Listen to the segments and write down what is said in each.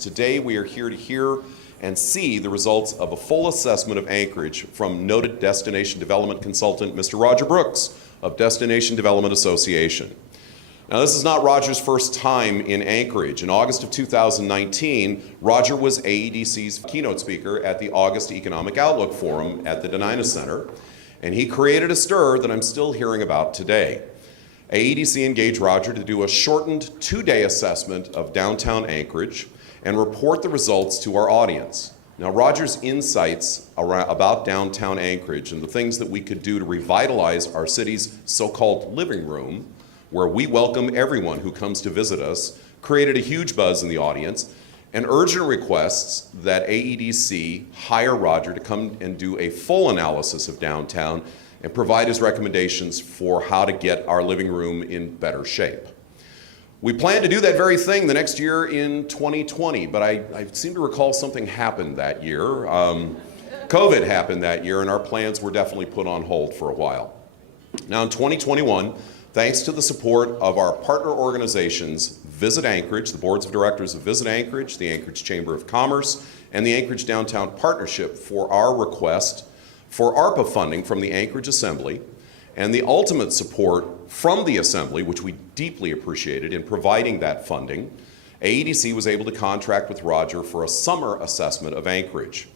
Today we are here to hear and see the results of a full assessment of Anchorage from noted destination development consultant Mr. Roger Brooks of Destination Development Association. Now, this is not Roger's first time in Anchorage. In August of 2019, Roger was AEDC's keynote speaker at the August Economic Outlook Forum at the Denina Center, and he created a stir that I'm still hearing about today. AEDC engaged Roger to do a shortened 2-day assessment of downtown Anchorage and report the results to our audience. Now, Roger's insights about downtown Anchorage and the things that we could do to revitalize our city's so-called living room, where we welcome everyone who comes to visit us, created a huge buzz in the audience and urgent requests that AEDC hire Roger to come and do a full analysis of downtown and provide his recommendations for how to get our living room in better shape. We plan to do that very thing the next year in 2020, but I seem to recall something happened that year. COVID happened that year, and our plans were definitely put on hold for a while. Now in 2021, thanks to the support of our partner organizations, Visit Anchorage, the boards of directors of Visit Anchorage, the Anchorage Chamber of Commerce, and the Anchorage Downtown Partnership for our request for ARPA funding from the Anchorage Assembly, and the ultimate support from the Assembly, which we deeply appreciated in providing that funding, AEDC was able to contract with Roger for a summer assessment of Anchorage.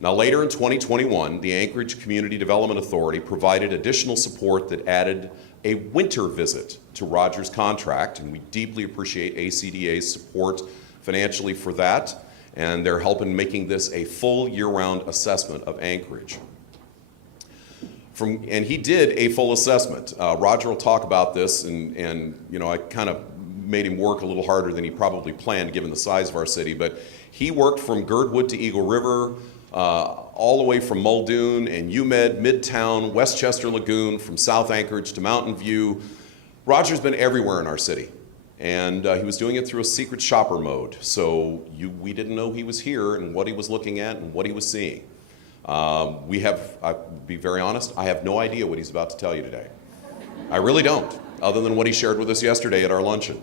Now later in 2021, the Anchorage Community Development Authority provided additional support that added a winter visit to Roger's contract, and we deeply appreciate ACDA's support financially for that, and they're helping making this a full year-round assessment of Anchorage. And he did a full assessment. Roger will talk about this, and you know, I kind of made him work a little harder than he probably planned given the size of our city, but he worked from Girdwood to Eagle River, all the way from Muldoon and UMed, Midtown, Westchester Lagoon, from South Anchorage to Mountain View. Roger's been everywhere in our city, and he was doing it through a secret shopper mode, so we didn't know he was here and what he was looking at and what he was seeing. I'll be very honest, I have no idea what he's about to tell you today. I really don't, other than what he shared with us yesterday at our luncheon.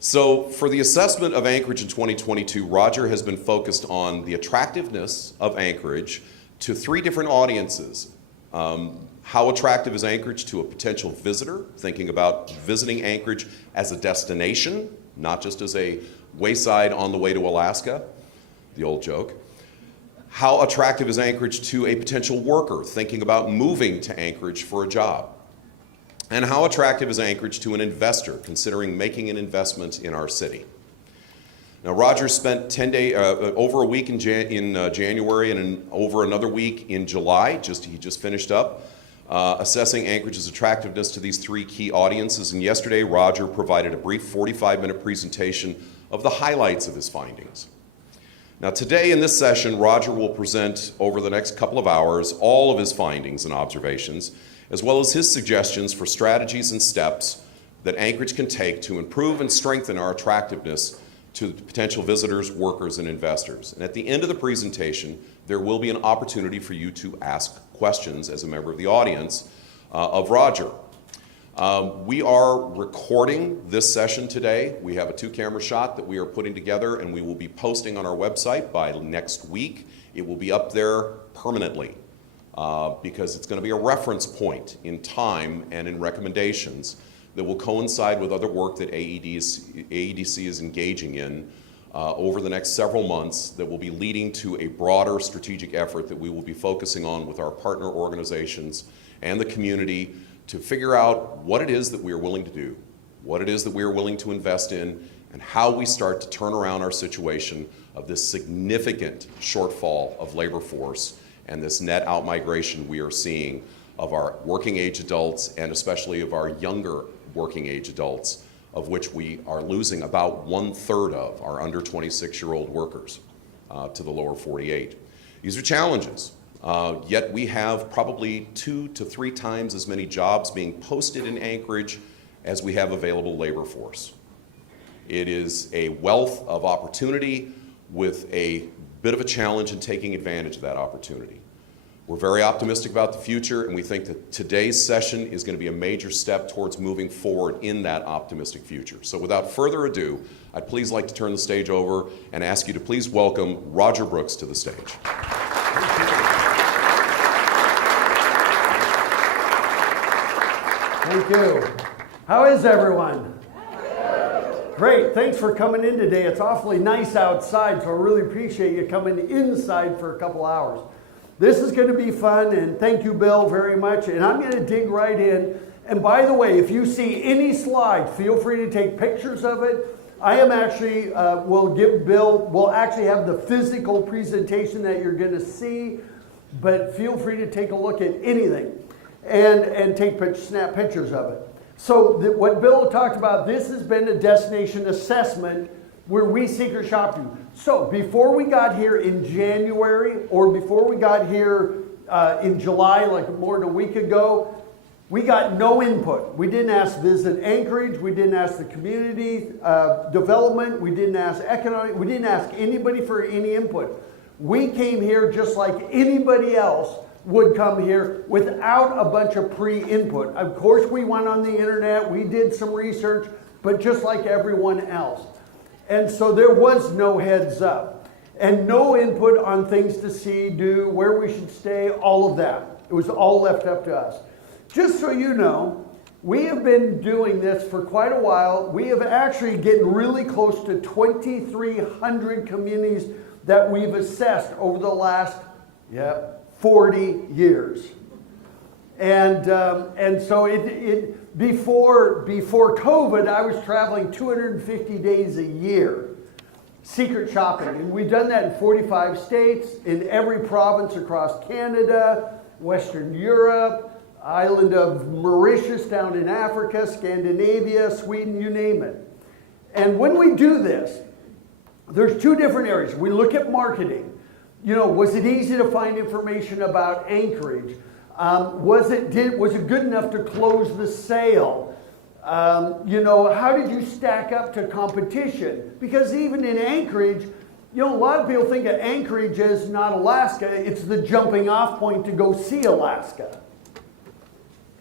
So for the assessment of Anchorage in 2022, Roger has been focused on the attractiveness of Anchorage to 3 different audiences. How attractive is Anchorage to a potential visitor, thinking about visiting Anchorage as a destination, not just as a wayside on the way to Alaska, the old joke. How attractive is Anchorage to a potential worker thinking about moving to Anchorage for a job? And how attractive is Anchorage to an investor considering making an investment in our city? Now, Roger spent over a week in January and over another week in July, he just finished up, assessing Anchorage's attractiveness to these 3 key audiences. And yesterday, Roger provided a brief 45-minute presentation of the highlights of his findings. Now today in this session, Roger will present over the next couple of hours all of his findings and observations, as well as his suggestions for strategies and steps that Anchorage can take to improve and strengthen our attractiveness to potential visitors, workers, and investors. And at the end of the presentation, there will be an opportunity for you to ask questions as a member of the audience of Roger. We are recording this session today. We have a 2-camera shot that we are putting together, and we will be posting on our website by next week. It will be up there permanently because it's going to be a reference point in time and in recommendations that will coincide with other work that AEDC is engaging in over the next several months that will be leading to a broader strategic effort that we will be focusing on with our partner organizations and the community to figure out what it is that we are willing to do, what it is that we are willing to invest in, and how we start to turn around our situation of this significant shortfall of labor force and this net outmigration we are seeing of our working age adults and especially of our younger working age adults, of which we are losing about 1/3 of our under 26-year-old workers to the lower 48. These are challenges. Yet we have probably 2 to 3 times as many jobs being posted in Anchorage as we have available labor force. It is a wealth of opportunity with a bit of a challenge in taking advantage of that opportunity. We're very optimistic about the future, and we think that today's session is going to be a major step towards moving forward in that optimistic future. So without further ado, I'd please like to turn the stage over and ask you to please welcome Roger Brooks to the stage. Thank you. How is everyone? Great, thanks for coming in today. It's awfully nice outside, so I really appreciate you coming inside for a couple hours. This is going to be fun, and thank you, Bill, very much. And I'm going to dig right in. And by the way, if you see any slide, feel free to take pictures of it. I am actually, we'll actually have the physical presentation that you're going to see, but feel free to take a look at anything and snap pictures of it. So what Bill talked about, this has been a destination assessment where we secret shop you. So before we got here in January, or before we got here in July, like more than a week ago, we got no input. We didn't ask Visit Anchorage, we didn't ask the community development, we didn't ask economic, we didn't ask anybody for any input. We came here just like anybody else would come here without a bunch of pre-input. Of course we went on the internet, we did some research, but just like everyone else. And so there was no heads up and no input on things to see, do, where we should stay, all of that. It was all left up to us. Just so you know, we have been doing this for quite a while. We have actually getting really close to 2,300 communities that we've assessed over the last 40 years. And so before COVID, I was traveling 250 days a year, secret shopping. And we've done that in 45 states, in every province across Canada, Western Europe, island of Mauritius down in Africa, Scandinavia, Sweden, you name it. And when we do this, there's two different areas. We look at marketing. You know, was it easy to find information about Anchorage? Was it good enough to close the sale? You know, how did you stack up to competition? Because even in Anchorage, you know, a lot of people think of Anchorage as not Alaska. It's the jumping off point to go see Alaska.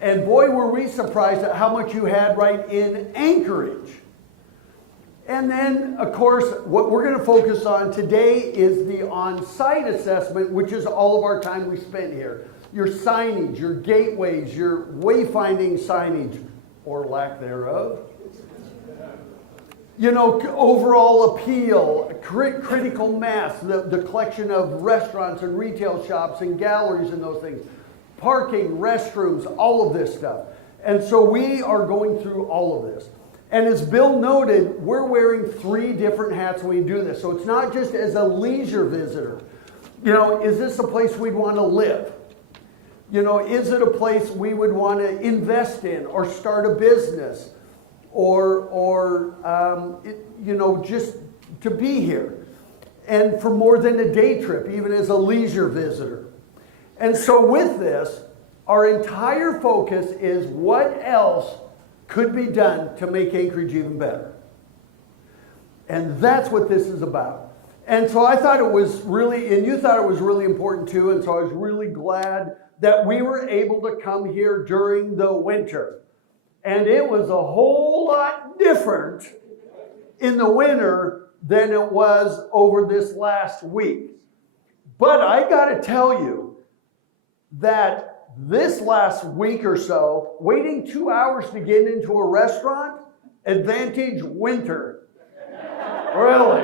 And boy, were we surprised at how much you had right in Anchorage. And then, of course, what we're going to focus on today is the on-site assessment, which is all of our time we spent here. Your signage, your gateways, your wayfinding signage, or lack thereof. You know, overall appeal, critical mass, the collection of restaurants and retail shops and galleries and those things. Parking, restrooms, all of this stuff. And so we are going through all of this. And as Bill noted, we're wearing 3 different hats when we do this. So it's not just as a leisure visitor. You know, is this a place we'd want to live? You know, is it a place we would want to invest in or start a business or you know, just to be here? And for more than a day trip, even as a leisure visitor. And so with this, our entire focus is what else could be done to make Anchorage even better. And that's what this is about. And so I thought it was really, and you thought it was really important too, and so I was really glad that we were able to come here during the winter. And it was a whole lot different in the winter than it was over this last week. But I gotta tell you that this last week or so, waiting 2 hours to get into a restaurant, advantage winter. Really.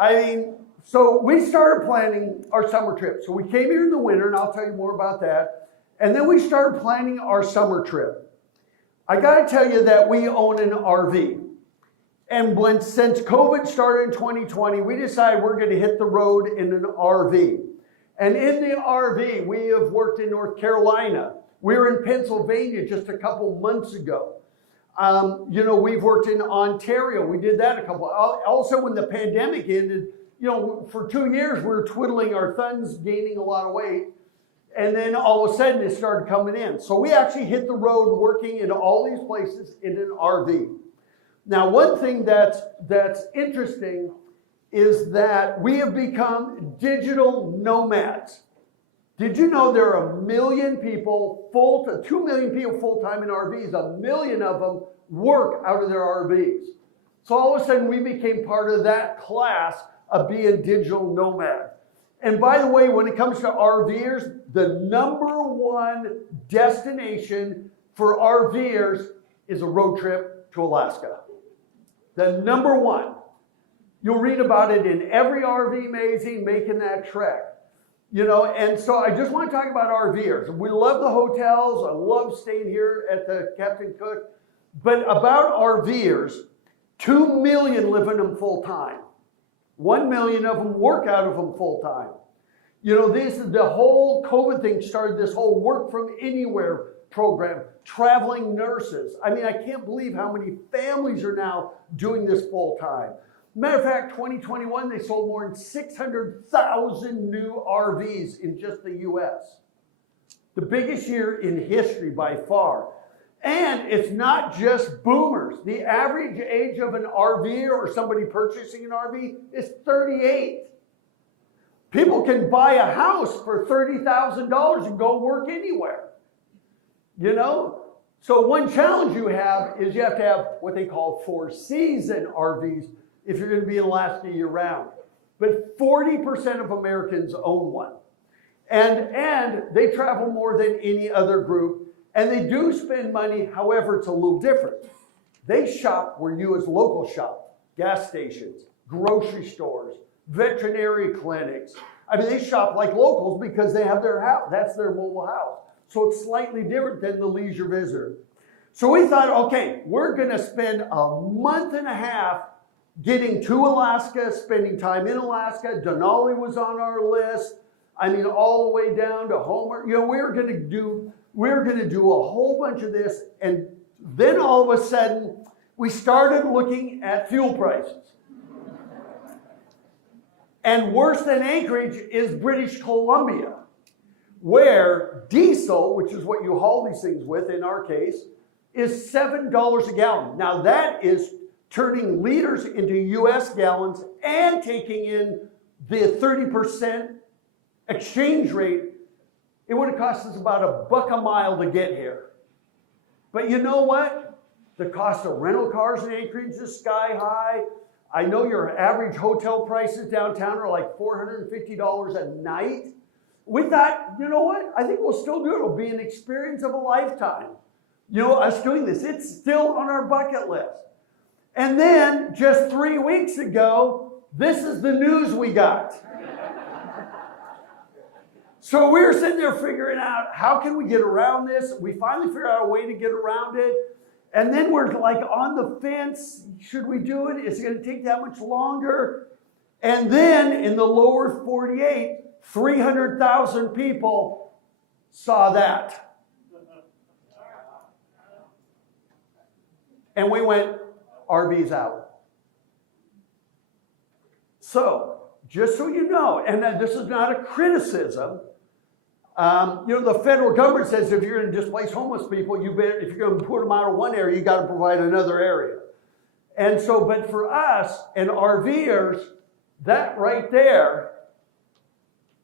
I mean, so we started planning our summer trip. So we came here in the winter, and I'll tell you more about that. And then we started planning our summer trip. I gotta tell you that we own an RV. And since COVID started in 2020, we decided we're gonna hit the road in an RV. And in the RV, we have worked in North Carolina. We were in Pennsylvania just a couple months ago. You know, we've worked in Ontario. We did that also when the pandemic ended, you know, for 2 years, we were twiddling our thumbs, gaining a lot of weight. And then all of a sudden it started coming in. So we actually hit the road working in all these places in an RV. Now, one thing that's interesting is that we have become digital nomads. Did you know there are 1 million people, 2 million people full-time in RVs, 1 million of them work out of their RVs. So all of a sudden we became part of that class of being digital nomad. And by the way, when it comes to RVers, the #1 destination for RVers is a road trip to Alaska. The #1. You'll read about it in every RV magazine making that trek. You know, and so I just want to talk about RVers. We love the hotels. I love staying here at the Captain Cook. But about RVers, 2 million live in them full time. 1 million of them work out of them full time. You know, the whole COVID thing started this whole work from anywhere program, traveling nurses. I mean, I can't believe how many families are now doing this full time. Matter of fact, 2021, they sold more than 600,000 new RVs in just the US. The biggest year in history by far. And it's not just boomers. The average age of an RV or somebody purchasing an RV is 38. People can buy a house for $30,000 and go work anywhere. You know? So one challenge you have is you have to have what they call 4-season RVs if you're going to be in Alaska year-round. But 40% of Americans own one. And they travel more than any other group. And they do spend money, however, it's a little different. They shop where you as locals shop. Gas stations, grocery stores, veterinary clinics. I mean, they shop like locals because they have their house. That's their mobile house. So it's slightly different than the leisure visitor. So we thought, okay, we're going to spend a month and a half getting to Alaska, spending time in Alaska. Denali was on our list. I mean, all the way down to Homer. You know, we're going to do a whole bunch of this. And then all of a sudden, we started looking at fuel prices. And worse than Anchorage is British Columbia, where diesel, which is what you haul these things with in our case, is $7 a gallon. Now that is turning liters into US gallons and taking in the 30% exchange rate. It would have cost us about $1 a mile to get here. But you know what? The cost of rental cars in Anchorage is sky high. I know your average hotel prices downtown are like $450 a night. We thought, you know what? I think we'll still do it. It'll be an experience of a lifetime. You know, us doing this, it's still on our bucket list. And then just 3 weeks ago, this is the news we got. So we were sitting there figuring out how can we get around this. We finally figured out a way to get around it. And then we're like on the fence. Should we do it? Is it going to take that much longer? And then in the lower 48, 300,000 people saw that. And we went, RV's out. So, just so you know, and this is not a criticism, you know, the federal government says if you're going to displace homeless people, if you're going to put them out of one area, you got to provide another area. And so, but for us and RVers, that right there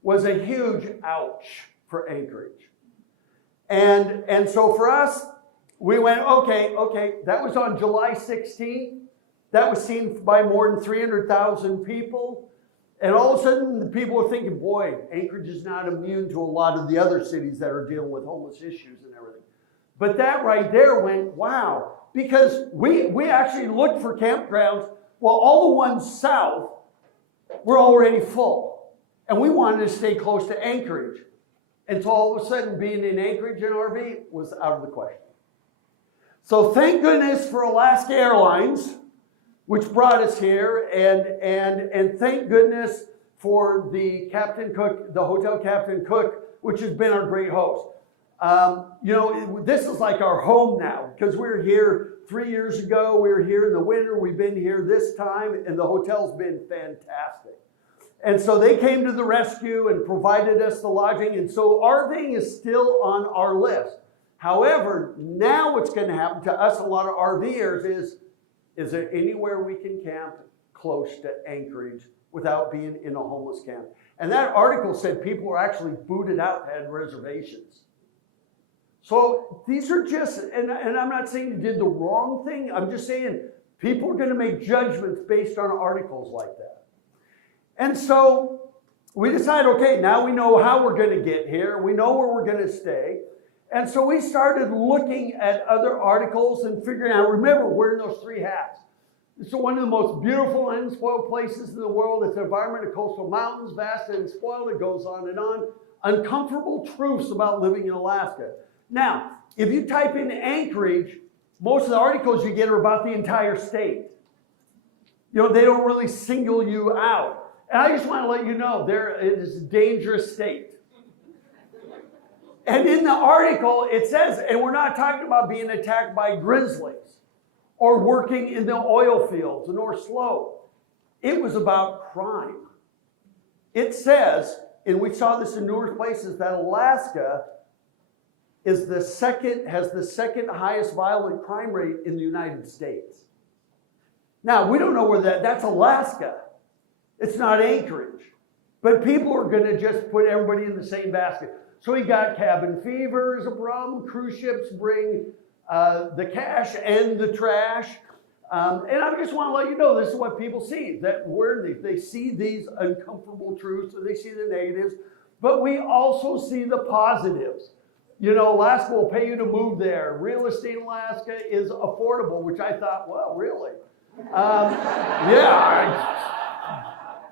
was a huge ouch for Anchorage. And so for us, we went, okay, that was on July 16th. That was seen by more than 300,000 people. And all of a sudden, the people were thinking, boy, Anchorage is not immune to a lot of the other cities that are dealing with homeless issues and everything. But that right there went, wow. Because we actually looked for campgrounds. Well, all the ones south were already full. And we wanted to stay close to Anchorage. And so all of a sudden, being in Anchorage in RV was out of the question. So thank goodness for Alaska Airlines, which brought us here, and thank goodness for the Captain Cook, the Hotel Captain Cook, which has been our great host. You know, this is like our home now, because we were here 3 years ago. We were here in the winter. We've been here this time, and the hotel's been fantastic. And so they came to the rescue and provided us the lodging, and so RVing is still on our list. However, now what's going to happen to us, a lot of RVers, is there anywhere we can camp close to Anchorage without being in a homeless camp. And that article said people were actually booted out that had reservations. So these are just, and I'm not saying you did the wrong thing. I'm just saying people are going to make judgments based on articles like that. And so we decided, okay, now we know how we're going to get here. We know where we're going to stay. And so we started looking at other articles and figuring out, remember, we're in those three hats. It's one of the most beautiful and unspoiled places in the world. It's an environment of coastal mountains, vast and unspoiled. It goes on and on. Uncomfortable truths about living in Alaska. Now, if you type in Anchorage, most of the articles you get are about the entire state. You know, they don't really single you out. And I just want to let you know, it is a dangerous state. And in the article, it says, and we're not talking about being attacked by grizzlies or working in the oil fields or slope. It was about crime. It says, and we saw this in numerous places, that Alaska has the second highest violent crime rate in the United States. Now, we don't know where that's Alaska. It's not Anchorage. But people are going to just put everybody in the same basket. So we got cabin fever is a problem. Cruise ships bring the cash and the trash. And I just want to let you know, this is what people see. That they see these uncomfortable truths, and they see the negatives. But we also see the positives. You know, Alaska will pay you to move there. Real estate in Alaska is affordable, which I thought, well, really? Yeah,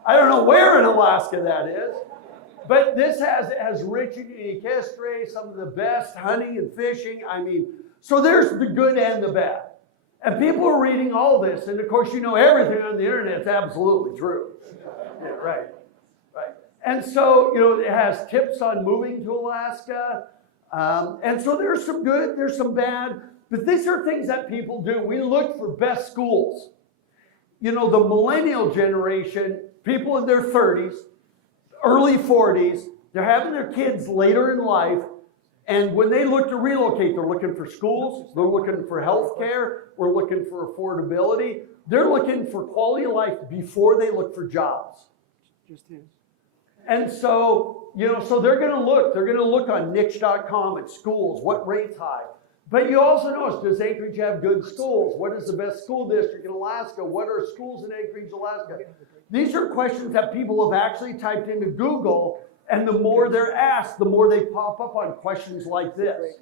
I don't know where in Alaska that is. But this has rich and unique history, some of the best hunting and fishing. I mean, so there's the good and the bad. And people are reading all this. And of course, you know, everything on the internet is absolutely true. Yeah, right. And so, you know, it has tips on moving to Alaska. And so there's some good, there's some bad, but these are things that people do. We look for best schools. You know, the millennial generation, people in their 30s, early 40s, they're having their kids later in life, and when they look to relocate, they're looking for schools, they're looking for health care, we're looking for affordability, they're looking for quality of life before they look for jobs. And so, you know, so they're going to look on niche.com at schools, what rate's high. But you also notice, does Anchorage have good schools? What is the best school district in Alaska? What are schools in Anchorage, Alaska? These are questions that people have actually typed into Google, and the more they're asked, the more they pop up on questions like this.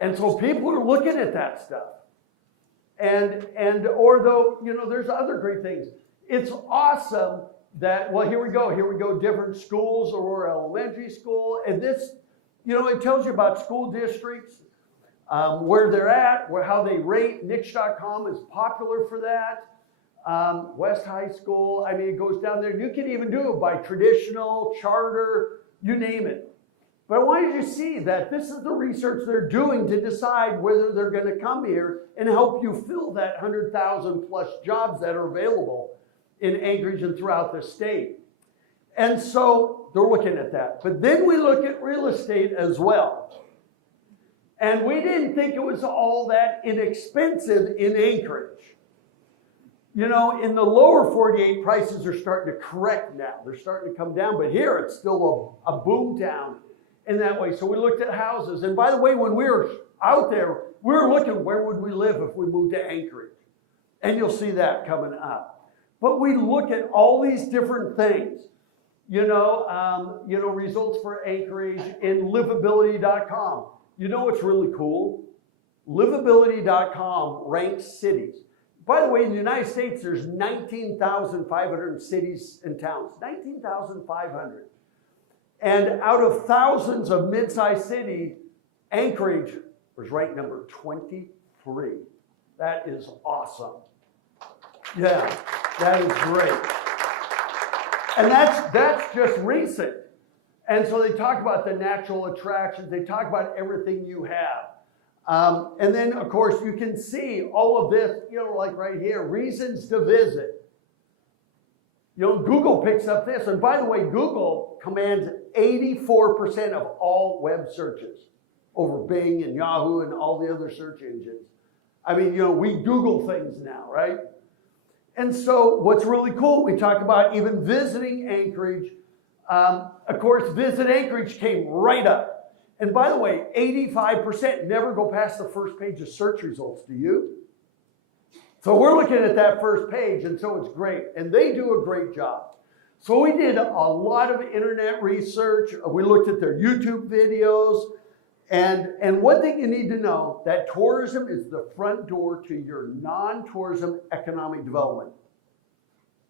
And so people are looking at that stuff. Or though, you know, there's other great things. It's awesome that, well, here we go, different schools, Aurora Elementary School, and this, you know, it tells you about school districts, where they're at, how they rate. Niche.com is popular for that. West High School, I mean, it goes down there. You can even do it by traditional, charter, you name it. But I wanted you to see that this is the research they're doing to decide whether they're going to come here and help you fill that 100,000 plus jobs that are available in Anchorage and throughout the state. And so they're looking at that. But then we look at real estate as well. And we didn't think it was all that inexpensive in Anchorage. You know, in the lower 48, prices are starting to correct now. They're starting to come down, but here it's still a boom town in that way. So we looked at houses. And by the way, when we were out there, we were looking, where would we live if we moved to Anchorage? And you'll see that coming up. But we look at all these different things. You know, results for Anchorage in livability.com. You know what's really cool? Livability.com ranks cities. By the way, in the United States, there's 19,500 cities and towns. 19,500. And out of thousands of mid-sized cities, Anchorage was ranked number 23. That is awesome. Yeah, that is great. And that's just recent. And so they talk about the natural attractions. They talk about everything you have. And then, of course, you can see all of this, you know, like right here, reasons to visit. You know, Google picks up this. And by the way, Google commands 84% of all web searches over Bing and Yahoo and all the other search engines. I mean, you know, we Google things now, right? And so what's really cool, we talk about even visiting Anchorage. Of course, Visit Anchorage came right up. And by the way, 85% never go past the first page of search results, do you? So we're looking at that first page, and so it's great. And they do a great job. So we did a lot of internet research. We looked at their YouTube videos. And one thing you need to know, that tourism is the front door to your non-tourism economic development.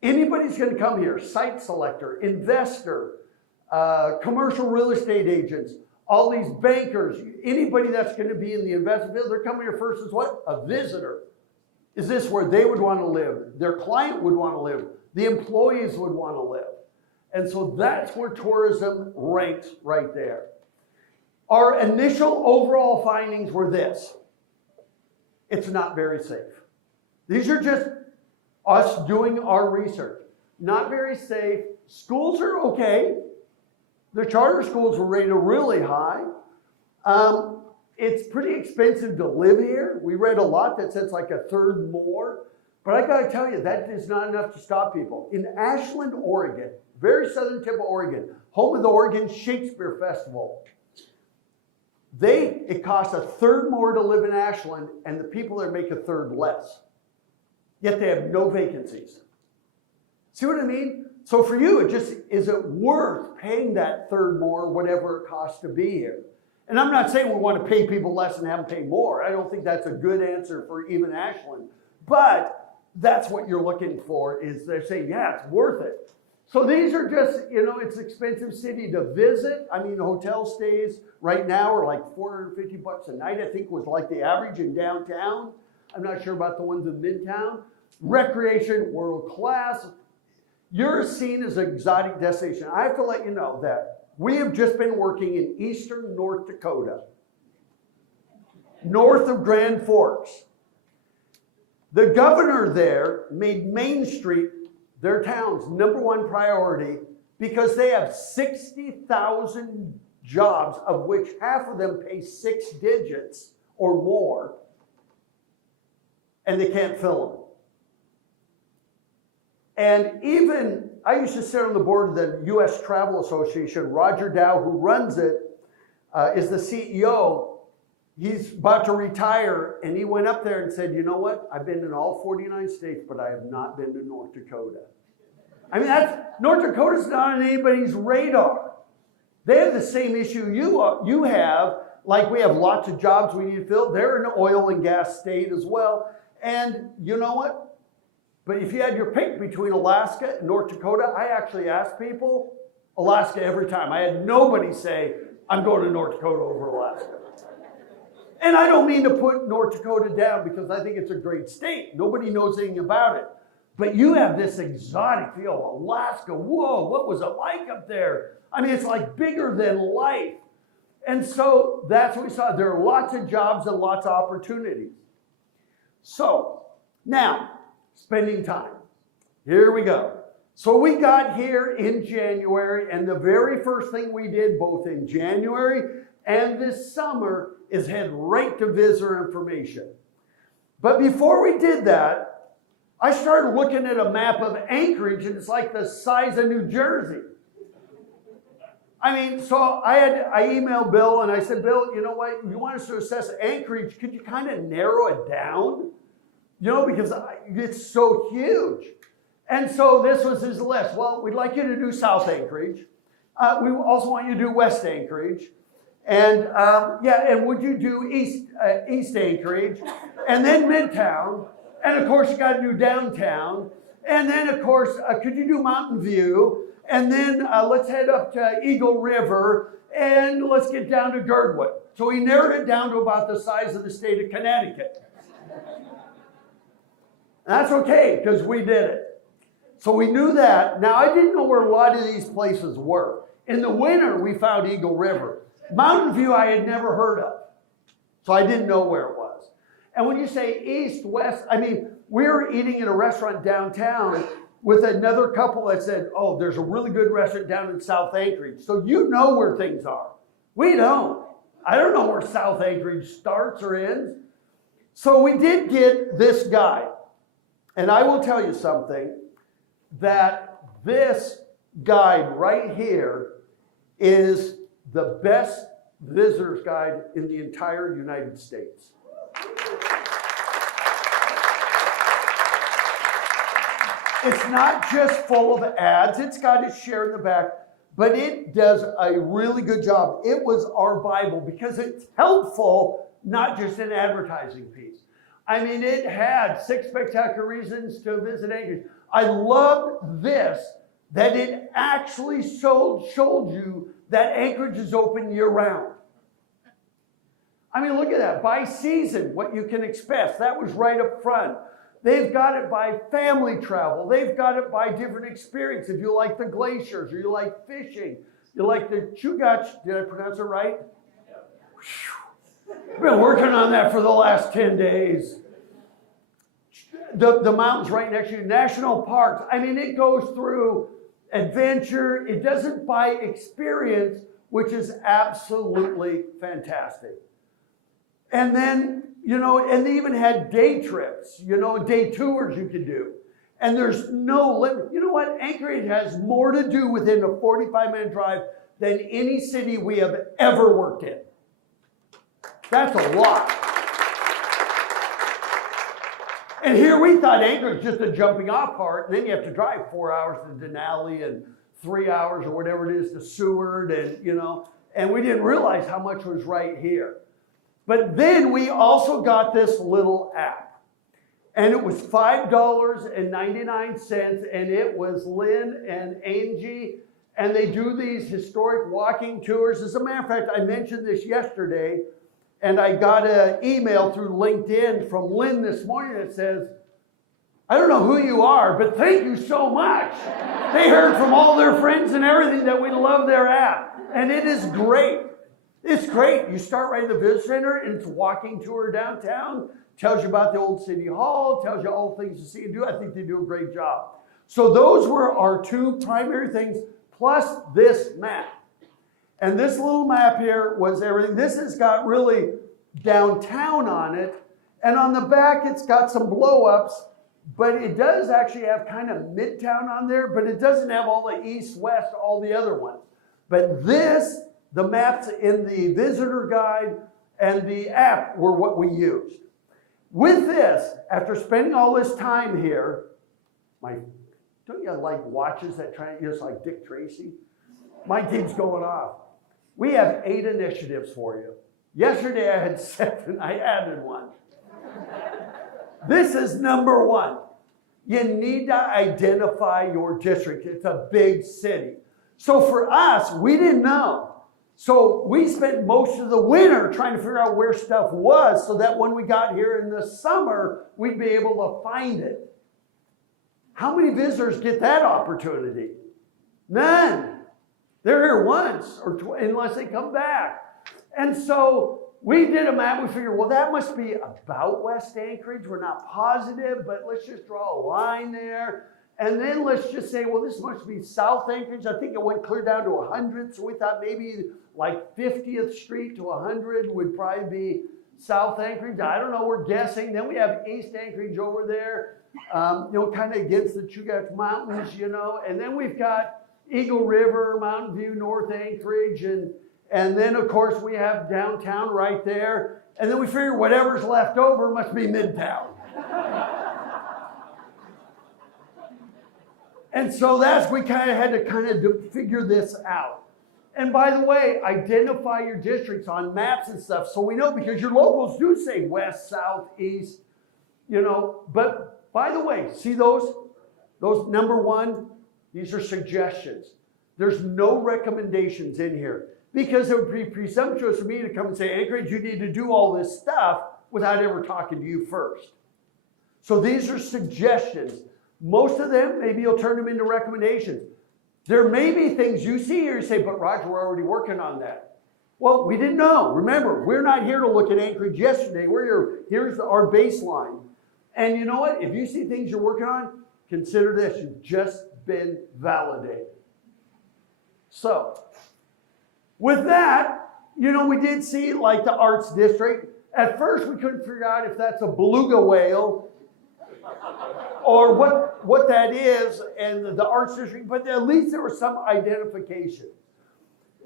Anybody's going to come here, site selector, investor, commercial real estate agents, all these bankers, anybody that's going to be in the investment field, they're coming here first as what? A visitor. Is this where they would want to live? Their client would want to live. The employees would want to live. And so that's where tourism ranks right there. Our initial overall findings were this. It's not very safe. These are just us doing our research. Not very safe. Schools are okay. The charter schools were rated really high. It's pretty expensive to live here. We read a lot that says like a third more. But I got to tell you, that is not enough to stop people. In Ashland, Oregon, very southern tip of Oregon, home of the Oregon Shakespeare Festival, it costs a third more to live in Ashland, and the people there make a third less. Yet they have no vacancies. See what I mean? So for you, is it worth paying that third more, whatever it costs to be here? And I'm not saying we want to pay people less and have them pay more. I don't think that's a good answer for even Ashland. But that's what you're looking for, is they're saying, yeah, it's worth it. So these are just, it's an expensive city to visit. I mean, hotel stays right now are like $450 a night, I think was like the average in downtown. I'm not sure about the ones in Midtown. Recreation, world class. You're seen as an exotic destination. I have to let you know that we have just been working in eastern North Dakota, north of Grand Forks. The governor there made Main Street their town's #1 priority because they have 60,000 jobs, of which half of them pay 6 digits or more, and they can't fill them. And even, I used to sit on the board of the U.S. Travel Association. Roger Dow, who runs it, is the CEO. He's about to retire, and he went up there and said, you know what? I've been in all 49 states, but I have not been to North Dakota. I mean, North Dakota's not on anybody's radar. They have the same issue you have, like we have lots of jobs we need to fill. They're an oil and gas state as well. And you know what? But if you had your pick between Alaska and North Dakota, I actually asked people Alaska every time. I had nobody say, I'm going to North Dakota over Alaska. And I don't mean to put North Dakota down because I think it's a great state. Nobody knows anything about it. But you have this exotic feel. Alaska, whoa, what was it like up there? I mean, it's like bigger than life. And so that's what we saw. There are lots of jobs and lots of opportunities. So now, spending time. Here we go. So we got here in January, and the very first thing we did both in January and this summer is head right to visitor information. But before we did that, I started looking at a map of Anchorage, and it's like the size of New Jersey. I mean, so I emailed Bill, and I said, Bill, you know what? You want us to assess Anchorage, could you kind of narrow it down? Because it's so huge. And so this was his list. Well, we'd like you to do South Anchorage. We also want you to do West Anchorage. And and would you do East Anchorage? And then Midtown. And of course, you got to do downtown. And then, of course, could you do Mountain View? And then let's head up to Eagle River. And let's get down to Girdwood. So he narrowed it down to about the size of the state of Connecticut. That's okay, because we did it. So we knew that. Now, I didn't know where a lot of these places were. In the winter, we found Eagle River. Mountain View, I had never heard of. So I didn't know where it was. And when you say east, west, I mean, we were eating in a restaurant downtown with another couple that said, oh, there's a really good restaurant down in South Anchorage. So you know where things are. We don't. I don't know where South Anchorage starts or ends. So we did get this guy. And I will tell you something, that this guide right here is the best visitor's guide in the entire United States. It's not just full of ads, it's got its share in the back, but it does a really good job. It was our Bible because it's helpful, not just an advertising piece. I mean, it had 6 spectacular reasons to visit Anchorage. I loved this, that it actually showed you that Anchorage is open year-round. I mean, look at that. By season, what you can expect. That was right up front. They've got it by family travel. They've got it by different experience. If you like the glaciers, or you like fishing, you like the Chugach, did I pronounce it right? I've been working on that for the last 10 days. The mountains right next to you, national parks. I mean, it goes through adventure. It doesn't buy experience, which is absolutely fantastic. And then, you know, and they even had day trips, you know, day tours you could do. And there's no limit. You know what? Anchorage has more to do within a 45-minute drive than any city we have ever worked in. That's a lot. And here we thought Anchorage was just a jumping off part, and then you have to drive 4 hours to Denali and 3 hours or whatever it is to Seward, and you know, and we didn't realize how much was right here. But then we also got this little app, and it was $5.99, and it was Lynn and Angie, and they do these historic walking tours. As a matter of fact, I mentioned this yesterday, and I got an email through LinkedIn from Lynn this morning that says, I don't know who you are, but thank you so much. They heard from all their friends and everything that we love their app. And it is great. It's great. You start right in the visitor center, and it's a walking tour downtown. Tells you about the old city hall. Tells you all the things to see and do. I think they do a great job. So those were our 2 primary things, plus this map. And this little map here was everything. This has got really downtown on it. And on the back, it's got some blow-ups. But it does actually have kind of Midtown on there. But it doesn't have all the east, west, all the other ones. But this, the maps in the visitor guide and the app were what we used. With this, after spending all this time here, don't you like watches that try just like Dick Tracy? My keeps going off. We have 8 initiatives for you. Yesterday I had 7, I added 1. This is number 1. You need to identify your district. It's a big city. So for us, we didn't know. So we spent most of the winter trying to figure out where stuff was so that when we got here in the summer, we'd be able to find it. How many visitors get that opportunity? None. They're here once or unless they come back. And so we did a map. We figured, well, that must be about West Anchorage. We're not positive, but let's just draw a line there. And then let's just say, well, this must be South Anchorage. I think it went clear down to 100. So we thought maybe like 50th Street to 100 would probably be South Anchorage. I don't know. We're guessing. Then we have East Anchorage over there, you know, kind of against the Chugach Mountains, you know. And then we've got Eagle River, Mountain View, North Anchorage, and then, of course, we have downtown right there. And then we figure whatever's left over must be Midtown. And so we kind of had to figure this out. And by the way, identify your districts on maps and stuff so we know, because your locals do say west, south, east, you know. But by the way, see those number 1? These are suggestions. There's no recommendations in here because it would be presumptuous for me to come and say, Anchorage, you need to do all this stuff without ever talking to you first. So these are suggestions. Most of them, maybe you'll turn them into recommendations. There may be things you see here you say, but Roger, we're already working on that. Well, we didn't know. Remember, we're not here to look at Anchorage yesterday. We're here. Here's our baseline. And you know what? If you see things you're working on, consider this. You've just been validated. So, with that, you know, we did see like the Arts District. At first, we couldn't figure out if that's a beluga whale or what that is, and the arts district, but at least there was some identification.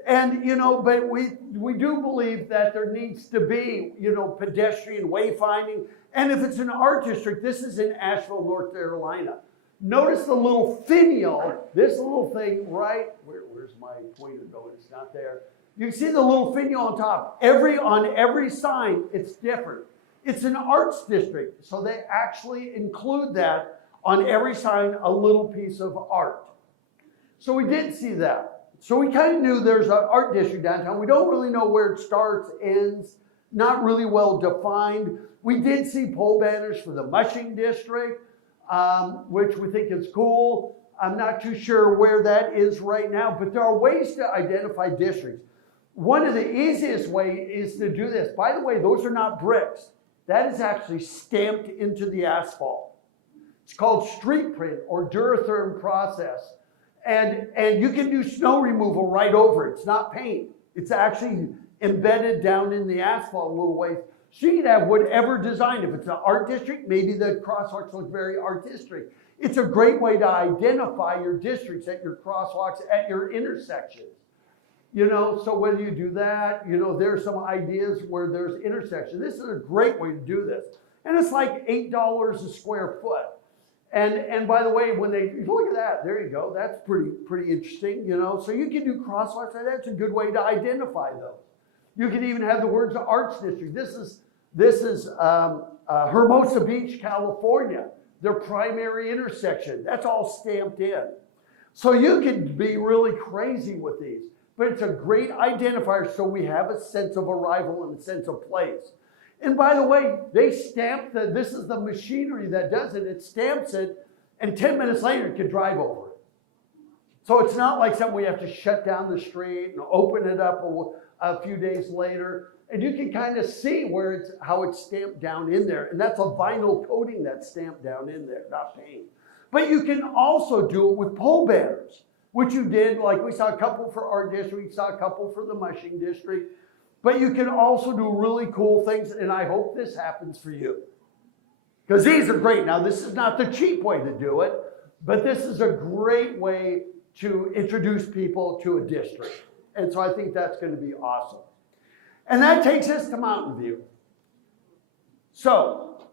And, but we do believe that there needs to be, pedestrian wayfinding. And if it's an art district, this is in Asheville, North Carolina. Notice the little finial, this little thing right, where's my pointer going? It's not there. You can see the little finial on top. On every sign, it's different. It's an arts district, so they actually include that on every sign, a little piece of art. So we did see that. So we kind of knew there's an art district downtown. We don't really know where it starts, ends, not really well defined. We did see pole banners for the mushing district, which we think is cool. I'm not too sure where that is right now, but there are ways to identify districts. One of the easiest ways is to do this. By the way, those are not bricks. That is actually stamped into the asphalt. It's called street print or Duratherm process. And you can do snow removal right over it. It's not paint. It's actually embedded down in the asphalt a little ways. So you can have whatever design. If it's an art district, maybe the crosswalks look very artistic. It's a great way to identify your districts at your crosswalks, at your intersections. So whether you do that, there's some ideas where there's intersections. This is a great way to do this. And it's like $8 a square foot. And by the way, when they look at that, there you go. That's pretty interesting, So you can do crosswalks like that. That's a good way to identify those. You can even have the words arts district. This is Hermosa Beach, California, their primary intersection. That's all stamped in. So you can be really crazy with these, but it's a great identifier. So we have a sense of arrival and a sense of place. And by the way, they stamp this is the machinery that does it. It stamps it, and 10 minutes later, you can drive over it. So it's not like something we have to shut down the street and open it up a few days later. And you can kind of see how it's stamped down in there. And that's a vinyl coating that's stamped down in there, not paint. But you can also do it with pole banners, which you did. Like we saw a couple for Art District, we saw a couple for the Mushing District. But you can also do really cool things, and I hope this happens for you. Because these are great. Now, this is not the cheap way to do it, but this is a great way to introduce people to a district. And so I think that's going to be awesome. And that takes us to Mountain View. So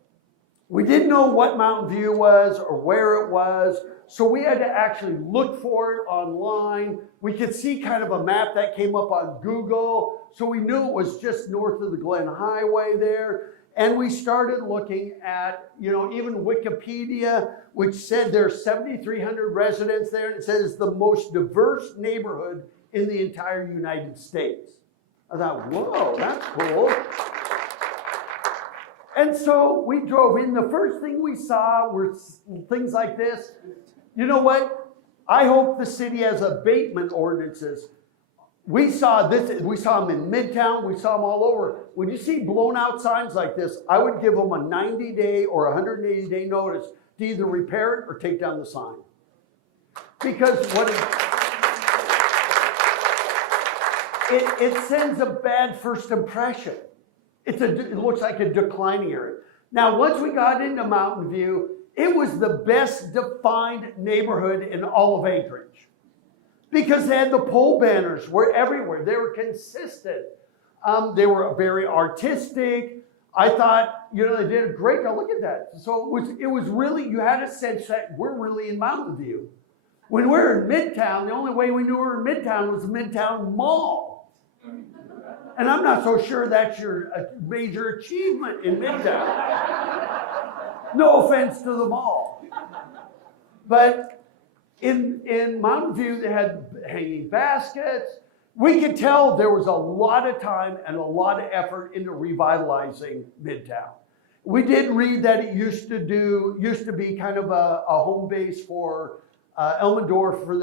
we didn't know what Mountain View was or where it was, so we had to actually look for it online. We could see kind of a map that came up on Google, so we knew it was just north of the Glen Highway there. And we started looking at, even Wikipedia, which said there's 7,300 residents there, and it says it's the most diverse neighborhood in the entire United States. I thought, whoa, that's cool. And so we drove in. The first thing we saw were things like this. You know what? I hope the city has abatement ordinances. We saw this. We saw them in Midtown. We saw them all over. When you see blown out signs like this, I would give them a 90-day or 180-day notice to either repair it or take down the sign. Because it sends a bad first impression. It looks like a declining area. Now, once we got into Mountain View, it was the best defined neighborhood in all of Anchorage. Because they had the pole banners were everywhere. They were consistent. They were very artistic. I thought, they did a great job. Look at that. So it was really, you had a sense that we're really in Mountain View. When we were in Midtown, the only way we knew we were in Midtown was the Midtown Mall. And I'm not so sure that's your major achievement in Midtown. No offense to the mall. But in Mountain View, they had hanging baskets. We could tell there was a lot of time and a lot of effort into revitalizing Midtown. We did read that it used to be kind of a home base for Elmendorf for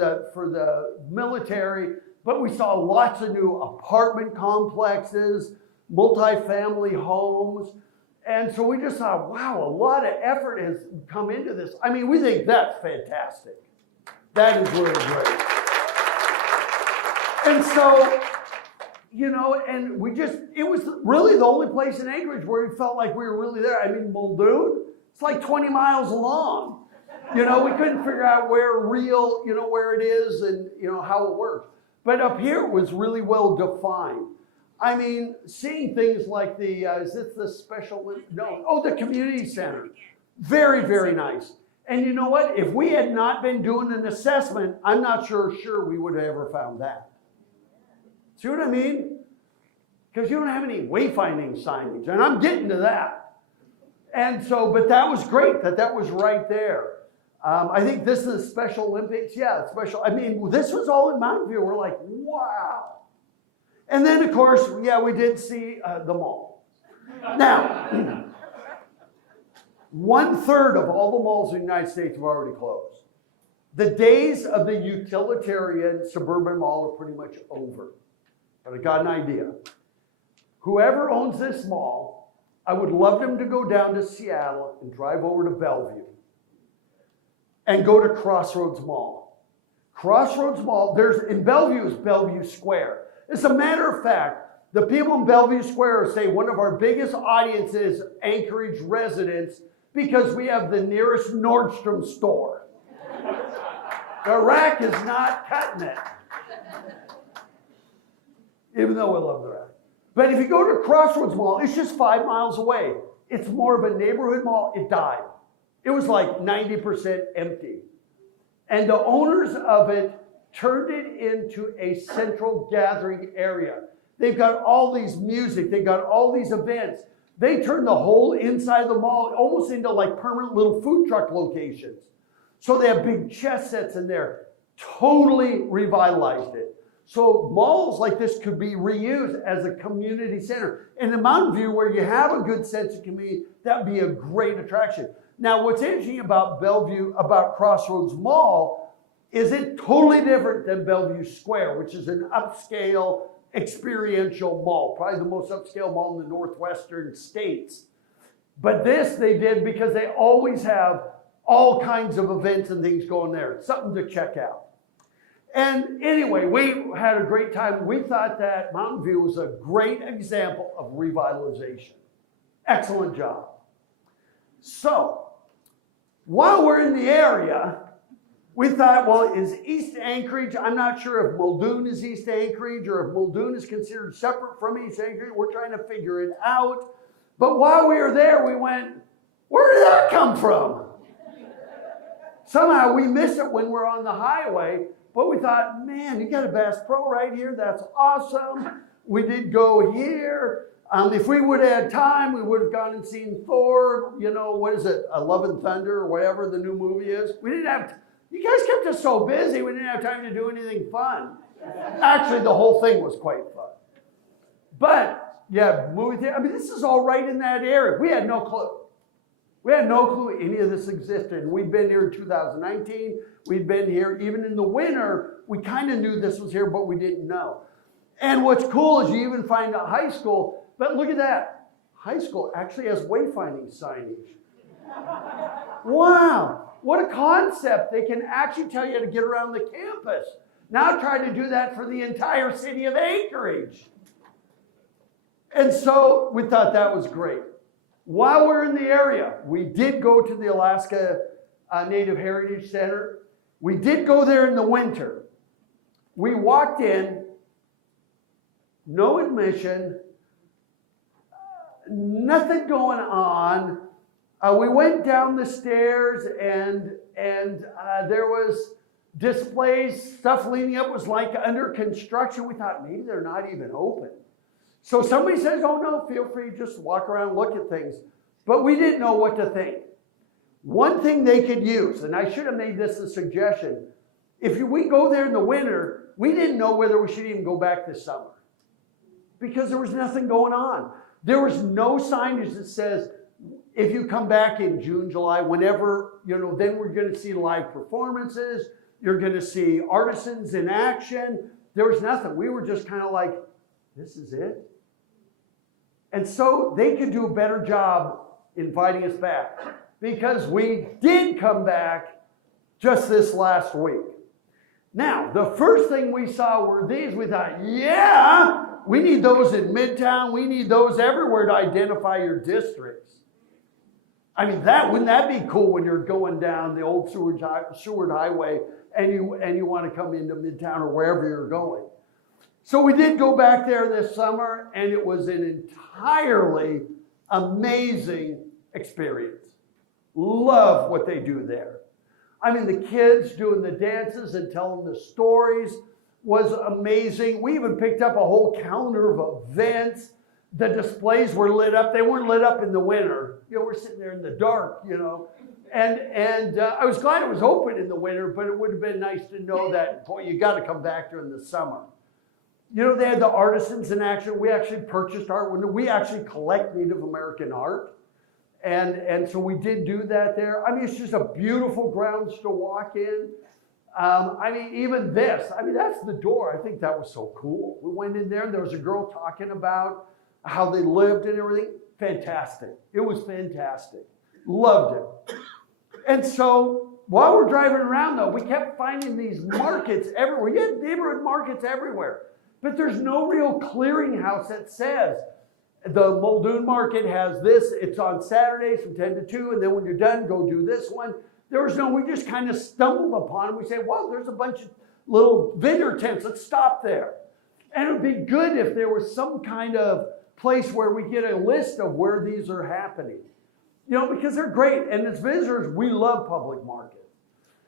the military. But we saw lots of new apartment complexes, multifamily homes. And so we just thought, wow, a lot of effort has come into this. I mean, we think that's fantastic. That is really great. And so, and it was really the only place in Anchorage where we felt like we were really there. I mean, Muldoon, It's like 20 miles long. We couldn't figure out where it is and, how it works. But up here it was really well defined. I mean, seeing things like the community center. Very, very nice. And you know what? If we had not been doing an assessment, I'm not sure we would have ever found that. See what I mean? Because you don't have any wayfinding signage, and I'm getting to that. And so, but that was great that was right there. I think this is Special Olympics. Yeah, special. I mean, this was all in Mountain View. We're like, wow. And then, of course, we did see the mall. Now, 1/3 of all the malls in the United States have already closed. The days of the utilitarian suburban mall are pretty much over. But I got an idea. Whoever owns this mall, I would love them to go down to Seattle and drive over to Bellevue and go to Crossroads Mall. Crossroads Mall, in Bellevue is Bellevue Square. As a matter of fact, the people in Bellevue Square say one of our biggest audiences, Anchorage residents, because we have the nearest Nordstrom store. The rack is not cutting it. Even though I love the rack. But if you go to Crossroads Mall, it's just 5 miles away. It's more of a neighborhood mall. It died. It was like 90% empty. And the owners of it turned it into a central gathering area. They've got all these music. They've got all these events. They turned the whole inside of the mall almost into like permanent little food truck locations. So they have big chess sets in there. Totally revitalized it. So malls like this could be reused as a community center. And in Mountain View, where you have a good sense of community, that would be a great attraction. Now, what's interesting about Crossroads Mall, is it totally different than Bellevue Square, which is an upscale, experiential mall, probably the most upscale mall in the northwestern states. But this they did because they always have all kinds of events and things going there. Something to check out. And anyway, we had a great time. We thought that Mountain View was a great example of revitalization. Excellent job. So, while we're in the area, we thought, well, is East Anchorage, I'm not sure if Muldoon is East Anchorage or if Muldoon is considered separate from East Anchorage. We're trying to figure it out. But while we were there, we went, where did that come from? Somehow we missed it when we're on the highway. But we thought, man, you got a Bass Pro right here. That's awesome. We did go here. If we would have had time, we would have gone and seen Thor, what is it, Love and Thunder or whatever the new movie is. We didn't have, you guys kept us so busy, we didn't have time to do anything fun. Actually, the whole thing was quite fun. But, movie theater, this is all right in that area. We had no clue. We had no clue any of this existed. We'd been here in 2019. We'd been here even in the winter. We kind of knew this was here, but we didn't know. And what's cool is you even find a high school, but look at that. High school actually has wayfinding signage. Wow, what a concept. They can actually tell you how to get around the campus. Now try to do that for the entire city of Anchorage. And so we thought that was great. While we're in the area, we did go to the Alaska Native Heritage Center. We did go there in the winter. We walked in, no admission, nothing going on. We went down the stairs and there was displays, stuff leading up was like under construction. We thought maybe they're not even open. So somebody says, oh no, feel free, just walk around, look at things. But we didn't know what to think. One thing they could use, and I should have made this a suggestion, if we go there in the winter, we didn't know whether we should even go back this summer because there was nothing going on. There was no signage that says, if you come back in June, July, whenever, then we're going to see live performances. You're going to see artisans in action. There was nothing. We were just kind of like, this is it. And so they could do a better job inviting us back because we did come back just this last week. Now, the first thing we saw were these. We thought, yeah, we need those in Midtown. We need those everywhere to identify your districts. I mean, wouldn't that be cool when you're going down the old Seward Highway and you want to come into Midtown or wherever you're going? So we did go back there this summer, and it was an entirely amazing experience. Love what they do there. I mean, the kids doing the dances and telling the stories was amazing. We even picked up a whole calendar of events. The displays were lit up. They weren't lit up in the winter. You know, we're sitting there in the dark, you know. And I was glad it was open in the winter, but it would have been nice to know that, boy, you got to come back during the summer. You know, they had the artisans in action. We actually purchased art. We actually collect Native American art. And so we did do that there. I mean, it's just a beautiful grounds to walk in. I mean, even this, I mean, that's the door. I think that was so cool. We went in there and there was a girl talking about how they lived and everything. Fantastic. It was fantastic. Loved it. And so while we're driving around, though, we kept finding these markets everywhere. You had neighborhood markets everywhere. But there's no real clearinghouse that says the Muldoon market has this. It's on Saturdays from 10 to 2. And then when you're done, go do this one. There was no, we just kind of stumbled upon it. We said, well, there's a bunch of little vendor tents. Let's stop there. And it would be good if there was some kind of place where we get a list of where these are happening. You know, because they're great. And as visitors, we love public markets.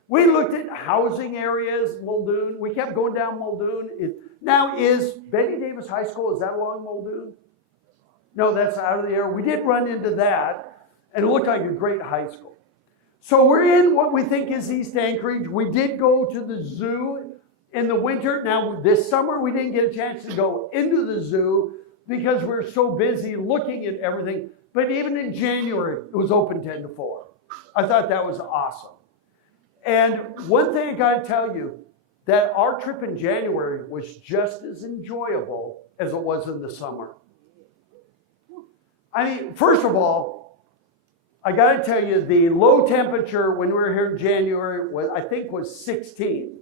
We looked at housing areas, Muldoon. We kept going down Muldoon. Now, is Betty Davis High School, is that along Muldoon? No, that's out of the air. We did run into that, and it looked like a great high school. So we're in what we think is East Anchorage. We did go to the zoo in the winter. Now, this summer, we didn't get a chance to go into the zoo because we were so busy looking at everything. But even in January, it was open 10 to 4. I thought that was awesome. And one thing I got to tell you, that our trip in January was just as enjoyable as it was in the summer. I mean, first of all, I got to tell you, the low temperature when we were here in January was 16,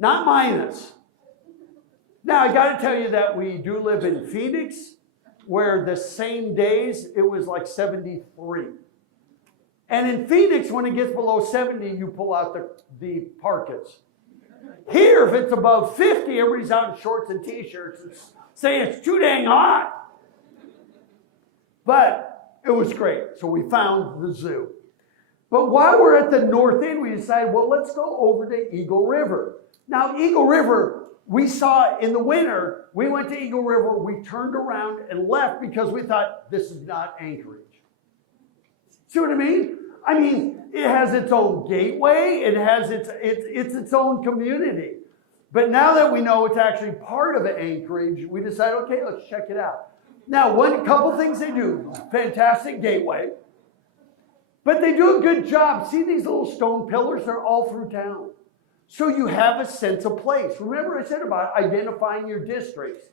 not minus. Now, I got to tell you that we do live in Phoenix, where the same days it was like 73. And in Phoenix, when it gets below 70, you pull out the parkas. Here, if it's above 50, everybody's out in shorts and t-shirts and saying it's too dang hot. But it was great. So we found the zoo. But while we're at the north end, we decided, well, let's go over to Eagle River. Now, Eagle River, we saw in the winter, we went to Eagle River, we turned around and left because we thought this is not Anchorage. See what I mean? I mean, it has its own gateway, it has its own community. But now that we know it's actually part of Anchorage, we decided, okay, let's check it out. Now, couple things they do. Fantastic gateway. But they do a good job. See these little stone pillars? They're all through town. So you have a sense of place. Remember I said about identifying your districts.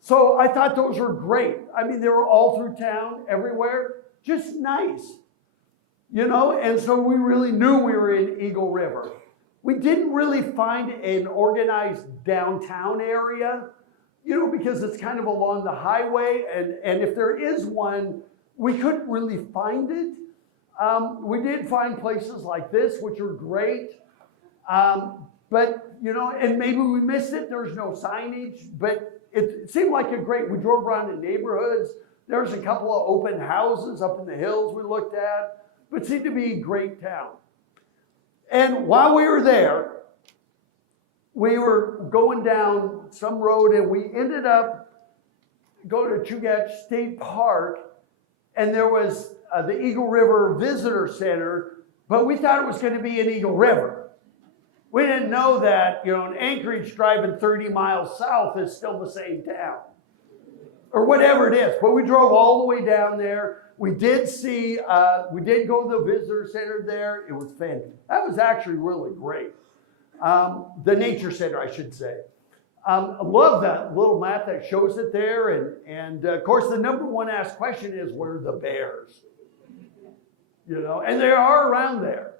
So I thought those were great. I mean, they were all through town, everywhere. Just nice. You know, and so we really knew we were in Eagle River. We didn't really find an organized downtown area, you know, because it's kind of along the highway. And if there is one, we couldn't really find it. We did find places like this, which are great. But, you know, and maybe we missed it. There's no signage, but it seemed like we drove around in neighborhoods. There's a couple of open houses up in the hills we looked at, but it seemed to be a great town. And while we were there, we were going down some road and we ended up going to Chugach State Park, and there was the Eagle River Visitor Center, but we thought it was going to be in Eagle River. We didn't know that, you know, in Anchorage, driving 30 miles south is still the same town. Or whatever it is. But we drove all the way down there. We did go to the visitor center there. It was fantastic. That was actually really great. The nature center, I should say. I love that little map that shows it there. And of course, the number one asked question is, where are the bears? You know, and they are around there.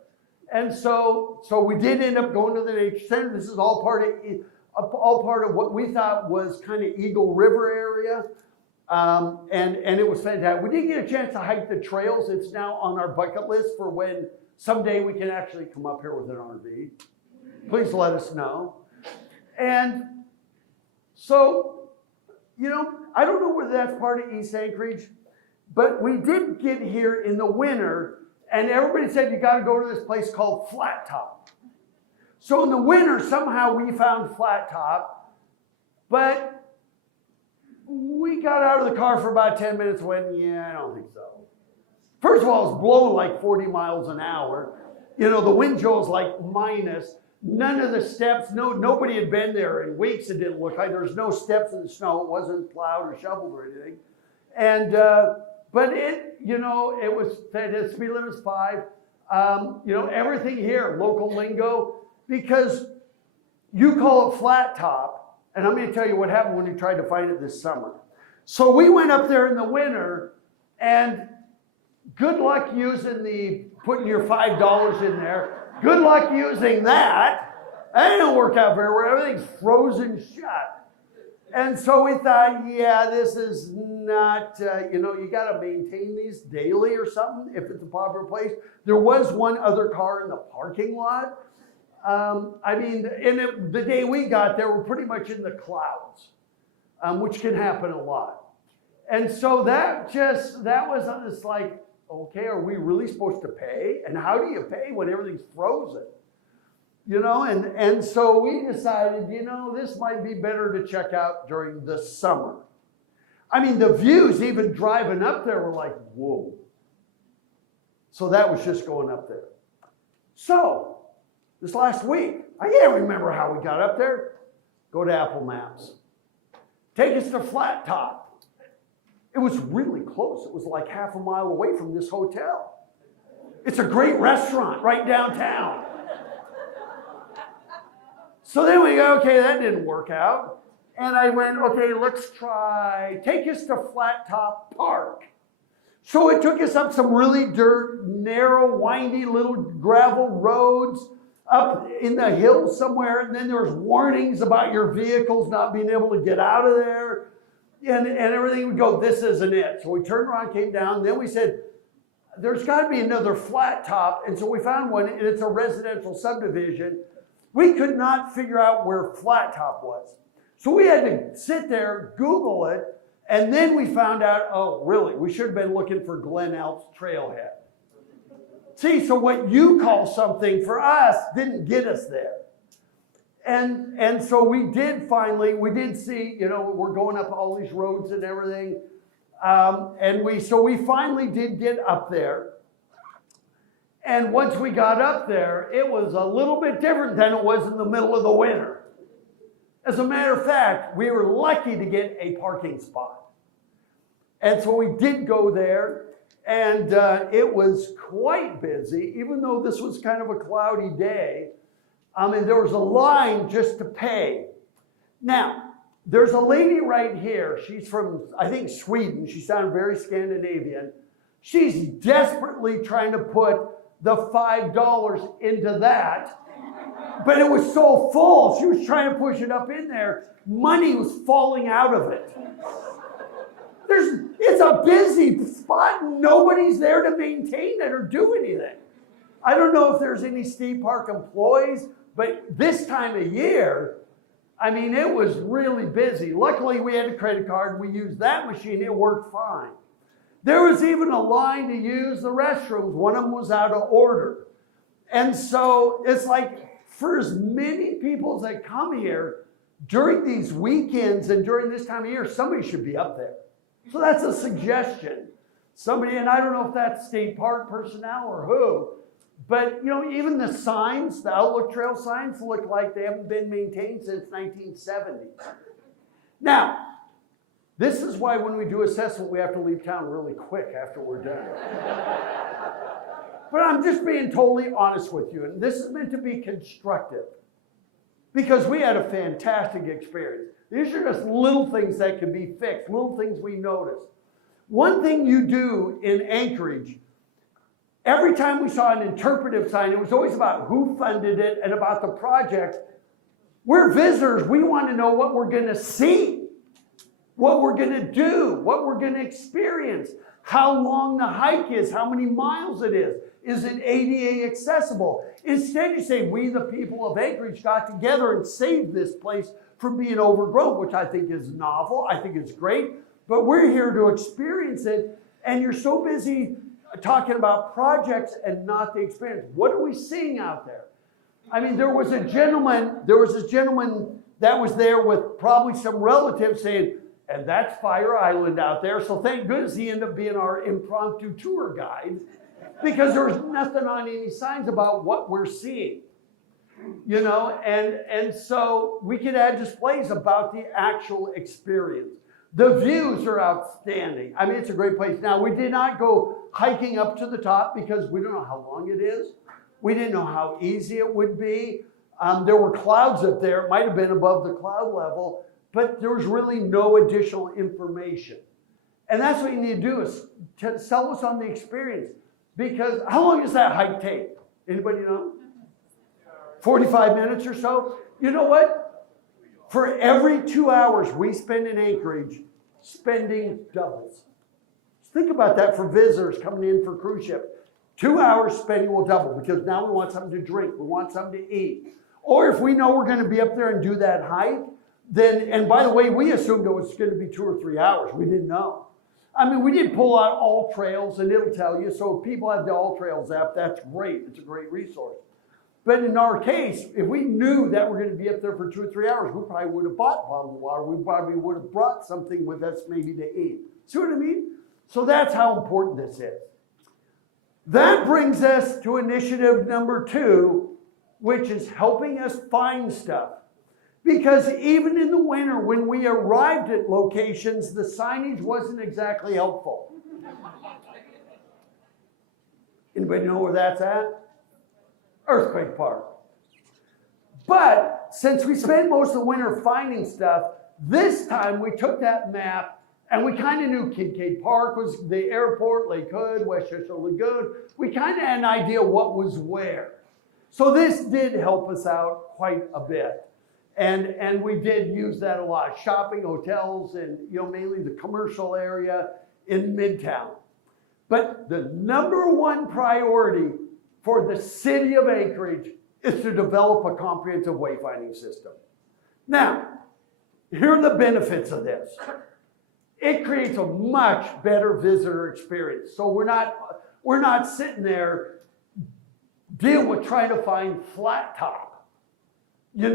And so we did end up going to the nature center. This is all part of what we thought was kind of Eagle River area. And it was fantastic. We didn't get a chance to hike the trails. It's now on our bucket list for when someday we can actually come up here with an RV. Please let us know. And so, I don't know whether that's part of East Anchorage, but we did get here in the winter, and everybody said you got to go to this place called Flat Top. So in the winter, somehow we found Flat Top, but we got out of the car for about 10 minutes and went, yeah, I don't think so. First of all, it was blowing like 40 miles an hour. The wind chill was like minus. None of the steps, nobody had been there in weeks. It didn't look like there was no steps in the snow. It wasn't plowed or shoveled or anything. And, but it was, the speed limit was 5. Everything here, local lingo, because you call it Flat Top. And I'm going to tell you what happened when we tried to find it this summer. So we went up there in the winter, and good luck using putting your $5 in there. Good luck using that. That didn't work out very well. Everything's frozen shut. And so we thought, yeah, this is not, you got to maintain these daily or something if it's a popular place. There was one other car in the parking lot. The day we got there, we're pretty much in the clouds, which can happen a lot. And so that was this like, okay, are we really supposed to pay? And how do you pay when everything's frozen? And so we decided, this might be better to check out during the summer. The views even driving up there were like, whoa. So that was just going up there. So this last week, I can't remember how we got up there. Go to Apple Maps. Take us to Flat Top. It was really close. It was like half a mile away from this hotel. It's a great restaurant right downtown. So then we go, okay, that didn't work out. And I went, okay, let's take us to Flat Top Park. So it took us up some really narrow, windy little gravel roads up in the hills somewhere. And then there was warnings about your vehicles not being able to get out of there. And everything would go, this isn't it. So we turned around, came down. Then we said, there's got to be another Flat Top. And so we found one, and it's a residential subdivision. We could not figure out where Flat Top was. So we had to sit there, Google it, and then we found out, oh, really, we should have been looking for Glen Elk's Trailhead. See, so what you call something for us didn't get us there. And so we did see, we're going up all these roads and everything. So we finally did get up there. And once we got up there, it was a little bit different than it was in the middle of the winter. As a matter of fact, we were lucky to get a parking spot. And so we did go there, and it was quite busy, even though this was kind of a cloudy day. There was a line just to pay. Now, there's a lady right here. She's from, I think, Sweden. She sounded very Scandinavian. She's desperately trying to put the $5 into that. But it was so full. She was trying to push it up in there. Money was falling out of it. It's a busy spot. Nobody's there to maintain it or do anything. I don't know if there's any State Park employees, but this time of year, it was really busy. Luckily, we had a credit card. We used that machine. It worked fine. There was even a line to use the restrooms. One of them was out of order. And so it's like, for as many people that come here during these weekends and during this time of year, somebody should be up there. So that's a suggestion. Somebody, and I don't know if that's State Park personnel or who, but even the signs, the Outlook Trail signs look like they haven't been maintained since 1970. Now, this is why when we do assessment, we have to leave town really quick after we're done. But I'm just being totally honest with you, and this is meant to be constructive because we had a fantastic experience. These are just little things that can be fixed, little things we noticed. One thing you do in Anchorage, every time we saw an interpretive sign, it was always about who funded it and about the project. We're visitors. We want to know what we're going to see. what we're going to do, what we're going to experience, how long the hike is, how many miles it is it ADA accessible? Instead, you say, we the people of Anchorage got together and saved this place from being overgrown, which I think is novel. I think it's great, but we're here to experience it, and you're so busy talking about projects and not the experience. What are we seeing out there? I mean, there was this gentleman that was there with probably some relatives saying, and that's Fire Island out there. So thank goodness he ended up being our impromptu tour guide, because there was nothing on any signs about what we're seeing. You know, and so we could add displays about the actual experience. The views are outstanding. I mean, it's a great place. Now, we did not go hiking up to the top because we don't know how long it is. We didn't know how easy it would be. There were clouds up there. It might have been above the cloud level, but there was really no additional information. And that's what you need to do, is to sell us on the experience. Because how long does that hike take? Anybody know? 45 minutes or so? You know what? For every 2 hours we spend in Anchorage, spending doubles. Think about that for visitors coming in for cruise ship. 2 hours spending will double, because now we want something to drink, we want something to eat. Or if we know we're going to be up there and do that hike, then, and by the way, we assumed it was going to be 2 or 3 hours. We didn't know. I mean, we did pull out All Trails, and it'll tell you. So if people have the All Trails app, that's great. It's a great resource. But in our case, if we knew that we're going to be up there for 2 or 3 hours, we probably would have bought bottled water. We probably would have brought something with us maybe to eat. See what I mean? So that's how important this is. That brings us to initiative number 2, which is helping us find stuff. Because even in the winter, when we arrived at locations, the signage wasn't exactly helpful. Anybody know where that's at? Earthquake Park. But since we spent most of the winter finding stuff, this time we took that map and we kind of knew Kincaid Park was the airport, Lake Hood, Westchester Lagoon. We kind of had an idea what was where. So this did help us out quite a bit. And we did use that a lot. Shopping, hotels, and mainly the commercial area in Midtown. But the number one priority for the city of Anchorage is to develop a comprehensive wayfinding system. Now, here are the benefits of this. It creates a much better visitor experience. So we're not sitting there dealing with trying to find flat top. There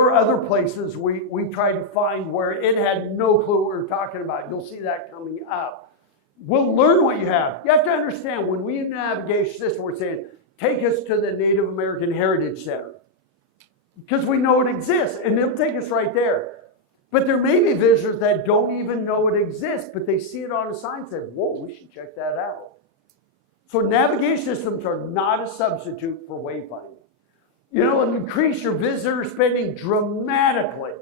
were other places we tried to find where it had no clue what we were talking about. You'll see that coming up. We'll learn what you have. You have to understand, when we use navigation system, we're saying, take us to the Native American Heritage Center. Because we know it exists, and it'll take us right there. But there may be visitors that don't even know it exists, but they see it on a sign and say, whoa, we should check that out. So navigation systems are not a substitute for wayfinding. It'll increase your visitor spending dramatically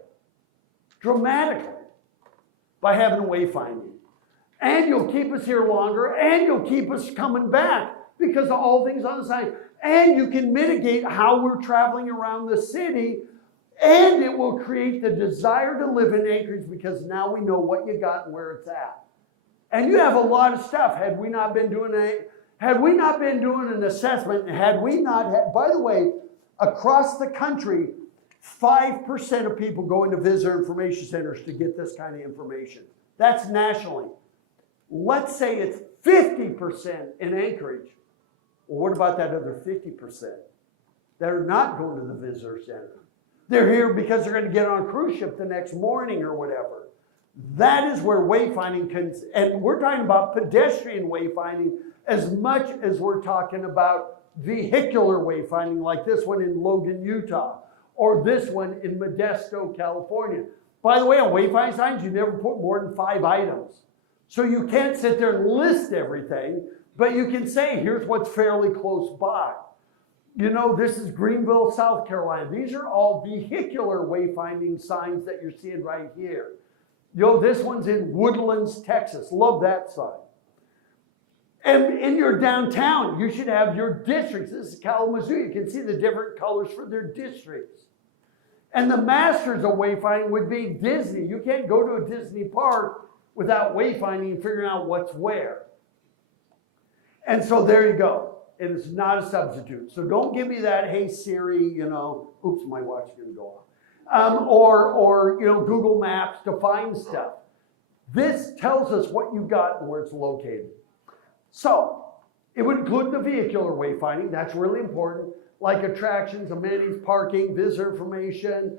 by having wayfinding. And you'll keep us here longer, and you'll keep us coming back because of all things on the side. And you can mitigate how we're traveling around the city, and it will create the desire to live in Anchorage because now we know what you got and where it's at. And you have a lot of stuff. Had we not been doing an assessment, had we not had, by the way, across the country, 5% of people go into visitor information centers to get this kind of information. That's nationally. Let's say it's 50% in Anchorage. Well, what about that other 50% that are not going to the visitor center? They're here because they're going to get on a cruise ship the next morning or whatever. That is where wayfinding can, and we're talking about pedestrian wayfinding as much as we're talking about vehicular wayfinding, like this one in Logan, Utah, or this one in Modesto, California. By the way, on wayfinding signs, you never put more than 5 items. So you can't sit there and list everything, but you can say, here's what's fairly close by. This is Greenville, South Carolina. These are all vehicular wayfinding signs that you're seeing right here. This one's in Woodlands, Texas. Love that sign. And in your downtown, you should have your districts. This is Kalamazoo. You can see the different colors for their districts. And the masters of wayfinding would be Disney. You can't go to a Disney park without wayfinding and figuring out what's where. And so there you go. It is not a substitute. So don't give me that, hey Siri, you know, oops, my watch is going to go off. Or you know, Google Maps to find stuff. This tells us what you got and where it's located. So it would include the vehicular wayfinding. That's really important, like attractions, amenities, parking, visitor information,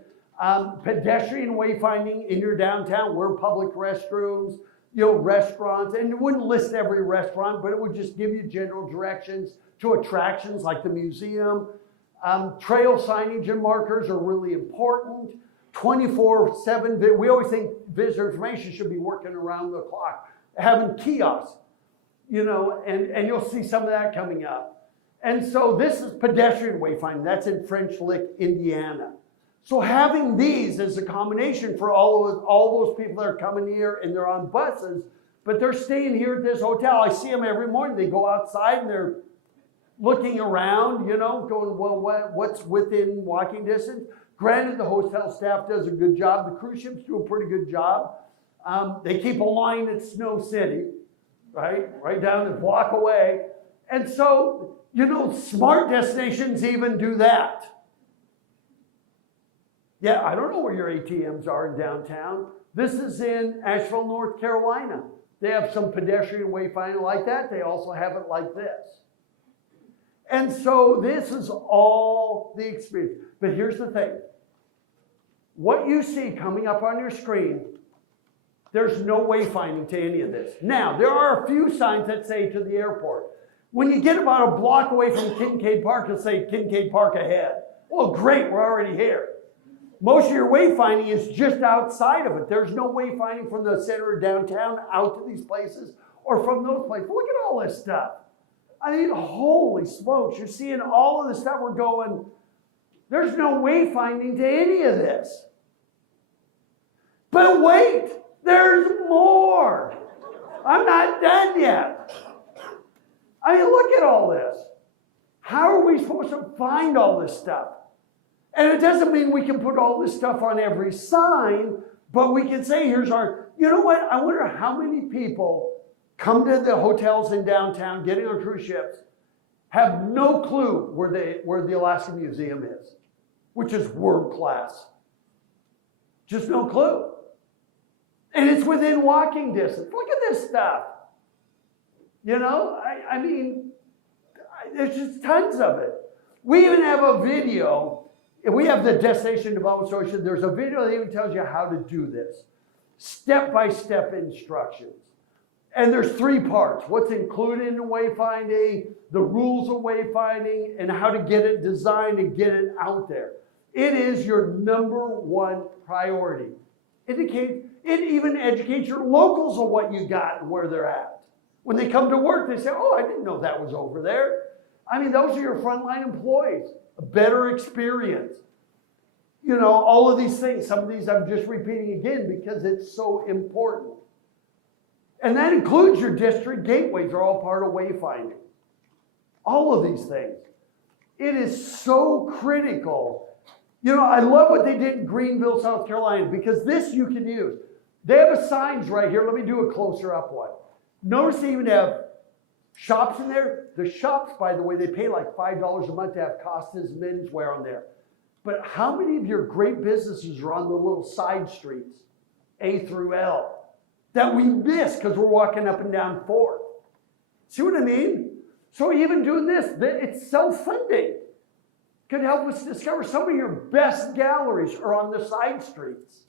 pedestrian wayfinding in your downtown, where public restrooms, you know, restaurants, and it wouldn't list every restaurant, but it would just give you general directions to attractions like the museum. Trail signage and markers are really important. 24/7, we always think visitor information should be working around the clock, having kiosks, you know, and you'll see some of that coming up. And so this is pedestrian wayfinding. That's in French Lick, Indiana. So having these as a combination for all those people that are coming here and they're on buses, but they're staying here at this hotel. I see them every morning. They go outside and they're looking around, you know, going, well, what's within walking distance? Granted, the hotel staff does a good job. The cruise ships do a pretty good job. They keep a line at Snow City, right down the block away. And so, you know, smart destinations even do that. Yeah, I don't know where your ATMs are in downtown. This is in Asheville, North Carolina. They have some pedestrian wayfinding like that. They also have it like this. And so this is all the experience. But here's the thing. What you see coming up on your screen, there's no wayfinding to any of this. Now, there are a few signs that say to the airport. When you get about a block away from Kincaid Park, it'll say Kincaid Park ahead. Well, great, we're already here. Most of your wayfinding is just outside of it. There's no wayfinding from the center of downtown out to these places or from those places. Look at all this stuff. I mean, holy smokes, you're seeing all of the stuff. We're going, there's no wayfinding to any of this. But wait, there's more. I'm not done yet. I mean, look at all this. How are we supposed to find all this stuff? And it doesn't mean we can put all this stuff on every sign, but we can say, here's our, you know what? I wonder how many people come to the hotels in downtown, getting on cruise ships, have no clue where the Alaska Museum is, which is world class. Just no clue. And it's within walking distance. Look at this stuff. You know, I mean, there's just tons of it. We even have a video. We have the Destination Development Association. There's a video that even tells you how to do this. Step-by-step instructions. And there's 3 parts. What's included in wayfinding, the rules of wayfinding, and how to get it designed and get it out there. It is your #1 priority. It even educates your locals on what you got and where they're at. When they come to work, they say, oh, I didn't know that was over there. I mean, those are your frontline employees. A better experience. You know, all of these things. Some of these I'm just repeating again because it's so important. And that includes your district gateways. Are all part of wayfinding. All of these things. It is so critical. You know, I love what they did in Greenville, South Carolina, because this you can use. They have a signs right here. Let me do a closer up one. Notice they even have shops in there. The shops, by the way, they pay like $5 a month to have Costas menswear on there. But how many of your great businesses are on the little side streets, A through L, that we miss because we're walking up and down 4th? See what I mean? So even doing this, it's self-funding. Could help us discover some of your best galleries are on the side streets.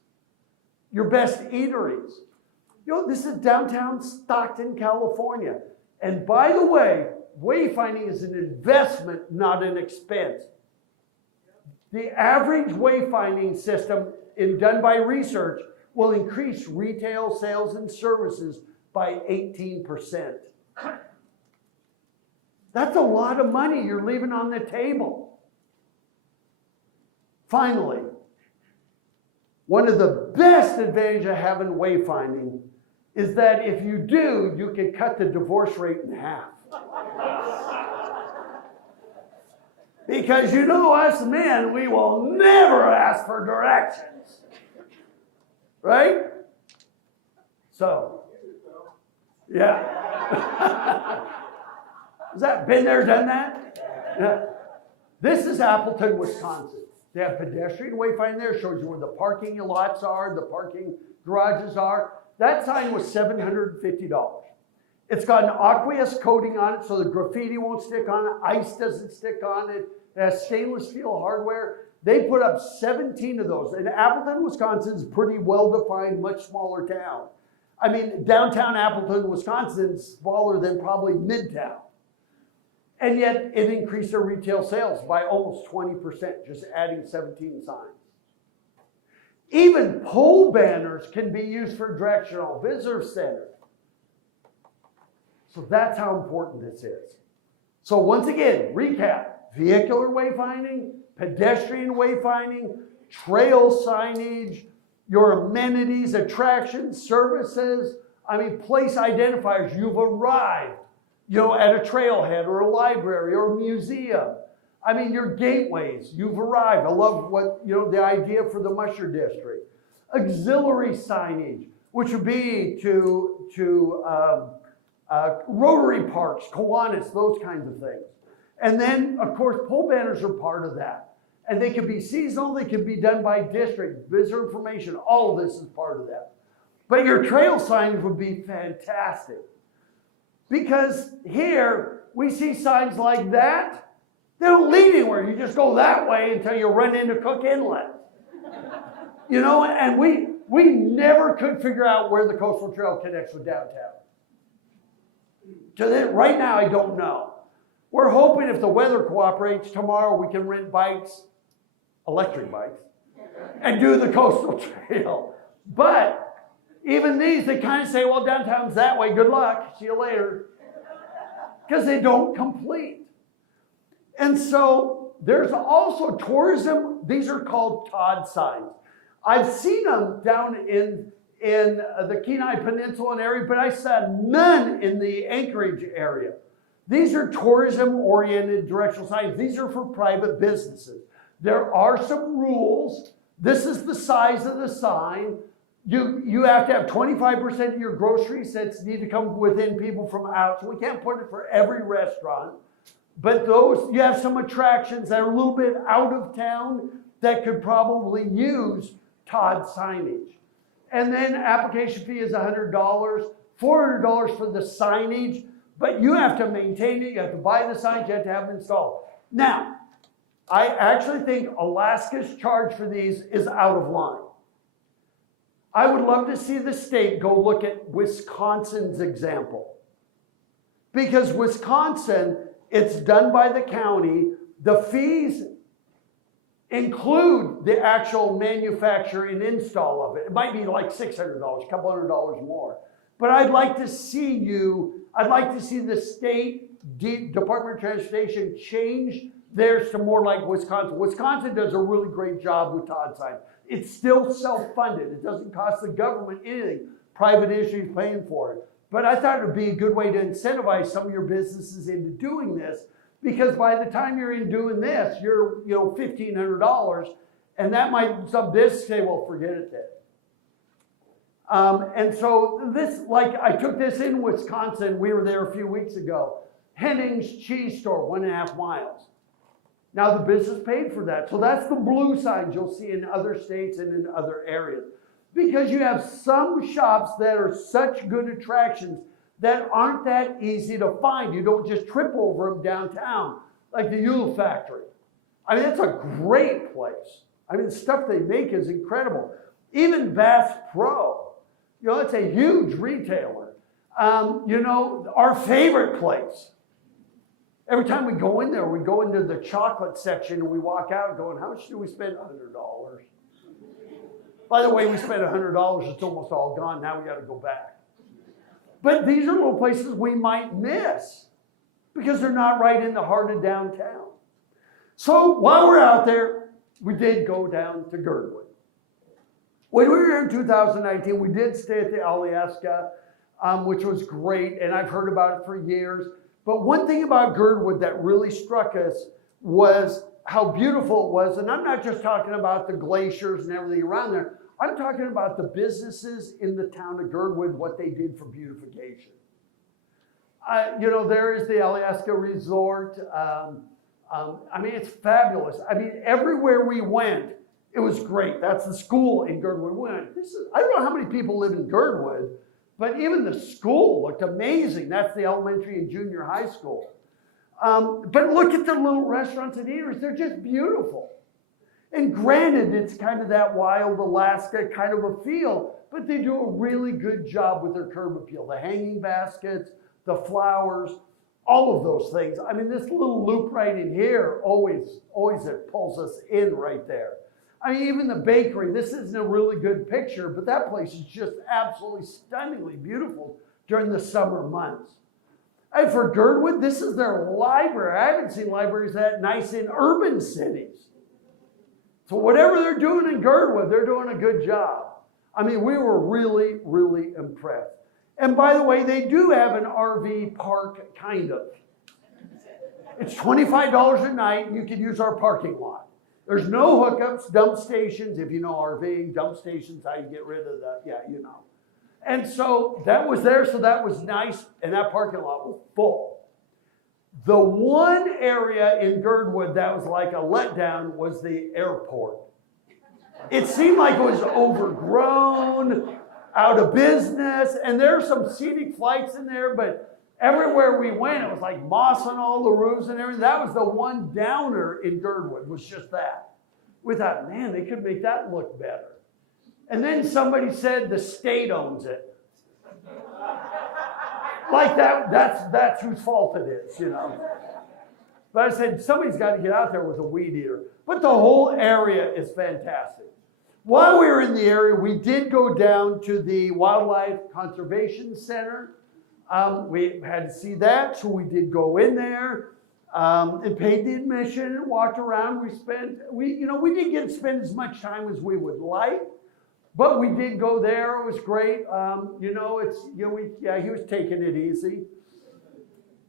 Your best eateries. You know, this is downtown Stockton, California. And by the way, wayfinding is an investment, not an expense. The average wayfinding system done by research will increase retail sales and services by 18%. That's a lot of money you're leaving on the table. Finally, one of the best advantages of having wayfinding is that if you do, you can cut the divorce rate in half. Because you know us men, we will never ask for directions. Right? So, yeah. Has that been there, done that? Yeah. This is Appleton, Wisconsin. They have pedestrian wayfinding there, shows you where the parking lots are, the parking garages are. That sign was $750. It's got an aqueous coating on it so the graffiti won't stick on it, ice doesn't stick on it, it has stainless steel hardware. They put up 17 of those. And Appleton, Wisconsin is a pretty well-defined, much smaller town. I mean, downtown Appleton, Wisconsin is smaller than probably Midtown. And yet it increased their retail sales by almost 20%, just adding 17 signs. Even pole banners can be used for directional visitor center. So that's how important this is. So once again, recap: vehicular wayfinding, pedestrian wayfinding, trail signage, your amenities, attractions, services. I mean, place identifiers. You've arrived, at a trailhead or a library or a museum. I mean, your gateways. You've arrived. I love what the idea for the Musher District. Auxiliary signage, which would be to Rotary Parks, Kiwanis, those kinds of things. And then, of course, pole banners are part of that. And they can be seasonal, they can be done by district, visitor information, all of this is part of that. But your trail signage would be fantastic. Because here, we see signs like that, they don't lead anywhere. You just go that way until you run into Cook Inlet. And we never could figure out where the Coastal Trail connects with downtown. Right now, I don't know. We're hoping if the weather cooperates, tomorrow we can rent bikes, electric bikes, and do the Coastal Trail. But even these, they kind of say, well, downtown's that way. Good luck. See you later. Because they don't complete. And so there's also tourism. These are called Todd signs. I've seen them down in the Kenai Peninsula and area, but I saw none in the Anchorage area. These are tourism-oriented directional signs. These are for private businesses. There are some rules. This is the size of the sign. You have to have 25% of your groceries that need to come within people from out. So we can't put it for every restaurant. But you have some attractions that are a little bit out of town that could probably use Todd signage. And then application fee is $100, $400 for the signage, but you have to maintain it, you have to buy the signs, you have to have them installed. Now, I actually think Alaska's charge for these is out of line. I would love to see the state go look at Wisconsin's example. Because Wisconsin, it's done by the county, the fees include the actual manufacture and install of it. It might be like $600, a couple $100 more. But I'd like to see the state Department of Transportation change theirs to more like Wisconsin. Wisconsin does a really great job with Todd signs. It's still self-funded. It doesn't cost the government anything. Private industry is paying for it. But I thought it would be a good way to incentivize some of your businesses into doing this, because by the time you're in doing this, you're $1,500, and that might, some business say, well, forget it then. And so this, I took this in Wisconsin. We were there a few weeks ago. Henning's cheese store, 1.5 miles. Now the business paid for that. So that's the blue signs you'll see in other states and in other areas. Because you have some shops that are such good attractions that aren't that easy to find. You don't just trip over them downtown, like the Yule Factory. I mean, it's a great place. I mean, the stuff they make is incredible. Even Bass Pro, it's a huge retailer. Our favorite place. Every time we go in there, we go into the chocolate section and we walk out going, how much do we spend? $100. By the way, we spent $100. It's almost all gone. Now we got to go back. But these are little places we might miss because they're not right in the heart of downtown. So while we're out there, we did go down to Girdwood. When we were here in 2019, we did stay at the Alyeska, which was great, and I've heard about it for years. But one thing about Girdwood that really struck us was how beautiful it was. And I'm not just talking about the glaciers and everything around there. I'm talking about the businesses in the town of Girdwood, what they did for beautification. There is the Alaska Resort. I mean, it's fabulous. I mean, everywhere we went, it was great. That's the school in Girdwood. I don't know how many people live in Girdwood, but even the school looked amazing. That's the elementary and junior high school. But look at the little restaurants and eateries. They're just beautiful. And granted, it's kind of that wild Alaska kind of a feel, but they do a really good job with their curb appeal. The hanging baskets, the flowers, all of those things. I mean, this little loop right in here, always it pulls us in right there. I mean, even the bakery, this isn't a really good picture, but that place is just absolutely stunningly beautiful during the summer months. And for Girdwood, this is their library. I haven't seen libraries that nice in urban cities. So whatever they're doing in Girdwood, they're doing a good job. I mean, we were really, really impressed. And by the way, they do have an RV park, kind of. It's $25 a night, and you can use our parking lot. There's no hookups, dump stations. If you know RVing, dump stations, how you get rid of that, yeah, you know. And so that was there, so that was nice, and that parking lot was full. The one area in Girdwood that was like a letdown was the airport. It seemed like it was overgrown, out of business, and there are some scenic flights in there, but everywhere we went, it was like moss on all the roofs and everything. That was the one downer in Girdwood, was just that. We thought, man, they could make that look better. And then somebody said the state owns it. Like that's whose fault it is, you know. But I said, somebody's got to get out there with a weed eater. But the whole area is fantastic. While we were in the area, we did go down to the Wildlife Conservation Center. We had to see that, so we did go in there and paid the admission and walked around. We didn't get to spend as much time as we would like. But we did go there. It was great. He was taking it easy.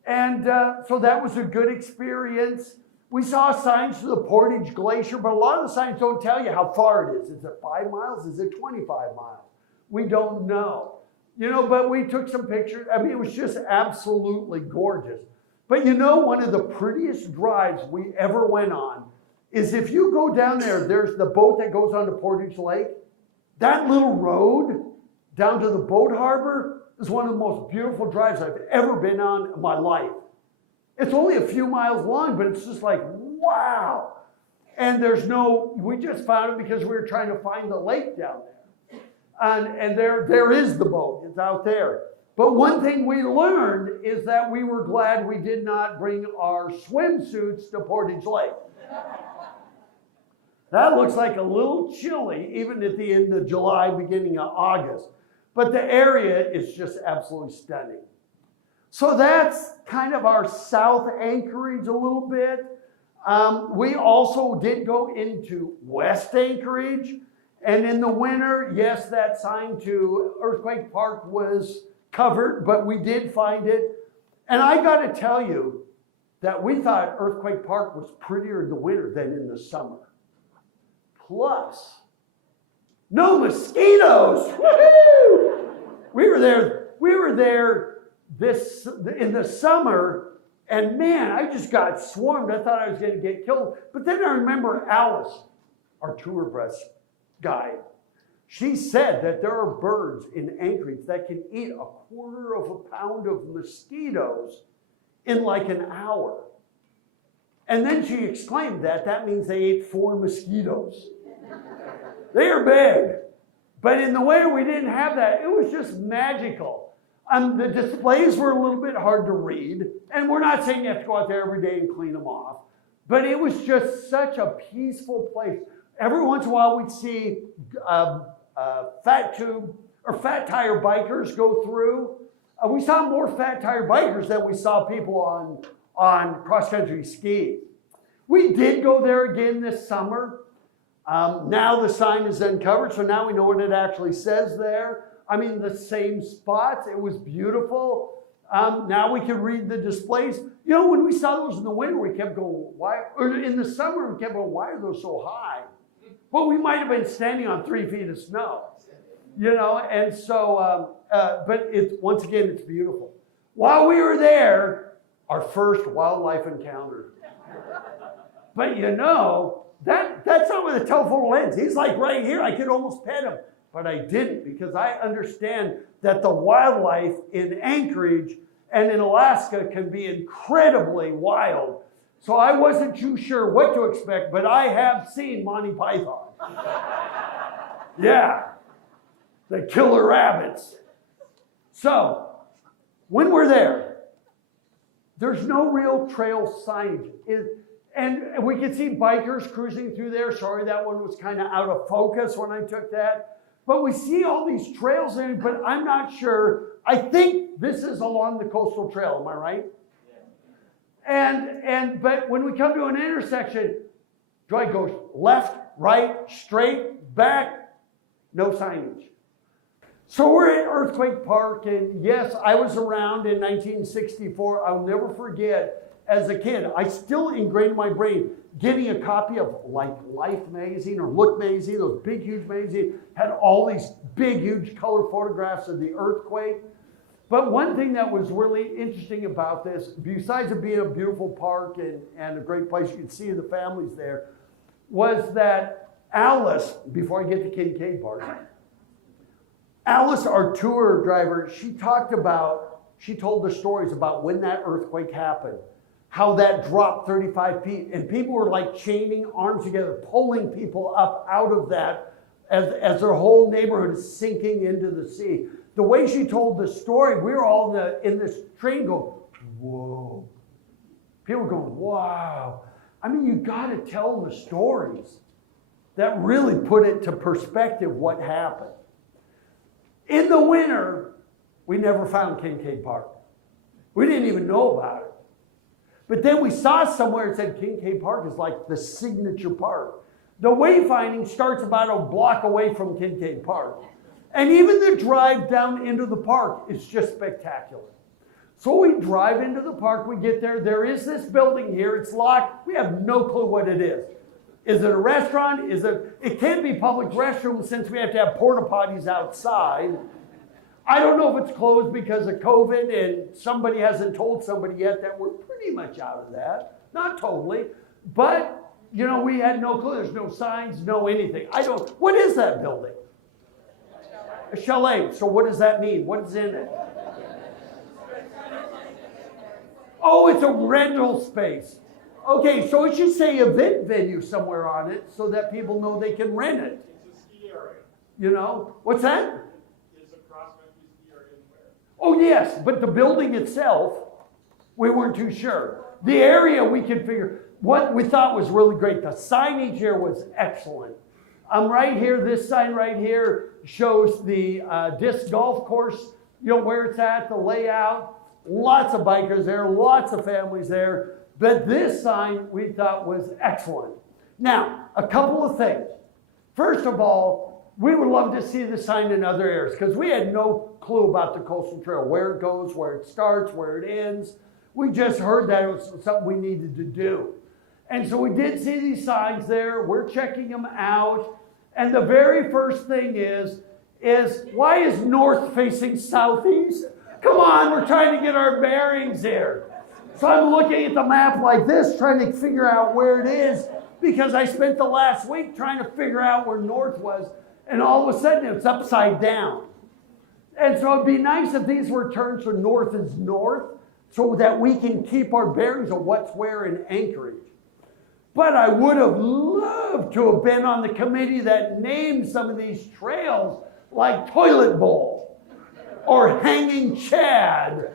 And so that was a good experience. We saw signs to the Portage Glacier, but a lot of the signs don't tell you how far it is. Is it 5 miles? Is it 25 miles? We don't know. But we took some pictures. I mean, it was just absolutely gorgeous. But one of the prettiest drives we ever went on is if you go down there, there's the boat that goes onto Portage Lake. That little road down to the boat harbor is one of the most beautiful drives I've ever been on in my life. It's only a few miles long, but it's just like, wow. And we just found it because we were trying to find the lake down there. And there is the boat, it's out there. But one thing we learned is that we were glad we did not bring our swimsuits to Portage Lake. That looks like a little chilly, even at the end of July, beginning of August. But the area is just absolutely stunning. So that's kind of our South Anchorage a little bit. We also did go into West Anchorage. And in the winter, yes, that sign to Earthquake Park was covered, but we did find it. And I got to tell you that we thought Earthquake Park was prettier in the winter than in the summer. Plus, no mosquitoes. Woohoo! We were there in the summer, and man, I just got swarmed. I thought I was going to get killed. But then I remember Alice, our tour bus guide. She said that there are birds in Anchorage that can eat 1/4 pound of mosquitoes in like an hour. And then she exclaimed that means they ate 4 mosquitoes. They are big. But in the winter, we didn't have that. It was just magical. The displays were a little bit hard to read. And we're not saying you have to go out there every day and clean them off. But it was just such a peaceful place. Every once in a while, we'd see fat tire bikers go through. We saw more fat tire bikers than we saw people on cross-country ski. We did go there again this summer. Now the sign is uncovered, so now we know what it actually says there. I mean, the same spots. It was beautiful. Now we can read the displays. You know, when we saw those in the winter, we kept going, why? Or in the summer, we kept going, why are those so high? Well, we might have been standing on 3 feet of snow, you know, and so, but once again, it's beautiful. While we were there, our first wildlife encounter. But you know, that's not with a telephoto lens. He's like right here. I could almost pet him, but I didn't because I understand that the wildlife in Anchorage and in Alaska can be incredibly wild. So I wasn't too sure what to expect, but I have seen Monty Python. Yeah, the killer rabbits. So when we're there, there's no real trail signage. And we could see bikers cruising through there. Sorry, that one was kind of out of focus when I took that. But we see all these trails there, but I'm not sure. I think this is along the coastal trail, am I right? But when we come to an intersection, do I go left, right, straight, back? No signage. So we're at Earthquake Park, and yes, I was around in 1964. I'll never forget, as a kid, I still ingrained in my brain getting a copy of like Life magazine or Look magazine, those big, huge magazines, had all these big, huge color photographs of the earthquake. But one thing that was really interesting about this, besides it being a beautiful park and a great place, you could see the families there, was that Alice, before I get to Kincaid Park, Alice, our tour driver, she told the stories about when that earthquake happened, how that dropped 35 feet, and people were like chaining arms together, pulling people up out of that as their whole neighborhood is sinking into the sea. The way she told the story, we were all in this train going, whoa. People were going, wow. I mean, you got to tell the stories that really put it to perspective what happened. In the winter, we never found Kincaid Park. We didn't even know about it. But then we saw somewhere it said Kincaid Park is like the signature park. The wayfinding starts about a block away from Kincaid Park. And even the drive down into the park is just spectacular. So we drive into the park, we get there, there is this building here, it's locked, we have no clue what it is. Is it a restaurant? It can't be public restrooms since we have to have porta potties outside. I don't know if it's closed because of COVID and somebody hasn't told somebody yet that we're pretty much out of that. Not totally, but you know, we had no clue. There's no signs, no anything. What is that building? A chalet. So what does that mean? What is in it? Oh, it's a rental space. Okay, so it should say event venue somewhere on it so that people know they can rent it. It's a ski area. You know? What's that? It's a cross-country ski area in where? Oh, yes, but the building itself, we weren't too sure. The area we could figure. What we thought was really great, the signage here was excellent. Right here, this sign right here shows the disc golf course, you know, where it's at, the layout. Lots of bikers there, lots of families there. But this sign we thought was excellent. Now, a couple of things. First of all, we would love to see the sign in other areas because we had no clue about the coastal trail, where it goes, where it starts, where it ends. We just heard that it was something we needed to do. And so we did see these signs there. We're checking them out. And the very first thing is why is north facing southeast? Come on, we're trying to get our bearings here. So I'm looking at the map like this, trying to figure out where it is, because I spent the last week trying to figure out where north was, and all of a sudden it's upside down. And so it'd be nice if these were turned so north is north, so that we can keep our bearings of what's where in Anchorage. But I would have loved to have been on the committee that named some of these trails like Toilet Bowl, or Hanging Chad,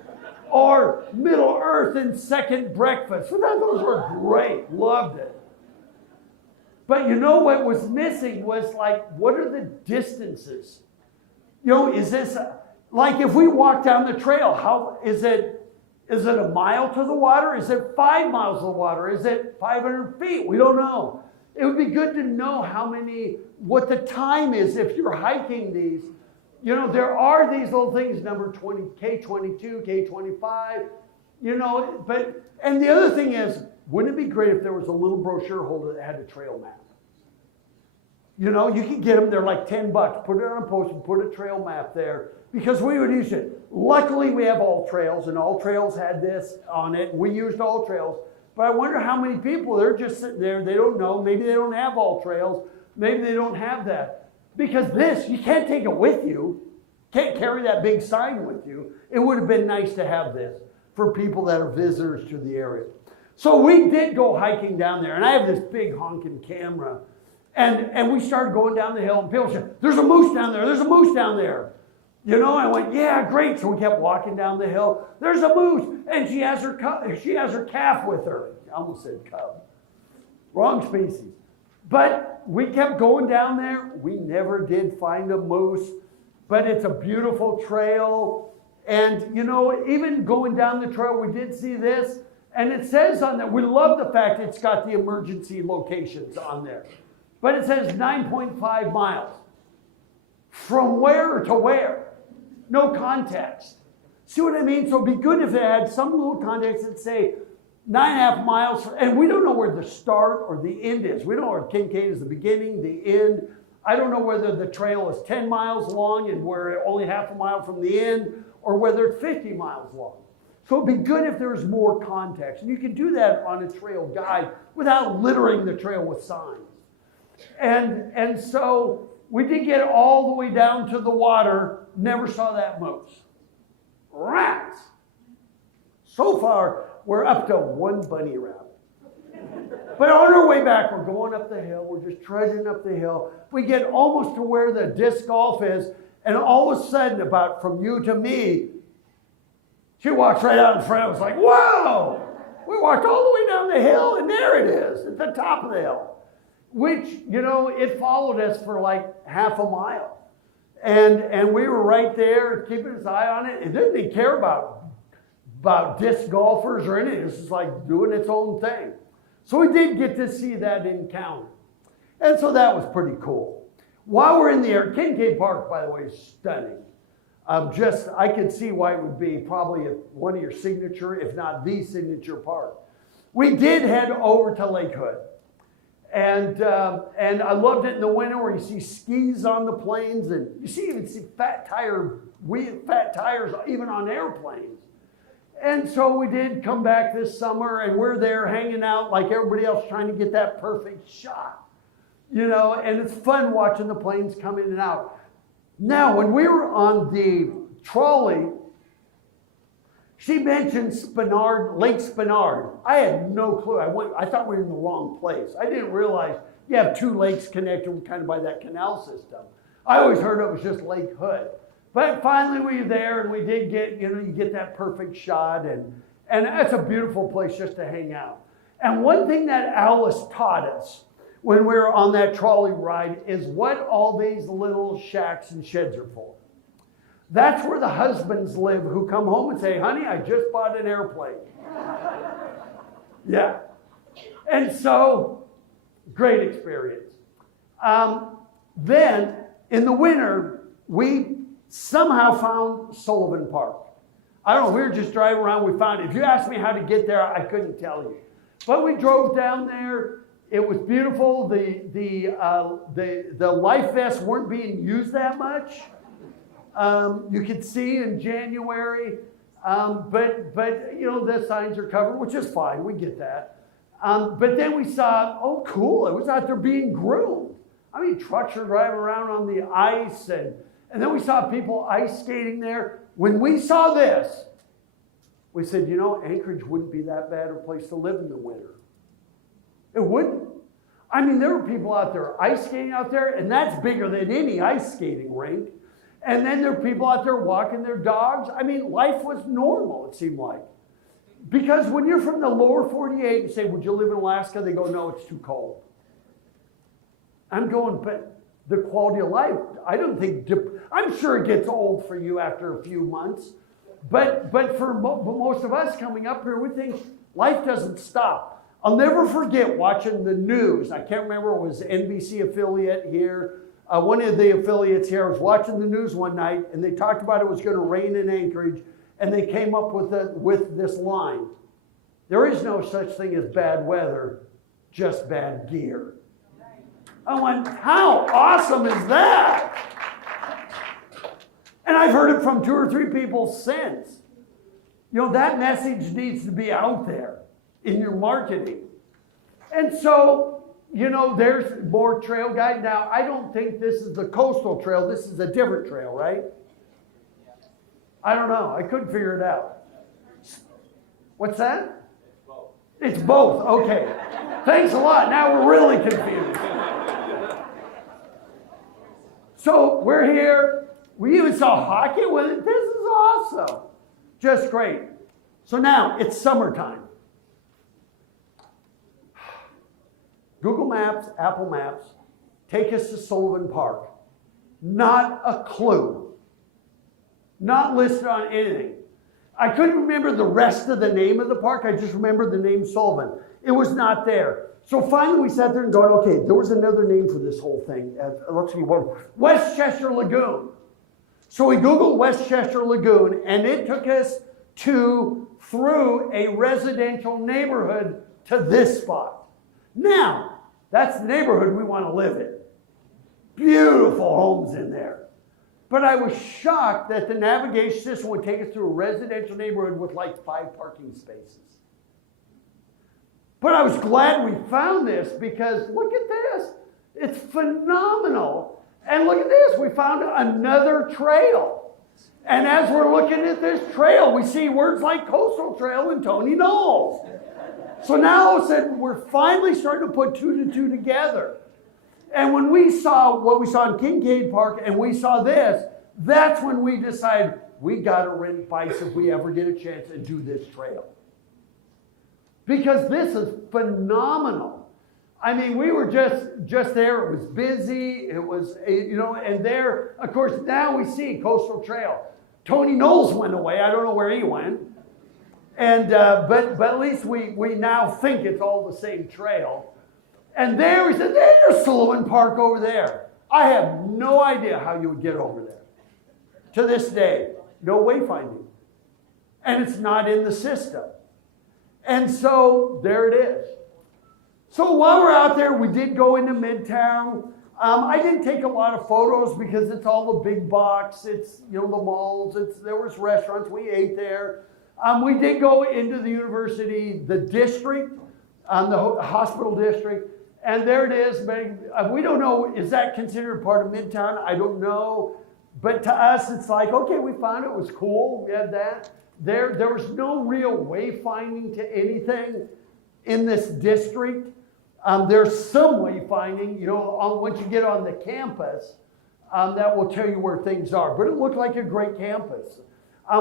or Middle Earth and Second Breakfast. So those were great, loved it. But you know what was missing was like, what are the distances? You know, is this, like if we walk down the trail, how, is it a mile to the water? Is it 5 miles to the water? Is it 500 feet? We don't know. It would be good to know what the time is if you're hiking these. you know, there are these little things, number 20, K22, K25, you know, but, and the other thing is, wouldn't it be great if there was a little brochure holder that had a trail map? You know, you can get them, they're like $10, put it on a post and put a trail map there, because we would use it. Luckily, we have All Trails, and All Trails had this on it, and we used All Trails, but I wonder how many people, they're just sitting there, they don't know, maybe they don't have All Trails, maybe they don't have that. Because this, you can't take it with you, can't carry that big sign with you. It would have been nice to have this for people that are visitors to the area. So we did go hiking down there, and I have this big honking camera, and we started going down the hill, and people said, there's a moose down there, there's a moose down there. You know, I went, yeah, great. So we kept walking down the hill. There's a moose, and she has her calf with her. I almost said cub. Wrong species. But we kept going down there. We never did find a moose, but it's a beautiful trail. And, you know, even going down the trail, we did see this, and it says on there, we love the fact it's got the emergency locations on there. But it says 9.5 miles. From where to where? No context. See what I mean? So it'd be good if it had some little context that say 9.5 miles, and we don't know where the start or the end is. We don't know where Kincaid is the beginning, the end. I don't know whether the trail is 10 miles long and we're only half a mile from the end, or whether it's 50 miles long. So it'd be good if there's more context. And you can do that on a trail guide without littering the trail with signs. And so we did get all the way down to the water, never saw that moose. Rats! So far, we're up to one bunny rabbit. But on our way back, we're going up the hill, we're just trudging up the hill. We get almost to where the disc golf is, and all of a sudden, about from you to me, she walks right out in front. I was like, whoa! We walked all the way down the hill, and there it is, at the top of the hill. Which, you know, it followed us for like half a mile. And we were right there keeping his eye on it. It didn't even care about disc golfers or anything. It was just like doing its own thing. So we did get to see that encounter. And so that was pretty cool. While we're in the air, Kincaid Park, by the way, is stunning. I could see why it would be probably one of your signature, if not the signature park. We did head over to Lake Hood. And I loved it in the winter where you see skis on the planes, and you even see fat tires even on airplanes. And so we did come back this summer, and we're there hanging out like everybody else trying to get that perfect shot. You know, and it's fun watching the planes come in and out. Now, when we were on the trolley, she mentioned Lake Spenard. I had no clue. I thought we were in the wrong place. I didn't realize you have two lakes connected kind of by that canal system. I always heard it was just Lake Hood. But finally we were there, and we did get, you know, you get that perfect shot, and it's a beautiful place just to hang out. And one thing that Alice taught us when we were on that trolley ride is what all these little shacks and sheds are for. That's where the husbands live who come home and say, honey, I just bought an airplane. Yeah. And so, great experience. Then, in the winter, we somehow found Sullivan Park. I don't know, we were just driving around, we found it. If you asked me how to get there, I couldn't tell you. But we drove down there. It was beautiful. The life vests weren't being used that much. You could see in January, but you know, the signs are covered, which is fine, we get that. But then we saw, oh cool, it was out there being groomed. I mean, trucks are driving around on the ice, and then we saw people ice skating there. When we saw this, we said, you know, Anchorage wouldn't be that bad a place to live in the winter. It wouldn't. I mean, there were people out there ice skating out there, and that's bigger than any ice skating rink. And then there were people out there walking their dogs. I mean, life was normal, it seemed like. Because when you're from the lower 48 and say, would you live in Alaska? They go, no, it's too cold. I'm going, but the quality of life, I don't think, I'm sure it gets old for you after a few months. But for most of us coming up here, we think life doesn't stop. I'll never forget watching the news. I can't remember, it was NBC affiliate here. one of the affiliates here. I was watching the news one night, and they talked about it was going to rain in Anchorage, and they came up with this line. There is no such thing as bad weather, just bad gear. I went, how awesome is that? And I've heard it from 2 or 3 people since. You know, that message needs to be out there in your marketing. And so, you know, there's more trail guide. Now, I don't think this is the coastal trail. This is a different trail, right? I don't know. I couldn't figure it out. What's that? It's both. Okay. Thanks a lot. Now we're really confused. So we're here. We even saw hockey with it. This is awesome. Just great. So now it's summertime. Google Maps, Apple Maps, take us to Sullivan Park. Not a clue. Not listed on anything. I couldn't remember the rest of the name of the park. I just remembered the name Sullivan. It was not there. So finally we sat there and going, okay, there was another name for this whole thing. Let's see, West Chester Lagoon. So we Googled West Chester Lagoon, and it took us through a residential neighborhood to this spot. Now, that's the neighborhood we want to live in. Beautiful homes in there. But I was shocked that the navigation system would take us through a residential neighborhood with like 5 parking spaces. But I was glad we found this because look at this. It's phenomenal. And look at this. We found another trail. And as we're looking at this trail, we see words like Coastal Trail and Tony Knowles. So now all of a sudden, we're finally starting to put 2 to 2 together. And when we saw what we saw in Kincaid Park and we saw this, that's when we decided we got to rent bikes if we ever get a chance and do this trail. Because this is phenomenal. I mean, we were just there. It was busy. It was, you know, and there, of course, now we see Coastal Trail. Tony Knowles went away. I don't know where he went. And but at least we now think it's all the same trail. And there we said, there's Sullivan Park over there. I have no idea how you would get over there. To this day, no wayfinding. And it's not in the system. And so there it is. So while we're out there, we did go into Midtown. I didn't take a lot of photos because it's all the big box. It's, you know, the malls. There was restaurants. We ate there. We did go into the university, the district, the hospital district. And there it is. But we don't know, is that considered part of Midtown? I don't know. But to us, it's like, okay, we found it. It was cool. We had that. There was no real wayfinding to anything in this district. There's some wayfinding, you know, once you get on the campus, that will tell you where things are. But it looked like a great campus.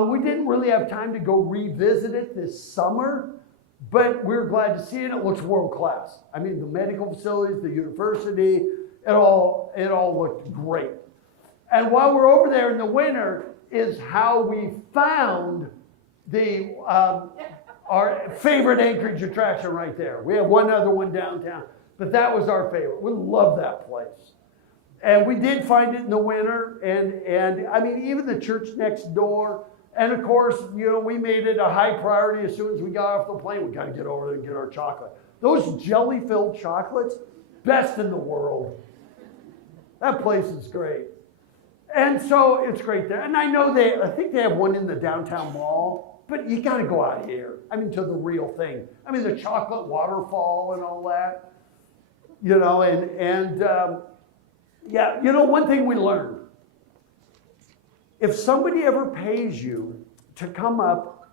We didn't really have time to go revisit it this summer, but we were glad to see it. It looks world class. I mean, the medical facilities, the university, it all looked great. And while we're over there in the winter is how we found our favorite Anchorage attraction right there. We have one other one downtown, but that was our favorite. We love that place. And we did find it in the winter, and I mean, even the church next door. And of course, you know, we made it a high priority as soon as we got off the plane. We got to get over there and get our chocolate. Those jelly-filled chocolates, best in the world. That place is great. And so it's great there. And I think they have one in the downtown mall, but you got to go out here. I mean, to the real thing. I mean, the chocolate waterfall and all that. You know, yeah, you know, one thing we learned. If somebody ever pays you to come up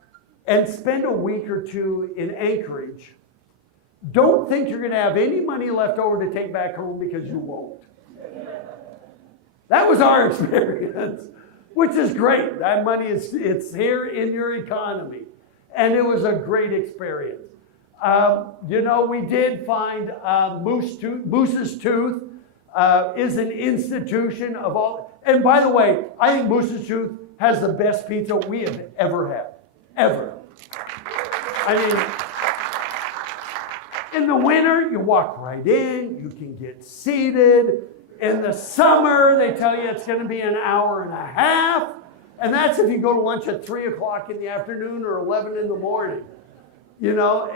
and spend a week or 2 in Anchorage, don't think you're going to have any money left over to take back home, because you won't. That was our experience, which is great. That money it's here in your economy. And it was a great experience. You know, we did find Moose's Tooth is an institution of all. And by the way, I think Moose's Tooth has the best pizza we have ever had. Ever. I mean, in the winter, you walk right in, you can get seated. In the summer, they tell you it's going to be an hour and a half. And that's if you go to lunch at 3 o'clock in the afternoon or 11 in the morning. You know,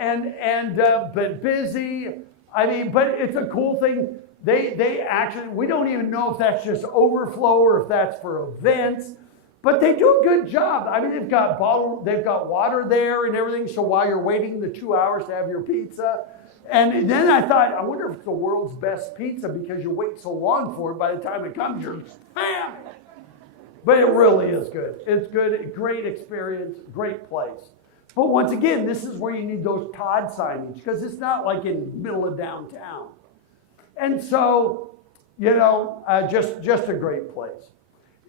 but busy. I mean, but it's a cool thing. They actually, we don't even know if that's just overflow or if that's for events, but they do a good job. I mean, they've got water there and everything. So while you're waiting the 2 hours to have your pizza, and then I thought, I wonder if it's the world's best pizza because you wait so long for it. By the time it comes, you're spam. But it really is good. It's good, great experience, great place. But once again, this is where you need those Todd signage because it's not like in the middle of downtown. And so, you know, just a great place.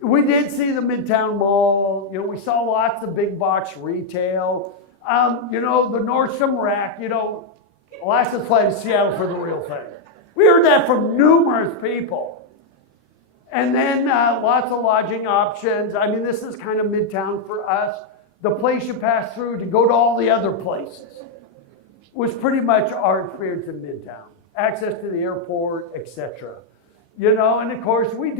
We did see the Midtown Mall. You know, we saw lots of big box retail. You know, the Nordstrom Rack, you know, Alaska's flight to Seattle for the real thing. We heard that from numerous people. And then lots of lodging options. I mean, this is kind of Midtown for us. The place you pass through to go to all the other places was pretty much our experience in Midtown. Access to the airport, etc. You know, and of course we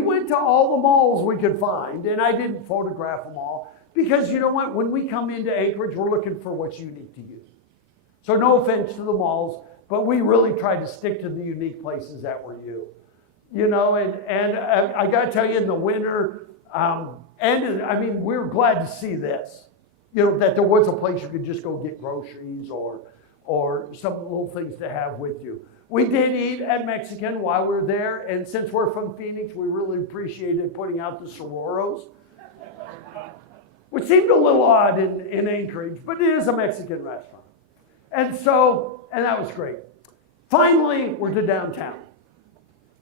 went to all the malls we could find, and I didn't photograph them all because you know what? When we come into Anchorage, we're looking for what's unique to you. So no offense to the malls, but we really tried to stick to the unique places that were you. You know, and I got to tell you, in the winter, I mean, we were glad to see this. You know, that there was a place you could just go get groceries or some little things to have with you. We did eat at Mexican while we were there, and since we're from Phoenix, we really appreciated putting out the Sororos, which seemed a little odd in Anchorage, but it is a Mexican restaurant. And that was great. Finally, we're to downtown.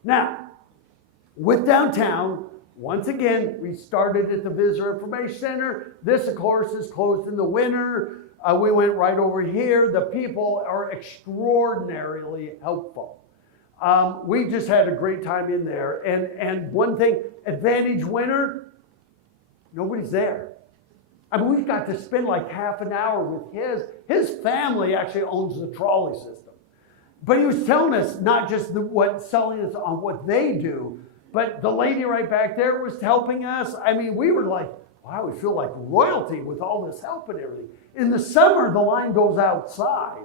Now, with downtown, once again, we started at the Visitor Information Center. This, of course, is closed in the winter. We went right over here. The people are extraordinarily helpful. We just had a great time in there. And one thing, Advantage Winter, nobody's there. I mean, we got to spend like half an hour with his family actually owns the trolley system. But he was telling us not just selling us on what they do, but the lady right back there was helping us. I mean, we were like, wow, we feel like royalty with all this help and everything. In the summer, the line goes outside,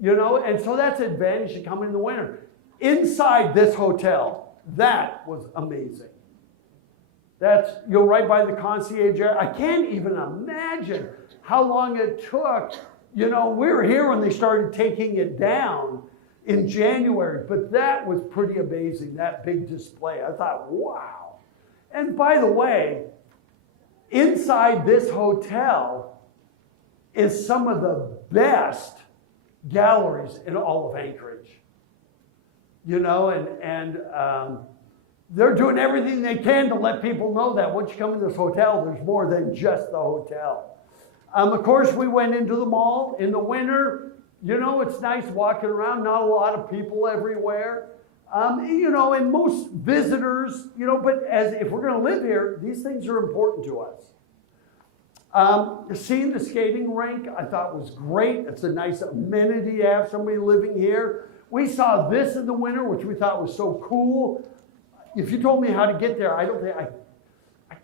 you know, and so that's an advantage to come in the winter. Inside this hotel, that was amazing. You're right by the concierge area. I can't even imagine how long it took. You know, we were here when they started taking it down in January, but that was pretty amazing, that big display. I thought, wow. And by the way, inside this hotel is some of the best galleries in all of Anchorage. You know, and they're doing everything they can to let people know that once you come to this hotel, there's more than just the hotel. Of course, we went into the mall in the winter. You know, it's nice walking around, not a lot of people everywhere. You know, and most visitors, you know, but if we're going to live here, these things are important to us. Seeing the skating rink, I thought was great. It's a nice amenity to have somebody living here. We saw this in the winter, which we thought was so cool. If you told me how to get there, I